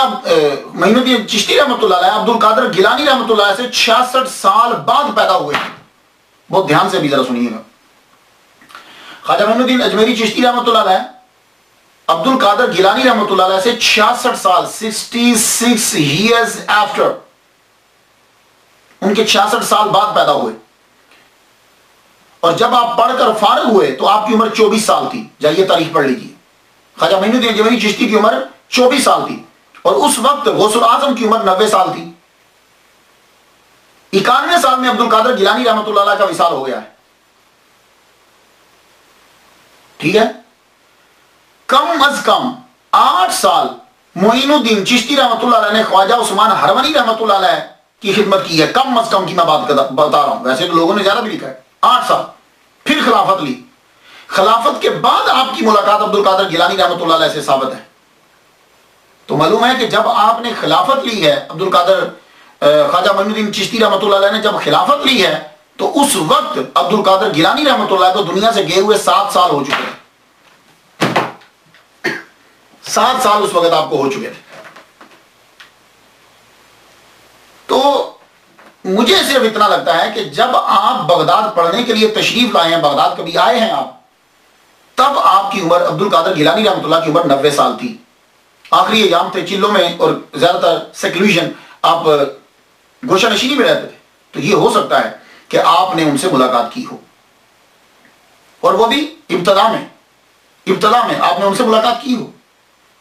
معین الدین چشتی رحمۃ اللہ علیہ عبد القادر گیلانی رحمۃ اللہ علیہ سے 66 سال بعد پیدا ہوئے ہیں. بہت دھیان سے بھی ذرا سنیے گا. خواجہ معین الدین اجمیری چشتی رحمۃ اللہ علیہ عبد القادر گیلانی رحمۃ اللہ علیہ سے 66 سال 66 years after، ان کے 66 سال بعد پیدا ہوئے. اور جب آپ پڑھ کر فارغ ہوئے تو آپ کی عمر 24 سال تھی. جائیے تاریخ پڑھ لیجیے. خواجہ معین الدین اجمیری چشتی کی عمر 24 سال تھی اور اس وقت غوث الاعظم کی عمر 90 سال تھی. 91 سال میں عبد القادر گیلانی رحمۃ اللہ علیہ کا وصال ہو گیا ہے. ٹھیک ہے. کم از کم 8 سال معین الدین چشتی رحمۃ اللہ علیہ نے خواجہ عثمان ہرونی رحمۃ اللہ علیہ کی خدمت کی ہے. کم از کم کی میں بات بتا رہا ہوں، ویسے تو لوگوں نے زیادہ بھی لکھا ہے. 8 سال. پھر خلافت لی. خلافت کے بعد آپ کی ملاقات عبد القادر گیلانی رحمۃ اللہ علیہ سے ثابت ہے. تو معلوم ہے کہ جب آپ نے خلافت لی ہے، عبد القادر خواجہ معین الدین چشتی رحمۃ اللہ علیہ نے جب خلافت لی ہے تو اس وقت عبد القادر گیلانی رحمۃ اللہ کو دنیا سے گئے ہوئے 7 سال ہو چکے ہیں. 7 سال اس وقت آپ کو ہو چکے تھے. تو مجھے صرف اتنا لگتا ہے کہ جب آپ بغداد پڑھنے کے لیے تشریف لائے ہیں، بغداد کبھی آئے ہیں آپ، تب آپ کی عمر عبد القادر گیلانی رحمۃ اللہ کی عمر 90 سال تھی. آخری ایام تھے چلوں میں اور زیادہ تر سیکلوژن، آپ گوشہ نشینی میں رہتے تھے. تو یہ ہو سکتا ہے کہ آپ نے ان سے ملاقات کی ہو، اور وہ بھی ابتدا میں آپ نے ان سے ملاقات کی ہو.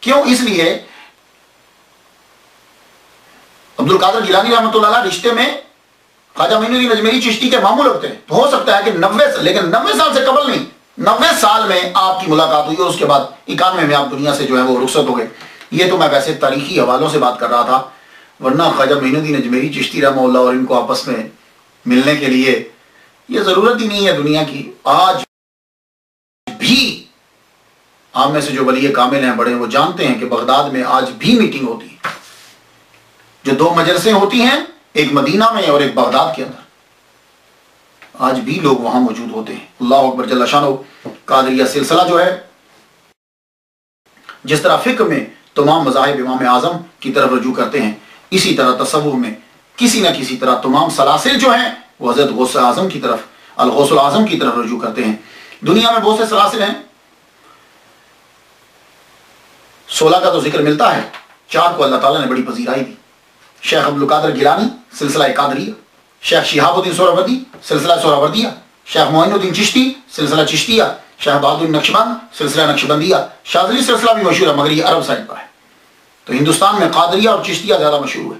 کیوں؟ اس لیے عبد القادر گیلانی رحمۃ اللہ علیہ رشتے میں خواجہ معین الدین اجمیری چشتی کے ماموں لگتے ہیں. تو ہو سکتا ہے کہ 90 لیکن 90 سال سے قبل نہیں، 90 سال میں آپ کی ملاقات ہوئی اور اس کے بعد 91 میں آپ دنیا سے جو ہے وہ رخصت ہو گئے. یہ تو میں ویسے تاریخی حوالوں سے بات کر رہا تھا، ورنہ خواجہ معین الدین اجمیری چشتی رحمہ اللہ اور ان کو آپس میں ملنے کے لیے یہ ضرورت ہی نہیں ہے دنیا کی. آج بھی آپ میں سے جو ولی کامل ہیں بڑے، وہ جانتے ہیں کہ بغداد میں آج بھی میٹنگ ہوتی ہے. جو 2 مجلسیں ہوتی ہیں، ایک مدینہ میں اور ایک بغداد کے اندر، آج بھی لوگ وہاں موجود ہوتے ہیں. اللہ اکبر جل شانہ. قادریہ سلسلہ جو ہے، جس طرح فقہ میں تمام مذاہب امام اعظم کی طرف رجوع کرتے ہیں، اسی طرح تصوف میں کسی نہ کسی طرح تمام سلاسل جو ہیں وہ حضرت غوث اعظم کی طرف، الغوث الاعظم کی طرف رجوع کرتے ہیں. دنیا میں بہت سے سلاسل ہیں، 16 کا تو ذکر ملتا ہے، 4 کو اللہ تعالیٰ نے بڑی پذیرائی دی. شیخ عبد القادر گیلانی سلسلہ قادریہ، شیخ شہاب الدین سہروردی سلسلہ سہروردیہ، شیخ معین الدین چشتی سلسلہ چشتیہ، شیخ بہادر نقشبند سلسلہ نقشبندیہ. شاذلی سلسلہ بھی مشہور ہے مگر یہ عرب سائڈ پر ہے. تو ہندوستان میں قادریہ اور چشتیہ زیادہ مشہور ہے.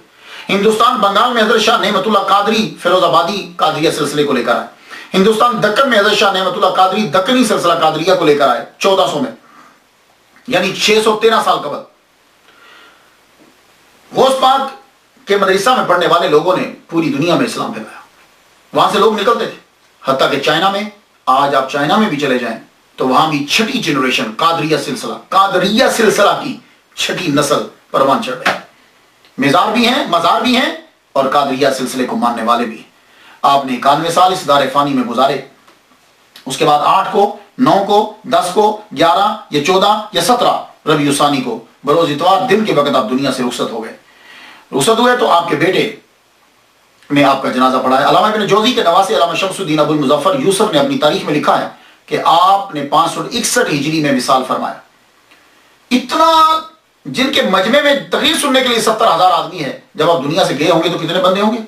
ہندوستان بنگال میں حضرت شاہ نعمت اللہ قادری فیروز آبادی قادریہ سلسلے کو لے کر آئے. ہندوستان دکن میں حضرت شاہ نعمت اللہ قادری دکنی سلسلہ قادریہ کو لے کر آئے 1400 میں، یعنی 613 سال قبل. غوث پاک کے مدرسہ میں پڑھنے والے لوگوں نے پوری دنیا میں اسلام پھیلایا. وہاں سے لوگ نکلتے تھے، حتیٰ کہ چائنا میں، آج آپ چائنا میں بھی چلے جائیں تو وہاں بھی 6ٹھی جنریشن قادریہ سلسلہ کی 6ٹھی نسل پروان چڑھ رہے ہیں. مزار بھی ہیں اور قادریہ سلسلے کو ماننے والے بھی ہیں. آپ نے 91 سال اس دار فانی میں گزارے. اس کے بعد 8 کو، 9 کو، 10 کو، 11 یا 14 یا 17 ربیع الثانی کو بروز اتوار دن کے وقت آپ دنیا سے رخصت ہو گئے. رخصت ہوئے تو آپ کے بیٹے نے آپ کا جنازہ پڑھا ہے. علامہ ابن جوزی کے نواسے علامہ شمس الدین ابو المظفر یوسف نے اپنی تاریخ میں لکھا ہے کہ آپ نے 561 ہجری میں وصال فرمایا. اتنا، جن کے مجمع میں تقریر سننے کے لیے 70,000 آدمی ہے، جب آپ دنیا سے گئے ہوں گے تو کتنے بندے ہوں گے؟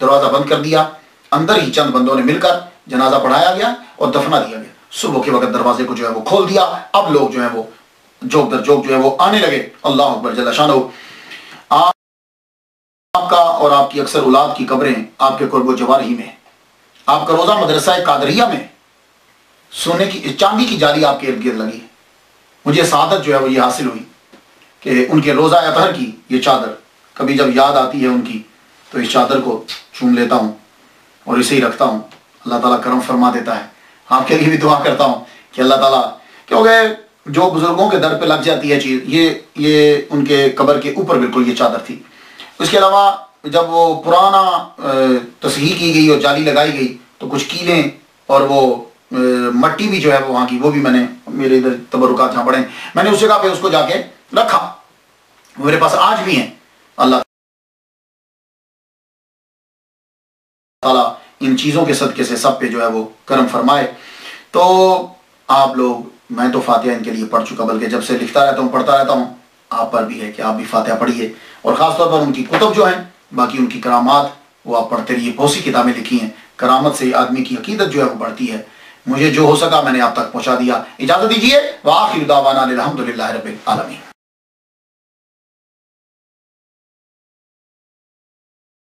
دروازہ بند کر دیا، اندر ہی چند بندوں نے مل کر جنازہ پڑھایا گیا اور دفنا دیا گیا. صبح کے وقت دروازے کو جو ہے وہ کھول دیا. اب لوگ جو ہے وہ جوک در جوک جو ہے وہ آنے لگے. اللہ اکبر جل شانہ. آپ کا اور آپ کی اکثر اولاد کی قبریں آپ کے قرب و جوار ہی میں. آپ کا روزہ مدرسہ قادریہ میں سونے کی چاندی کی جالی آپ کے ارد گرد لگی ہے. مجھے سعادت جو ہے وہ یہ حاصل ہوئی کہ ان کے روزہ اطہر کی یہ چادر کبھی جب یاد آتی ہے ان کی تو اس چادر کو چوم لیتا ہوں اور اسے ہی رکھتا ہوں. اللہ تعالیٰ کرم فرما دیتا ہے. آپ کے لیے بھی دعا کرتا ہوں کہ اللہ تعالیٰ، کیونکہ جو بزرگوں کے در پہ لگ جاتی ہے چیز، یہ ان کے قبر کے اوپر بالکل یہ چادر تھی. اس کے علاوہ جب وہ پرانا تصحیح کی گئی اور جالی لگائی گئی تو کچھ کیلیں اور وہ مٹی بھی جو ہے وہاں کی وہ بھی میں نے میرے ادھر تبرکات جہاں پڑے میں نے اس جگہ پہ اس کو جا کے رکھا، میرے پاس آج بھی ہیں۔ اللہ تعالیٰ ان چیزوں کے صدقے سے سب پہ جو ہے وہ کرم فرمائے۔ تو آپ لوگ، میں تو فاتحہ ان کے لیے پڑھ چکا، بلکہ جب سے لکھتا رہتا ہوں پڑھتا رہتا ہوں، آپ پر بھی ہے کہ آپ بھی فاتحہ پڑھیے، اور خاص طور پر ان کی کتب جو ہیں، باقی ان کی کرامات وہ آپ پڑھتے رہیے، بہت سی کتابیں لکھی ہیں، کرامت سے آدمی کی عقیدت جو ہے وہ بڑھتی ہے۔ مجھے جو ہو سکا میں نے آپ تک پہنچا دیا، اجازت دیجیے، وآخر دعوانا الحمدللہ رب العالمین۔